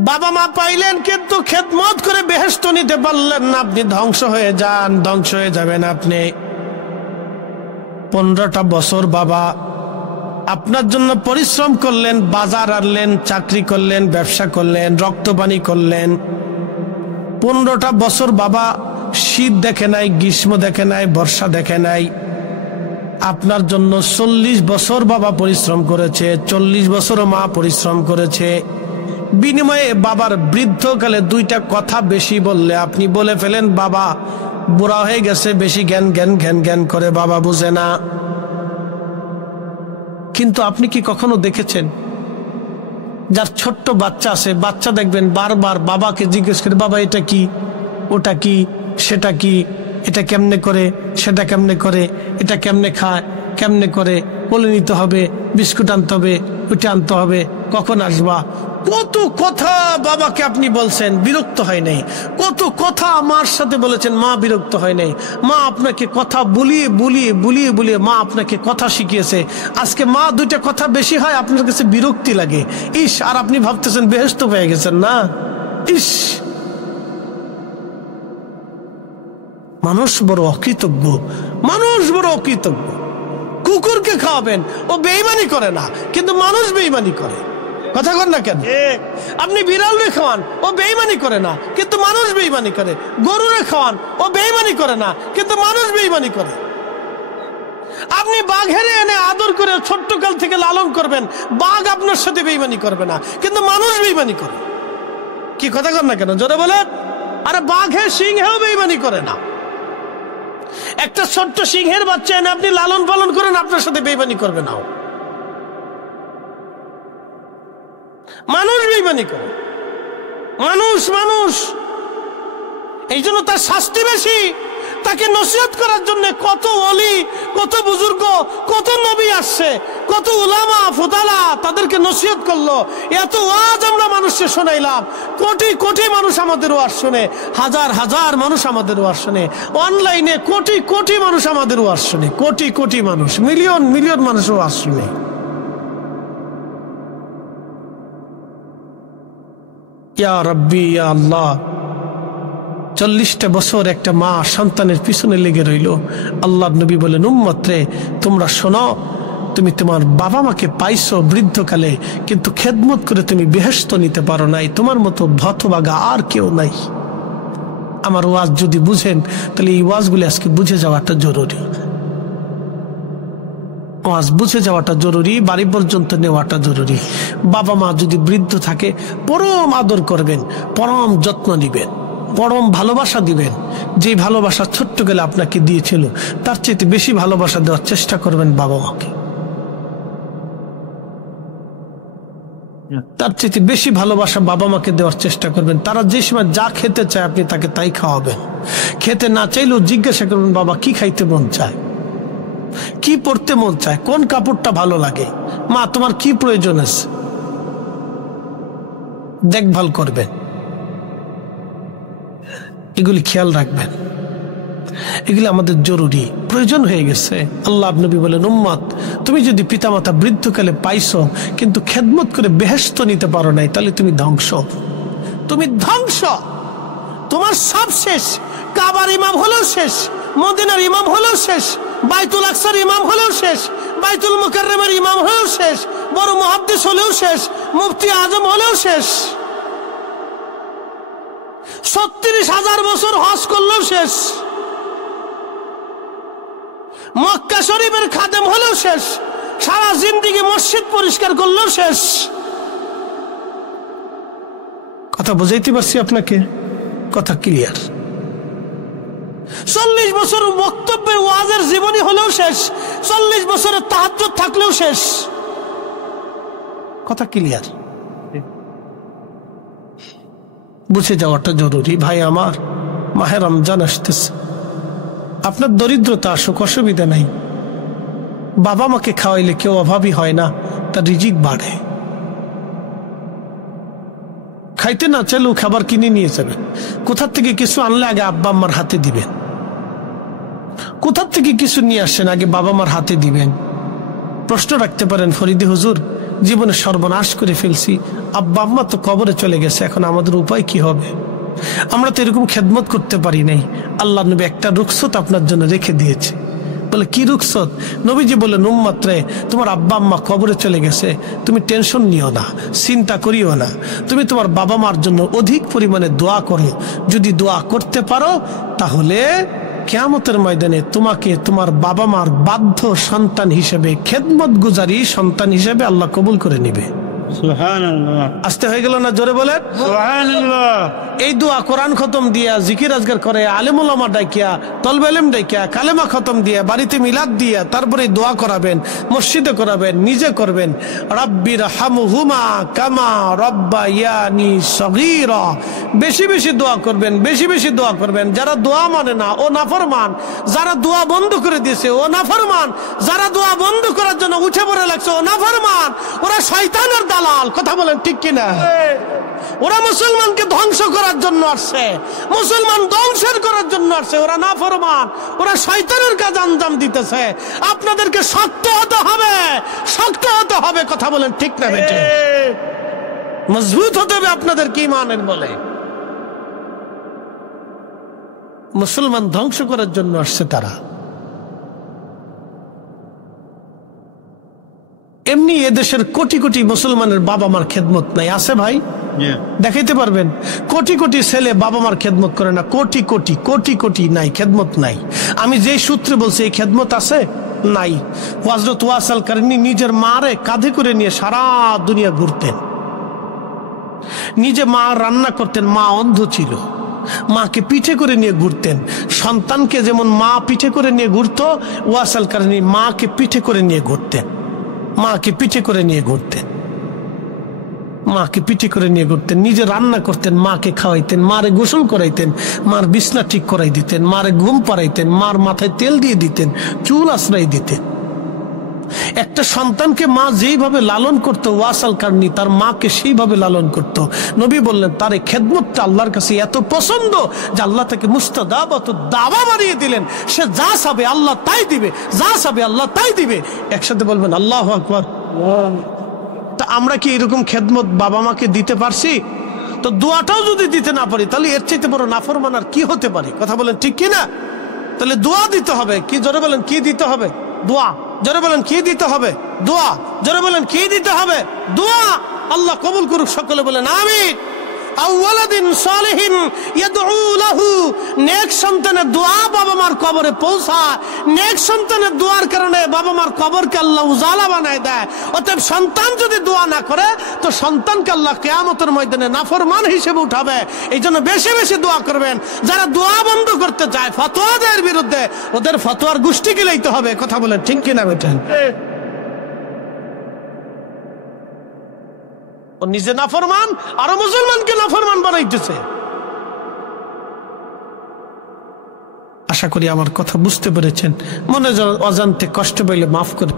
বাবা মা পাইলেন কিন্তু খেদমত করে বেহেশত নিতে পারলেন না, আপনি ধ্বংস হয়ে যান, ধ্বংস হয়ে যাবেন আপনি। 15টা বছর বাবা আপনার জন্য পরিশ্রম করলেন, বাজার আনলেন, চাকরি করলেন, ব্যবসা করলেন, রক্তপানি করলেন। 15টা বছর বাবা শীত দেখে নাই, গ্রীষ্ম দেখে নাই, বর্ষা দেখে নাই। আপনার জন্য 40 বছর বাবা পরিশ্রম করেছে, 40 বছরও মা পরিশ্রম করেছে। বিনিময়ে বাবার বৃদ্ধকালে 2টা কথা বেশি বললে আপনি বলে ফেলেন বাবা বুড়া হয়ে গেছে, বেশি জ্ঞান জ্ঞান জ্ঞান জ্ঞান করে, বাবা বুঝে না। কিন্তু আপনি কি কখনো দেখেছেন যার ছোট্ট বাচ্চা আছে, বাচ্চা দেখবেন বারবার বাবাকে জিজ্ঞেস করে, বাবা এটা কি, ওটা কি, সেটা কি, এটা কেমনে করে, সেটা কেমনে করে, এটা কেমনে খায়, কেমনে করে, বলে নিতে হবে, বিস্কুট আনতে হবে, ওইটা আনতে হবে, কখন আসবা। কত কথা বাবাকে আপনি বলছেন, বিরক্ত হয় নাই? কত কথা মার সাথে বলেছেন, মা বিরক্ত হয় নাই? মা আপনাকে কথা বুলিয়ে বুলিয়ে বুলিয়ে বুলিয়ে মা আপনাকে কথা শিখিয়েছে। আজকে মা 2টা কথা বেশি হয়, আপনার কাছে বিরক্তি লাগে, ইস, আর আপনি ভাবতেছেন বেহেশত পেয়ে গেছেন না, ইস। মানুষ বড় অকৃতজ্ঞ, মানুষ বড় অকৃতজ্ঞ। কুকুরকে খাওয়াবেন, ও বেঈমানি করে না, কিন্তু মানুষ বেঈমানি করে। কথা কর না কেন? আপনি বিড়ালরে খাওয়ান, ও বেঈমানি করে না, কিন্তু মানুষ বেঈমানি করে। গরুরে খাওয়ান, ও বেঈমানি করে না, কিন্তু মানুষ বেঈমানি করে। আপনি বাঘেরে এনে আদর করে ছোট্টকাল থেকে লালন করবেন, বাঘ আপনার সাথে বেঈমানি করবে না, কিন্তু মানুষ বেঈমানি করে। কি কথা কর না কেন? জোরে বলেন। আরে বাঘে সিংহেও বেঈমানি করে না। একটা ছোট্ট সিংহের বাচ্চা এনে আপনি লালন পালন করেন, আপনার সাথে বেইমানি করবে না। মানুষ বেইমানি করে, মানুষ এই জন্য তার শাস্তি বেশি। তাকে নসিহত করার জন্য কত ওলি, কত বুজুর্গ, কত নবী আসছে, কত উলামা ফুদালা তাদেরকে নসিহত করলো। এত ওয়াজ আমরা মানুষকে শোনাইলাম, কোটি কোটি মানুষ আমাদের ওয়াজ শুনে, হাজার হাজার মানুষ আমাদের ওয়াজ শুনে, অনলাইনে কোটি কোটি মানুষ আমাদের ওয়াজ শুনে, কোটি কোটি মানুষ, মিলিয়ন মিলিয়ন মানুষ ওয়াজ শুনে। ইয়া রব্বি ইয়া আল্লাহ, 40টা বছর একটা মা সন্তানের পিছনে লেগে রইল। আল্লাহর নবী বলেন, উম্মত রে তোমরা শোনো, তুমি তোমার বাবা মাকে পাইছো বৃদ্ধকালে, কিন্তু খেদমত করে তুমি বেহেশত নিতে পারো নাই। তোমার মতো হতভাগা আর কেউ নাই। আমার ওয়াজ যদি বুঝেন তাহলে এই ওয়াজগুলি আজকে বুঝে যাওয়াটা জরুরি। ওয়াজ বুঝে যাওয়াটা জরুরি, বাড়ি পর্যন্ত নেওয়াটা জরুরি। বাবা মা যদি বৃদ্ধ থাকে পরম আদর করবেন, পরম যত্ন নিবেন, পরম ভালোবাসা দিবেন। যে ভালোবাসা ছোট্ট গেলে আপনাকে দিয়েছিল তার চেয়ে বেশি ভালোবাসা দেওয়ার চেষ্টা করবেন বাবা মাকে, তার চেয়ে বেশি ভালোবাসা বাবা মাকে দেওয়ার চেষ্টা করবেন। তারা যে সময় যা খেতে চায় আপনি তাকে তাই খাওয়াবেন। খেতে না চাইলেও জিজ্ঞাসা করবেন, বাবা কি খাইতে মন চায়, কি পড়তে মন চায়, কোন কাপড়টা ভালো লাগে, মা তোমার কি প্রয়োজন আছে, দেখভাল করবেন। এগুলি খেয়াল রাখবেন, এগুলি আমাদের জরুরি প্রয়োজন হয়ে গেছে। আল্লাহ নবী বলেন, উম্মত তুমি যদি পিতামাতা বৃদ্ধকালে পাইছো কিন্তু খেদমত করে বেহেশত নিতে পারো নাই, তাহলে তুমি ধ্বংস, তুমি ধ্বংস, তোমার সব শেষ। কাবার ইমাম হলেও শেষ, মদিনার ইমাম হলেও শেষ, বাইতুল আকসার ইমাম হলেও শেষ, বাইতুল মুকাররমের ইমাম হলেও শেষ, বড় মুহাদ্দিস হলেও শেষ, মুফতি আজম হলেও শেষ, ৩৬,০০০ বছর হজ করলেও শেষ, মক্কা শরীফের খাদেম হলেও শেষ, সারা জিন্দেগি মসজিদ পরিষ্কার করলেও শেষ। কথা বুঝাইতে পারছি আপনাকে? কথা ক্লিয়ার? ৪০ বছর বক্তব্যের ওয়াজের জীবনী হলেও শেষ, ৪০ বছরের তাহাজ্জুদ থাকলেও শেষ। কথা ক্লিয়ার? বুঝে যাওয়াটা জরুরি। ভাই আমার, মাহে রমজান আসতেছে, আপনার দরিদ্রতা আসুক অসুবিধা নাই, বাবা মাকে খাওয়াইলে কেউ অভাবী হয় না, তার রিজিক বাড়ে। খাইতে না চাইলেও খাবার কিনে নিয়ে যাবেন। কোথা থেকে কিছু আনলে আগে আব্বা আম্মার হাতে দিবেন, কোথা থেকে কিছু নিয়ে আসেন আগে বাবা মার হাতে দিবেন। প্রশ্ন রাখতে পারেন, ফরিদি হুজুর জীবনে সর্বনাশ করে ফেলছি, আব্বা আম্মা তো কবরে চলে গেছে, এখন আমাদের উপায় কি হবে? আমরা তো এরকম খেদমত করতে পারি নাই। আল্লাহ নবী একটা রুখসত আপনার জন্য রেখে দিয়েছে। বলে কি রুখসত? নবীজি বলেন, উম্মত রে তোমার আব্বা আম্মা কবরে চলে গেছে, তুমি টেনশন নিও না, চিন্তা করিও না, তুমি তোমার বাবা মার জন্য অধিক পরিমাণে দোয়া করো। যদি দোয়া করতে পারো তাহলে কিয়ামতের ময়দানে তোমাকে তোমার বাবা মার বাধ্য সন্তান হিসেবে, খেদমত গুজারি সন্তান হিসেবে আল্লাহ কবুল করে নিবে। সুবহানাল্লাহ। আসতে হয়ে গেল না? জোরে বলেন সুবহানাল্লাহ। এই দোয়া কোরআন খতম দিয়া, জিকির আজগার করে, আলেম ওলামা ডাকিয়া, তলবে ইলম ডাকিয়া, কালেমা খতম দিয়া, বাড়িতে মিলাদ দিয়া, তারপরে দোয়া করাবেন, মসজিদে করাবেন, নিজে করবেন। রাব্বির হামহুমা কামা রাব্বায়ানি সগীরা। বেশি বেশি দোয়া করবেন, বেশি বেশি দোয়া করবেন। যারা দোয়া মানে না ও নাফরমান, যারা দোয়া বন্ধ করে দিয়েছে ও নাফরমান, যারা দোয়া বন্ধ করার জন্য উঠে পড়ে লাগছে ও নাফরমান, ওরা শয়তানের দালাল। কথা বলেন ঠিক কিনা? ওরা মুসলমানকে ধ্বংস করার জন্য আসছে, মুসলমান ধ্বংসের করার জন্য আসছে। ওরা নাফরমান, ওরা শয়তানের কাজ আঞ্জাম দিতেছে। আপনাদেরকে শক্ত হতে হবে, শক্ত হতে হবে। কথা বলেন ঠিক না বেটে? মজবুত হতে হবে আপনাদেরকে ঈমানের বলে। মুসলমান ধ্বংস করার জন্য আসছে তারা। এমনি এদেশের কোটি কোটি মুসলমানের বাবা মার খেদমত নাই, আছে ভাই? দেখাইতে পারবেন? কোটি কোটি ছেলে বাবা মার খেদমত করে না, কোটি কোটি কোটি কোটি নাই, খেদমত নাই। আমি যে সূত্রে বলছি এই খেদমত আছে নাই। হযরত ওয়াস আল কারনী নিজের মারে কাঁধে করে নিয়ে সারা দুনিয়া ঘুরতেন, নিজে মা রান্না করতেন, মা অন্ধ ছিল, মাকে পিঠে করে নিয়ে ঘুরতেন। সন্তানকে যেমন মা পিঠে করে নিয়ে ঘুরতো, ওয়াস আল কারনী মাকে পিঠে করে নিয়ে ঘুরতেন। মাকে পিঠে করে নিয়ে ঘুরতেন, মাকে পিঠে করে নিয়ে ঘুরতেন। নিজে রান্না করতেন, মাকে খাওয়াইতেন, মারে গোসল করাইতেন, মার বিছনা ঠিক করাই দিতেন, মারে ঘুম পাড়াইতেন, মার মাথায় তেল দিয়ে দিতেন, চুল আশ্রয় দিতেন। একটা সন্তানকে মা যেইভাবে লালন করতো ওয়াস আল কারনী তার মাকে সেইভাবে লালন করতো। নবী বললেন তার এই খেদমতটা আল্লাহর কাছে এত পছন্দ যে আল্লাহ তাকে মুস্তাদাবাত দাওয়া বানিয়ে দিলেন। সে যা চাবে আল্লাহ তাই দিবে, যা চাবে আল্লাহ তাই দিবে। একসাথে বলবেন আল্লাহু আকবার। তা আমরা কি এরকম খেদমত বাবা মাকে দিতে পারছি? তো দোয়াটাও যদি দিতে না পারি তাহলে এর চাইতে বড় নাফরমান আর কি হতে পারে? কথা বলেন ঠিক কিনা? তাহলে দোয়া দিতে হবে। কি জোরে বলেন কি দিতে হবে? দোয়া। জোরে বলেন কি দিতে হবে? দোয়া। জোরে বলেন কি দিতে হবে? দোয়া। আল্লাহ কবুল করুক, সকলে বলেন আমিন। আওয়ালাদিন সালিহিন ইয়াদউ লাহু, নেক সন্তানের দোয়া বাবা মার কবরে পৌঁছায়। নেক সন্তানের দোয়ার কারণে বাবা মার কবরকে আল্লাহ উজালা বানায় দেয়। অতএব সন্তান যদি দোয়া না করে তো সন্তানকে আল্লাহ কিয়ামতের ময়দানে নাফরমান হিসেবে উঠাবে। এই জন্য বেশি বেশি দোয়া করবেন। যারা দোয়া বন্ধ করতে চায় ফতোয়াদের বিরুদ্ধে, ওদের ফতোয়ার গোষ্ঠী গিলাইতে হবে। কথা বলেন ঠিক কিনা বেটেন? ও নিজে নাফরমান, আরো মুসলমানকে নাফরমান বানাইতেছে। আশা করি আমার কথা বুঝতে পেরেছেন। মনে অজান্তে কষ্ট পাইলে মাফ করে